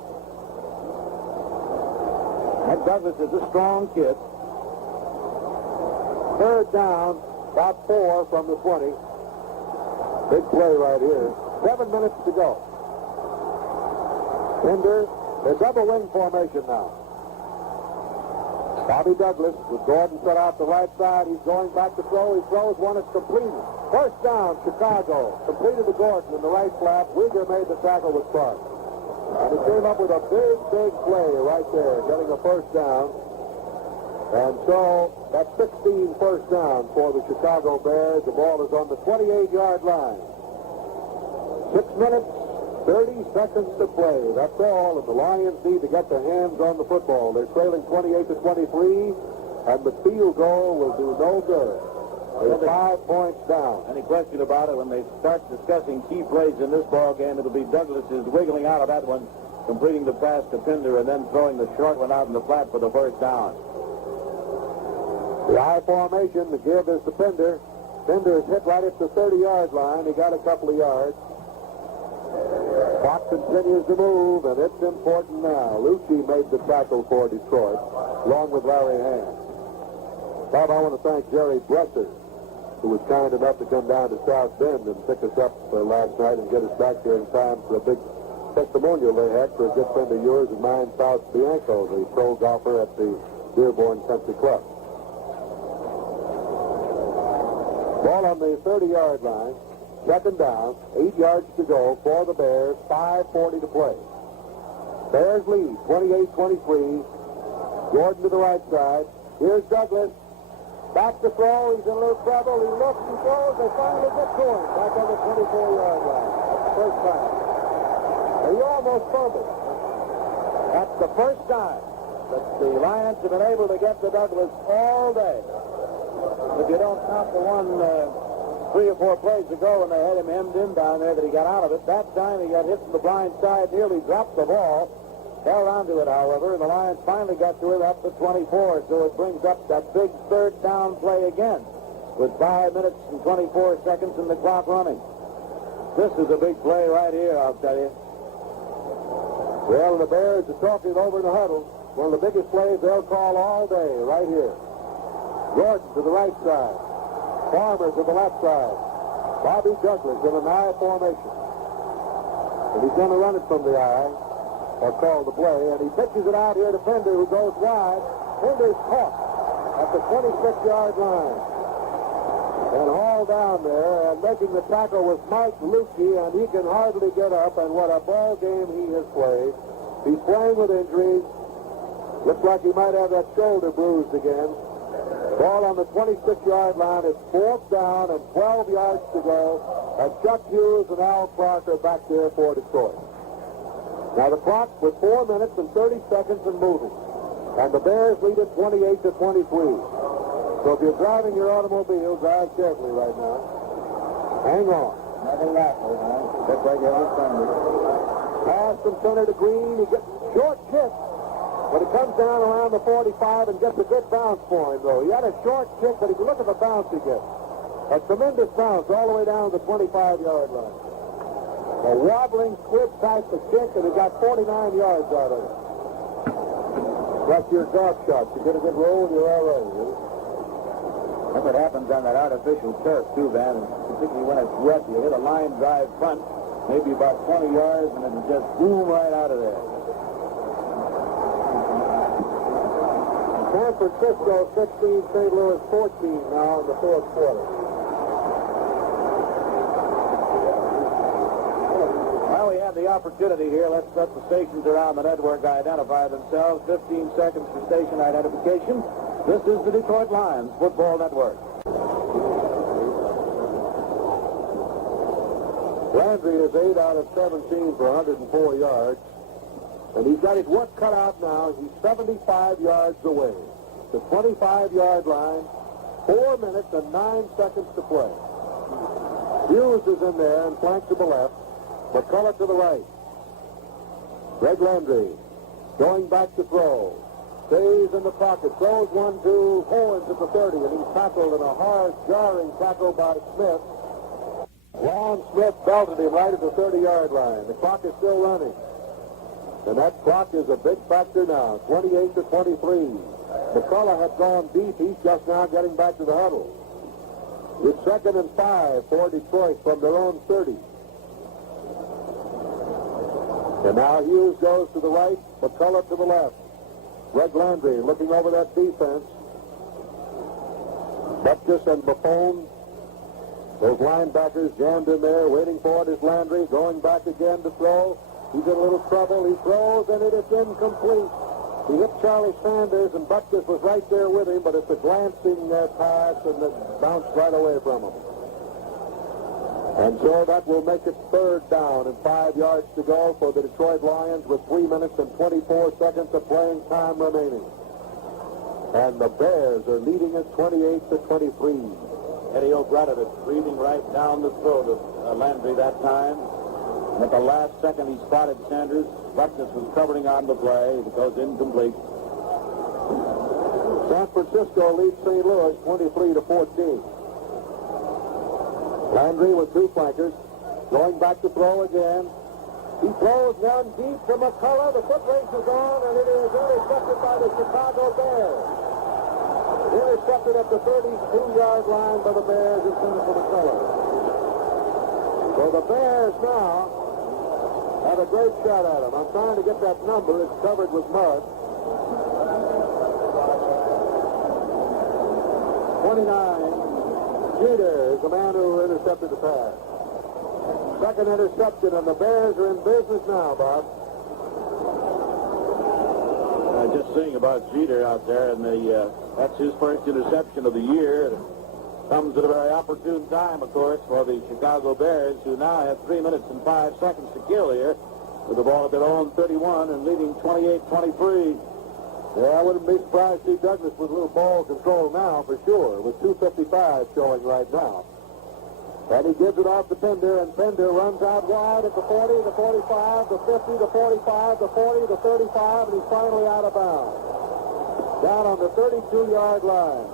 Ed Douglas is a strong kid. 3rd down, about 4 from the 20. Big play right here. 7 minutes to go. Pinder, the double wing formation now. Bobby Douglas with Gordon set out the right side. He's going back to throw. He throws one. It's completed. First down, Chicago. Completed to Gordon in the right flap. Wieger made the tackle with Clark. And he came up with a big, big play right there, getting a first down. And so that's 16 first down for the Chicago Bears. The ball is on the 28-yard line. 6 minutes, 30 seconds to play. That's all, and the Lions need to get their hands on the football. They're trailing 28-23, and the field goal will do no good. They're 5 points down. Any question about it, when they start discussing key plays in this ball game, it'll be Douglas's wiggling out of that one, completing the pass to Pinder, and then throwing the short one out in the flat for the first down. The I formation, the give is to Pinder. Pinder is hit right at the 30-yard line. He got a couple of yards. Clock continues to move, and it's important now. Lucci made the tackle for Detroit, along with Larry Hand. Bob, I want to thank Jerry Bresser, who was kind enough to come down to South Bend and pick us up last night and get us back here in time for a big testimonial they had for a good friend of yours and mine, Faust Bianco, the pro golfer at the Dearborn Country Club. Ball on the 30-yard line. 2nd down, 8 yards to go for the Bears, 5:40 to play. Bears lead, 28-23. Gordon to the right side. Here's Douglas. Back to throw. He's in a little trouble. He looks, he throws. They finally get to him. Back on the 24-yard line. That's the first time. He almost fumbled. That's the first time that the Lions have been able to get to Douglas all day. If you don't count the one 3 or 4 plays ago when they had him hemmed in down there that he got out of it, that time he got hit from the blind side, nearly dropped the ball, held onto it, however, and the Lions finally got to it up to 24, so it brings up that big 3rd down play again with 5 minutes and 24 seconds and the clock running. This is a big play right here, I'll tell you. Well, the Bears are talking over in the huddle. One of the biggest plays they'll call all day right here. Gordon to the right side. Farmer to the left side. Bobby Douglas in an I formation. And he's going to run it from the I, or call the play, and he pitches it out here to Pender, who goes wide. Pender's caught at the 26-yard line and hauled down there, and making the tackle was Mike Lukey, and he can hardly get up, and what a ball game he has played. He's playing with injuries. Looks like he might have that shoulder bruised again. Ball on the 26-yard line. It's 4th down and 12 yards to go, and Chuck Hughes and Al Clark are back there for Detroit. Now the clock with 4 minutes and 30 seconds and moving, and the Bears lead it 28-23. So if you're driving your automobile, drive carefully right now. Hang on. Nothing natural, man. Just like every Sunday. Pass from center to Green. He gets short kick, but it comes down around the 45 and gets a good bounce for him, though. He had a short kick, but if you look at the bounce he gets, a tremendous bounce all the way down to the 25-yard line. A wobbling, squib type of kick, and he got 49 yards out of it. That's your golf shot. You get a good roll, you're all right. That's what happens on that artificial turf, too, Van. And particularly when it's wet, you hit a line drive front, maybe about 20 yards, and it'll just boom right out of there. San Francisco 16, St. Louis 14 now in the fourth quarter. Well, we have the opportunity here. Let's let the stations around the network identify themselves. 15 seconds for station identification. This is the Detroit Lions Football Network. Landry is 8 out of 17 for 104 yards. And he's got his work cut out now. He's 75 yards away. The 25-yard line, 4 minutes and 9 seconds to play. Hughes is in there and flank to the left. McCullough to the right. Greg Landry going back to throw. Stays in the pocket. Throws 1-2. Owens at the 30, and he's tackled in a hard, jarring tackle by Smith. Ron Smith belted him right at the 30-yard line. The clock is still running. And that clock is a big factor now, 28-23. McCullough had gone deep. He's just now getting back to the huddle. It's 2nd and 5 for Detroit from their own 30. And now Hughes goes to the right, McCullough to the left. Greg Landry looking over that defense. Butkus and Buffon, those linebackers jammed in there, waiting for it is Landry, going back again to throw. He's in a little trouble. He throws, and it is incomplete. He hit Charlie Sanders, and Butkus was right there with him, but it's a glancing pass, and it bounced right away from him. And so that will make it 3rd down and 5 yards to go for the Detroit Lions with 3 minutes and 24 seconds of playing time remaining. And the Bears are leading it 28-23. Eddie O'Brien breathing right down the throat of Landry that time. And at the last second, he spotted Sanders. Butkus was covering on the play. It goes incomplete. San Francisco leads St. Louis 23-14. Landry with 2 flankers. Going back to throw again. He throws one deep to McCullough. The foot race is on, and it is intercepted by the Chicago Bears. Intercepted at the 32-yard line by the Bears in front of McCullough. So the Bears now have a great shot at him. I'm trying to get that number. It's covered with mud. 29. Jeter is the man who intercepted the pass. Second interception, and the Bears are in business now, Bob. Just seeing about Jeter out there, and that's his first interception of the year. It comes at a very opportune time, of course, for the Chicago Bears, who now have 3 minutes and 5 seconds to kill here, with the ball at their own 31 and leading 28-23. Yeah, I wouldn't be surprised to see Douglas with a little ball control now, for sure, with 2:55 showing right now. And he gives it off to Pender, and Pender runs out wide at the 40, the 45, the 50, the 45, the 40, the 35, and he's finally out of bounds. Down on the 32-yard line.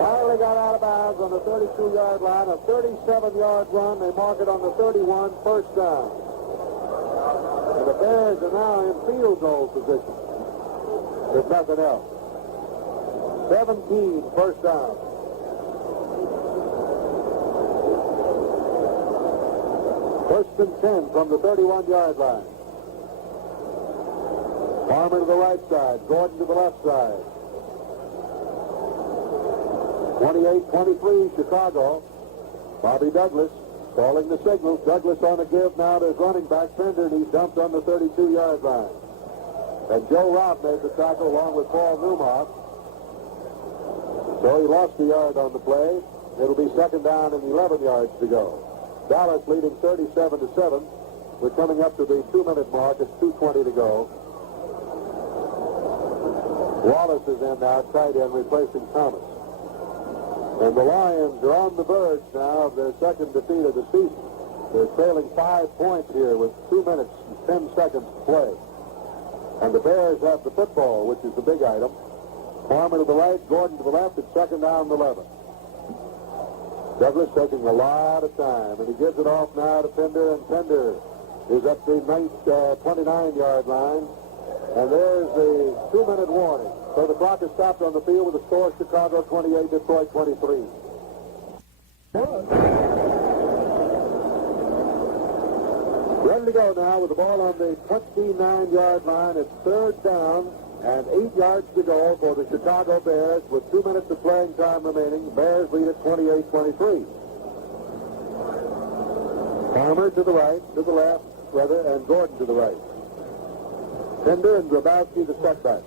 Finally got out of bounds on the 32-yard line. A 37-yard run. They mark it on the 31, 1st down. And the Bears are now in field goal position, if nothing else. 17 first down. First and 10 from the 31-yard line. Farmer to the right side, Gordon to the left side. 28-23 Chicago. Bobby Douglas calling the signal. Douglas on a give now to his running back, Fender, and he's dumped on the 32-yard line. And Joe Robb made the tackle along with Paul Newmont. So he lost a yard on the play. It'll be second down and 11 yards to go. Dallas leading 37-7. We're coming up to the 2-minute mark. It's 2:20 to go. Wallace is in now, tight end, replacing Thomas. And the Lions are on the verge now of their second defeat of the season. They're trailing 5 points here with 2 minutes and 10 seconds to play. And the Bears have the football, which is the big item. Farmer to the right, Gordon to the left. It's second down and 11. Douglas taking a lot of time, and he gives it off now to Pender, and Pender is up the 29-yard line. And there's the 2-minute warning. So the clock is stopped on the field with the score Chicago 28, Detroit 23. Ready to go now with the ball on the 29-yard line. It's third down and 8 yards to go for the Chicago Bears with 2 minutes of playing time remaining. Bears lead at 28-23. Farmer to the right, to the left, rather, and Gordon to the right. Pender and Grabowski the setback.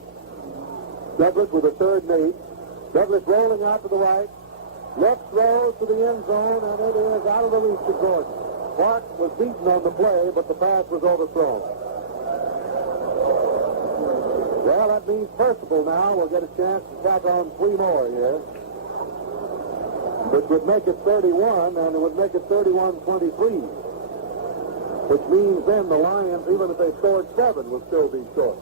Douglas with a third and 8. Douglas rolling out to the right. Left throws to the end zone, and it is out of the reach of Gordon. Clark was beaten on the play, but the pass was overthrown. Well, that means Percival now will get a chance to tack on 3 more here. Which would make it 31, and it would make it 31-23. Which means then the Lions, even if they scored 7, will still be short.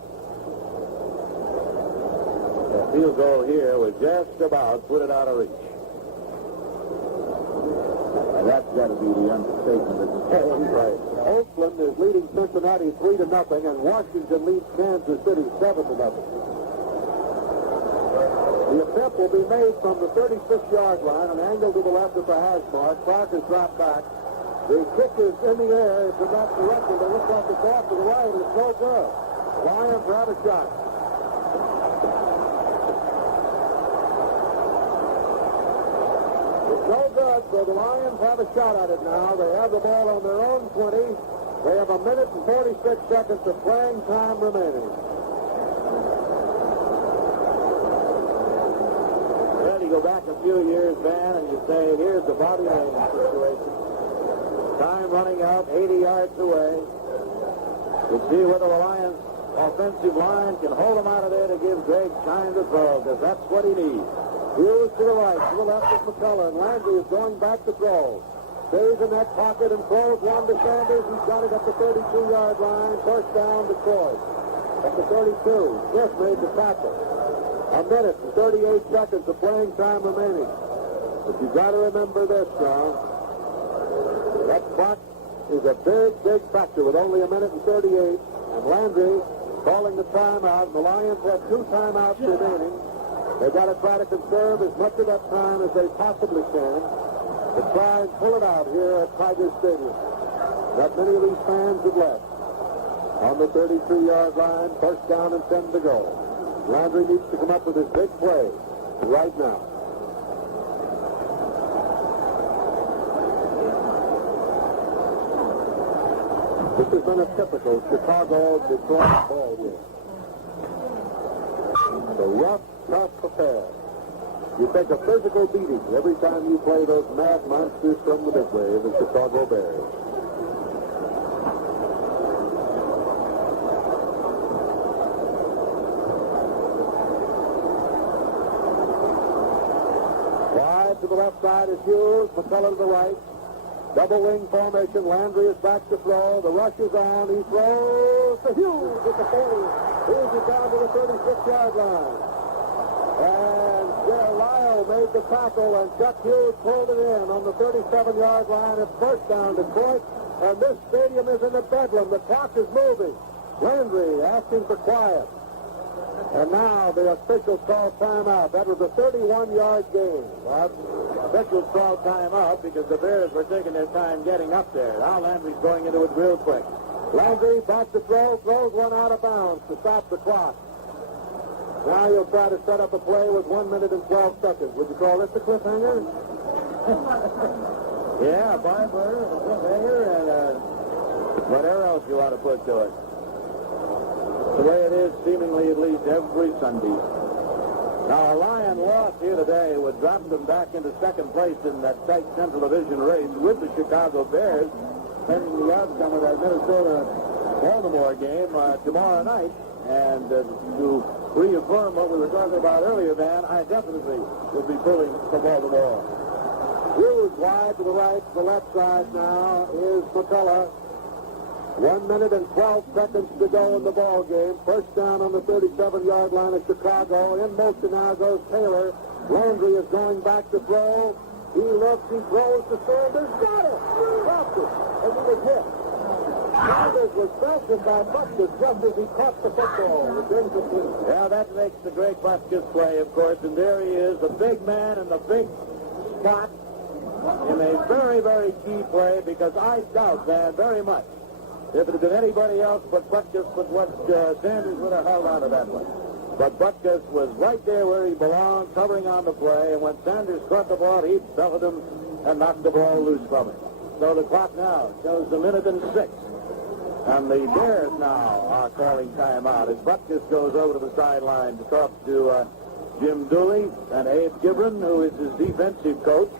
The field goal here was just about put it out of reach. And that's got to be the understatement of the game. Right. Oakland is leading Cincinnati 3-0, and Washington leads Kansas City 7-0. The attempt will be made from the 36-yard line, an angle to the left of the hash mark. Clark is dropped back. The kick is in the air. It's in that direction. They look like it's off to the right. It's no good. Lions have a shot. It's no good, so the Lions have a shot at it now. They have the ball on their own 20. They have 1 minute and 46 seconds of playing time remaining. Then you go back a few years, Van, and you say, here's the Bobby Lane situation. Time running out, 80 yards away. We'll see whether the Lions' offensive line can hold him out of there to give Greg time to throw, because that's what he needs. Hughes to the right, to the left of McCullough, and Landry is going back to throw. Stays in that pocket and throws one to Sanders. He's got it at the 32-yard line. First down, Detroit. At the 32, Smith made the tackle. 1 minute and 38 seconds of playing time remaining. But you've got to remember this, John. That clock is a big, big factor with only 1 minute and 38. And Landry calling the timeout. And the Lions have 2 timeouts remaining. They've got to try to conserve as much of that time as they possibly can to try and pull it out here at Tiger Stadium. Not many of these fans have left. On the 33-yard line, first down and 10 to go. Landry needs to come up with his big play right now. This has been a typical Chicago-Detroit ball game. The rough, tough affair. You take a physical beating every time you play those mad monsters from the Midway, the Chicago Bears. Wide to the left side is Hughes, McCullough to the right. Double wing formation. Landry is back to throw. The rush is on. He throws to Hughes at the 40. Hughes is down to the 36-yard line. And Lyle made the tackle, and Chuck Hughes pulled it in on the 37-yard line. It's first down Detroit and this stadium is in a bedlam. The clock is moving. Landry asking for quiet. And now the officials call timeout. That was a 31-yard game. Well, officials called timeout because the Bears were taking their time getting up there. Now Landry's going into it real quick. Landry back to throw, throws one out of bounds to stop the clock. Now he'll try to set up a play with 1 minute and 12 seconds. Would you call this a cliffhanger? Yeah, Barber, a cliffhanger, and whatever else you want to put to it. The way it is seemingly at least every Sunday. Now, a Lion loss here today would drop them back into second place in that tight Central Division race with the Chicago Bears, pending the outcome of that Minnesota-Baltimore game tomorrow night. And to reaffirm what we were talking about earlier, Van, I definitely would be pulling for Baltimore. Hughes wide to the right, the left side now is McCullough. 1 minute and 12 seconds to go in the ball game. First down on the 37-yard line of Chicago. In motion now goes Taylor. Landry is going back to throw. He looks, he throws to Sanders. Got it! Dropped it. And he was hit. Sanders was sanctioned by Butkus just as he caught the football. It's incomplete. Yeah, that makes the great Butkus play, of course. And there he is, the big man in the big spot in a very, very key play, because I doubt, Van, very much, if it had been anybody else but Butkus, but what Sanders would have held on to that one. But Butkus was right there where he belonged, covering on the play, and when Sanders caught the ball, he belted him and knocked the ball loose from him. So the clock now shows a minute and 6. And the Bears now are calling timeout as Butkus goes over to the sideline to talk to Jim Dooley and Abe Gibran, who is his defensive coach.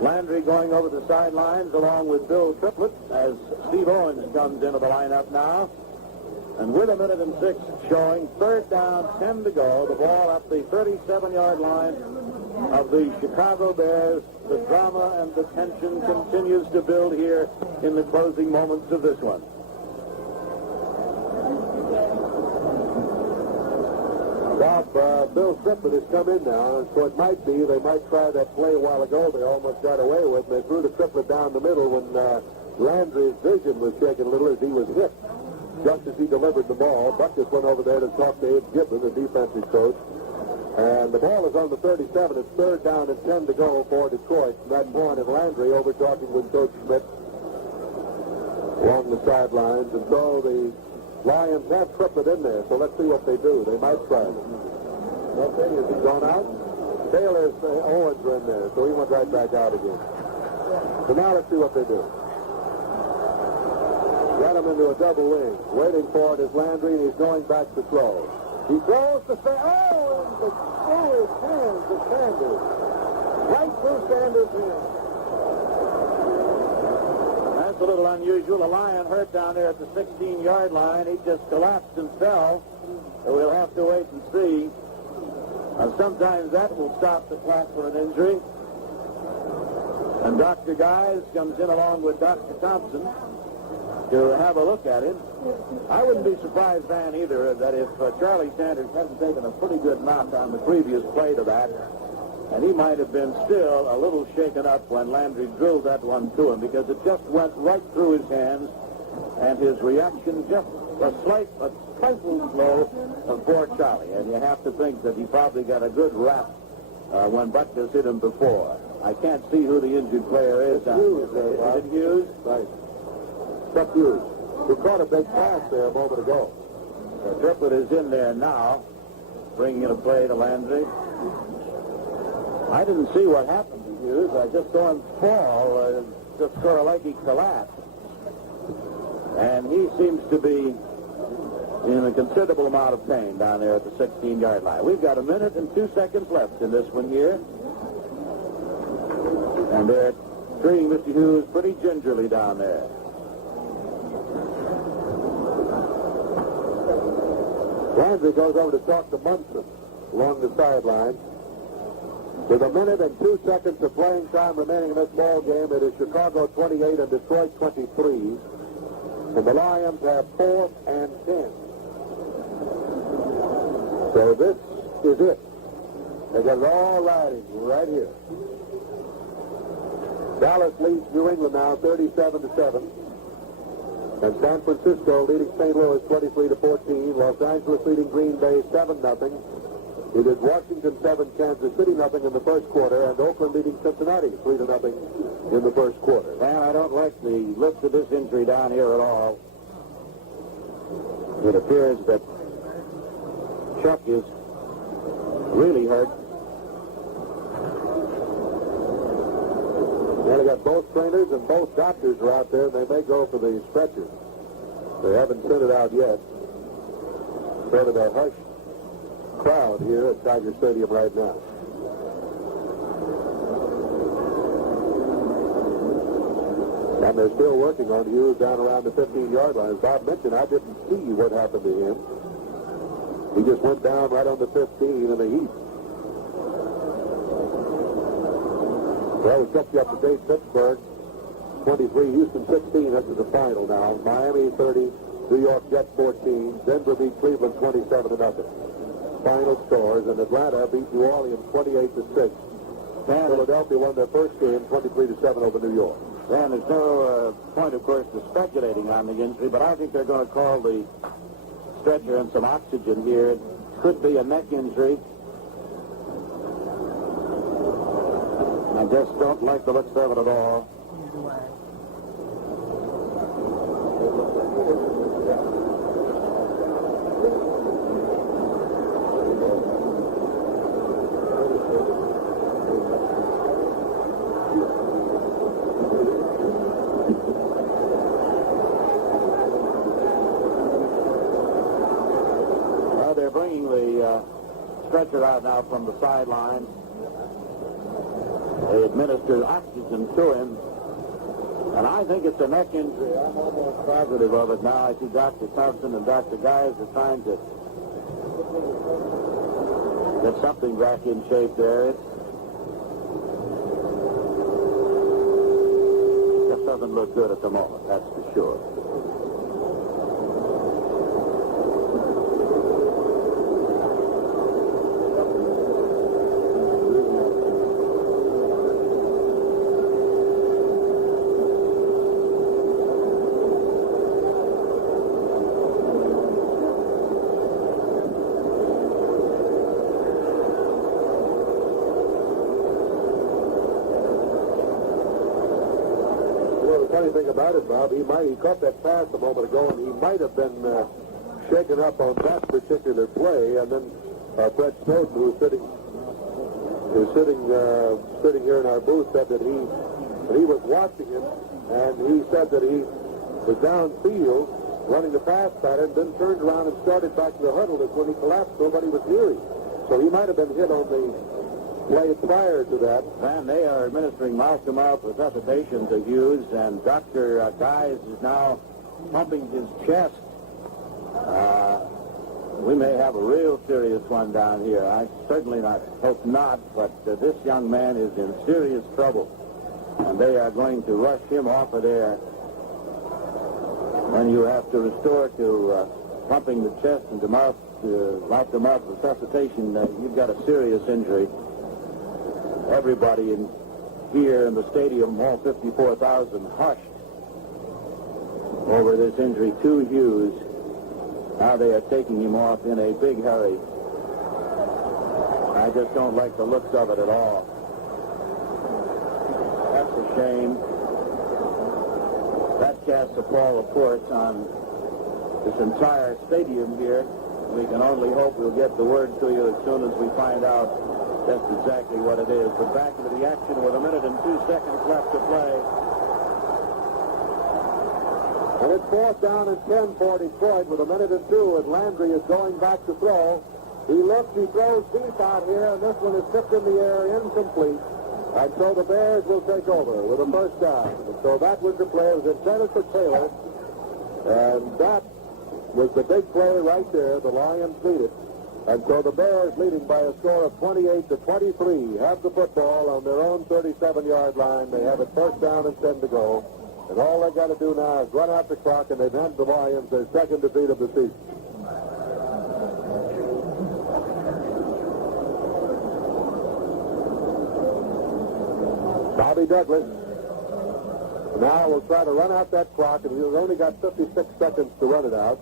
Landry going over the sidelines along with Bill Triplett as Steve Owens comes into the lineup now. And with a minute and 6 showing, third down, 10 to go. The ball at the 37-yard line of the Chicago Bears. The drama and the tension continues to build here in the closing moments of this one. Bill Triplett has come in now, so it might be they might try that play a while ago they almost got away with. They threw the Triplett down the middle when Landry's vision was shaken a little as he was hit just as he delivered the ball. Butkus went over there to talk to Abe Gibran, the defensive coach. And the ball is on the 37. It's third down and 10 to go for Detroit. From that point, and Landry over talking with Coach Schmidt along the sidelines. And so the Lions have Triplett in there, so let's see what they do. They might try it. Okay, is he gone out? Taylor's Owens are in there, so he went right back out again. So now let's see what they do. Got him into a double wing. Waiting for it is Landry, and he's going back to throw. He throws to say, oh, and the throw his hands to Sanders. Right through Sanders' hands. That's a little unusual. A Lion hurt down there at the 16-yard line. He just collapsed and fell. So we'll have to wait and see. Sometimes that will stop the clock for an injury. And Dr. Guys comes in along with Dr. Thompson to have a look at him. I wouldn't be surprised, Van, either, that if Charlie Sanders hadn't taken a pretty good knock on the previous play to that, and he might have been still a little shaken up when Landry drilled that one to him, because it just went right through his hands, and his reaction just a trifle slow of poor Charlie. And you have to think that he probably got a good rap when Butkus hit him before. I can't see who the injured player is. Hughes, is it Hughes? Right. Chuck Hughes, who caught a big pass there a moment ago. Triplett is in there now, bringing in a play to Landry. I didn't see what happened to Hughes. I just saw him fall, just sort of like he collapsed. And he seems to be in a considerable amount of pain down there at the 16-yard line. We've got a minute and 2 seconds left in this one here. And they're treating Mr. Hughes pretty gingerly down there. Landry goes over to talk to Munson along the sideline. With a minute and 2 seconds of playing time remaining in this ball game, it is Chicago 28 and Detroit 23. And the Lions have 4th and 10. So this is it. They got it all riding right here. Dallas leads New England now 37-7. And San Francisco leading St. Louis 23-14. Los Angeles leading Green Bay 7-0. It is Washington 7, Kansas City 0 in the first quarter, and Oakland leading Cincinnati 3-0 in the first quarter. Man, I don't like the looks of this injury down here at all. It appears that Chuck is really hurt. Well, they got both trainers and both doctors are out there, and they may go for the stretcher. They haven't sent it out yet. Sort of a hushed crowd here at Tiger Stadium right now. And they're still working on Hughes down around the 15-yard line. As Bob mentioned, I didn't see what happened to him. He just went down right on the 15 in a heap. Well, we kept you up to date. Pittsburgh 23, Houston 16. That's the final now. Miami 30, New York Jets 14. Denver beat Cleveland 27-0. Final scores, and Atlanta beat New Orleans 28-6. Philadelphia won their first game 23-7 over New York. And there's no point, of course, to speculating on the injury, but I think they're going to call the stretcher and some oxygen here. It could be a neck injury. I just don't like the looks of it at all. They're bringing the stretcher out now from the sideline. They administered oxygen to him. And I think it's a neck injury. I'm almost positive of it now. I see Dr. Thompson and Dr. Guys are trying to get something back in shape there. It just doesn't look good at the moment, that's for sure. Funny thing about it, Bob, he caught that pass a moment ago, and he might have been shaken up on that particular play. And then Fred Snowden, who's sitting here in our booth, said that he was watching him, and he said that he was downfield running the pass pattern, then turned around and started back to the huddle. That's when he collapsed. Nobody was near him, so he might have been hit on the play prior to that. And they are administering mouth-to-mouth resuscitation to Hughes, and Dr. Guys is now pumping his chest. We may have a real serious one down here. I certainly hope not, but this young man is in serious trouble, and they are going to rush him off of there. When you have to restore to pumping the chest and to mouth-to-mouth resuscitation, you've got a serious injury. Everybody here in the stadium, all 54,000, hushed over this injury to Hughes. Now they are taking him off in a big hurry. I just don't like the looks of it at all. That's a shame. That casts a pall, of course, on this entire stadium here. We can only hope we'll get the word to you as soon as we find out just exactly what it is. But back into the action with 1 minute and 2 seconds left to play. And it's 4th down and 10 for Detroit with 1 minute and 2 as Landry is going back to throw. He looks, he throws deep out here, and this one is tipped in the air, incomplete. And so the Bears will take over with a first down. And so that was the play. It was intended for Taylor. And that was the big play right there. The Lions beat it. And so the Bears, leading by a score of 28-23, have the football on their own 37-yard line. They have it first down and 10 to go. And all they got to do now is run out the clock, and they've handed the Lions their second defeat of the season. Bobby Douglas Now we'll try to run out that clock, and we've only got 56 seconds to run it out.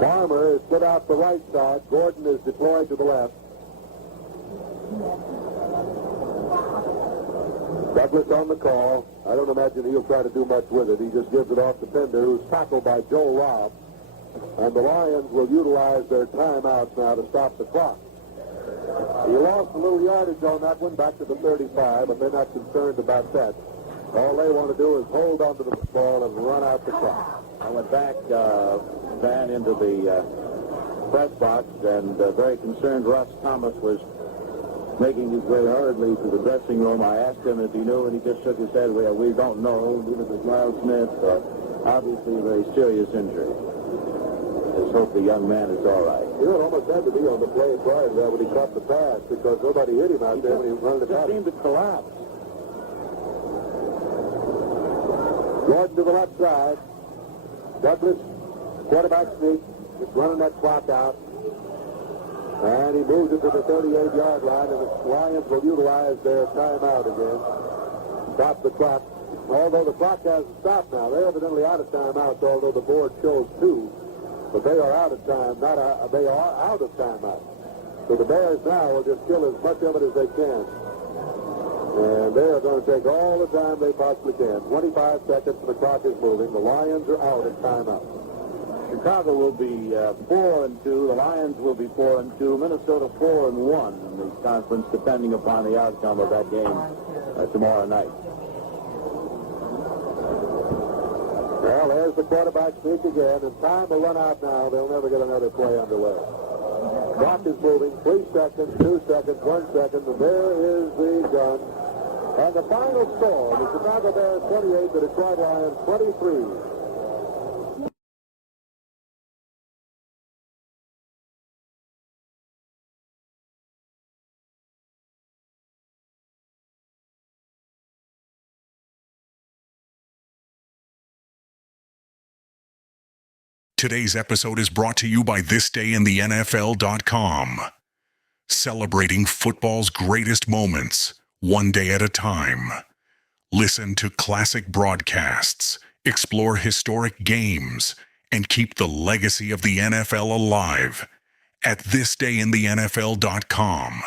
Farmer is put out the right side. Gordon is deployed to the left. Douglas on the call. I don't imagine he'll try to do much with it. He just gives it off to Pender, who's tackled by Joe Robb. And the Lions will utilize their timeouts now to stop the clock. He lost a little yardage on that one, back to the 35, but they're not concerned about that. All they want to do is hold on to the ball and run out the clock. I went back, Van, into the press box, and very concerned Russ Thomas was making his way hurriedly to the dressing room. I asked him if he knew, and he just shook his head. Well, we don't know. Either it was Miles Smith or obviously a very serious injury. Let's hope the young man is all right. You know, it almost had to be on the play prior to that when he caught the pass, because nobody hit him out there when he was running the pass. He seemed to collapse. Gordon to the left side. Douglas, quarterback sneak, is running that clock out. And he moves it to the 38-yard line, and the Lions will utilize their timeout again. Stop the clock. Although the clock hasn't stopped now, they're evidently out of timeouts, although the board shows 2. But they are out of time, they are out of timeout. So the Bears now will just kill as much of it as they can. And they are going to take all the time they possibly can. 25 seconds and the clock is moving. The Lions are out of timeout. Chicago will be 4-2. The Lions will be 4-2. Minnesota 4-1 in the conference, depending upon the outcome of that game tomorrow night. Well, there's the quarterback sneak again, and time will run out now. They'll never get another play underway. Clock is moving. 3 seconds, 2 seconds, 1 second, and there is the gun. And the final score, the Chicago Bears 28, the Detroit Lions 23. Today's episode is brought to you by thisdayinthenfl.com. Celebrating football's greatest moments, one day at a time. Listen to classic broadcasts, explore historic games, and keep the legacy of the NFL alive at thisdayinthenfl.com.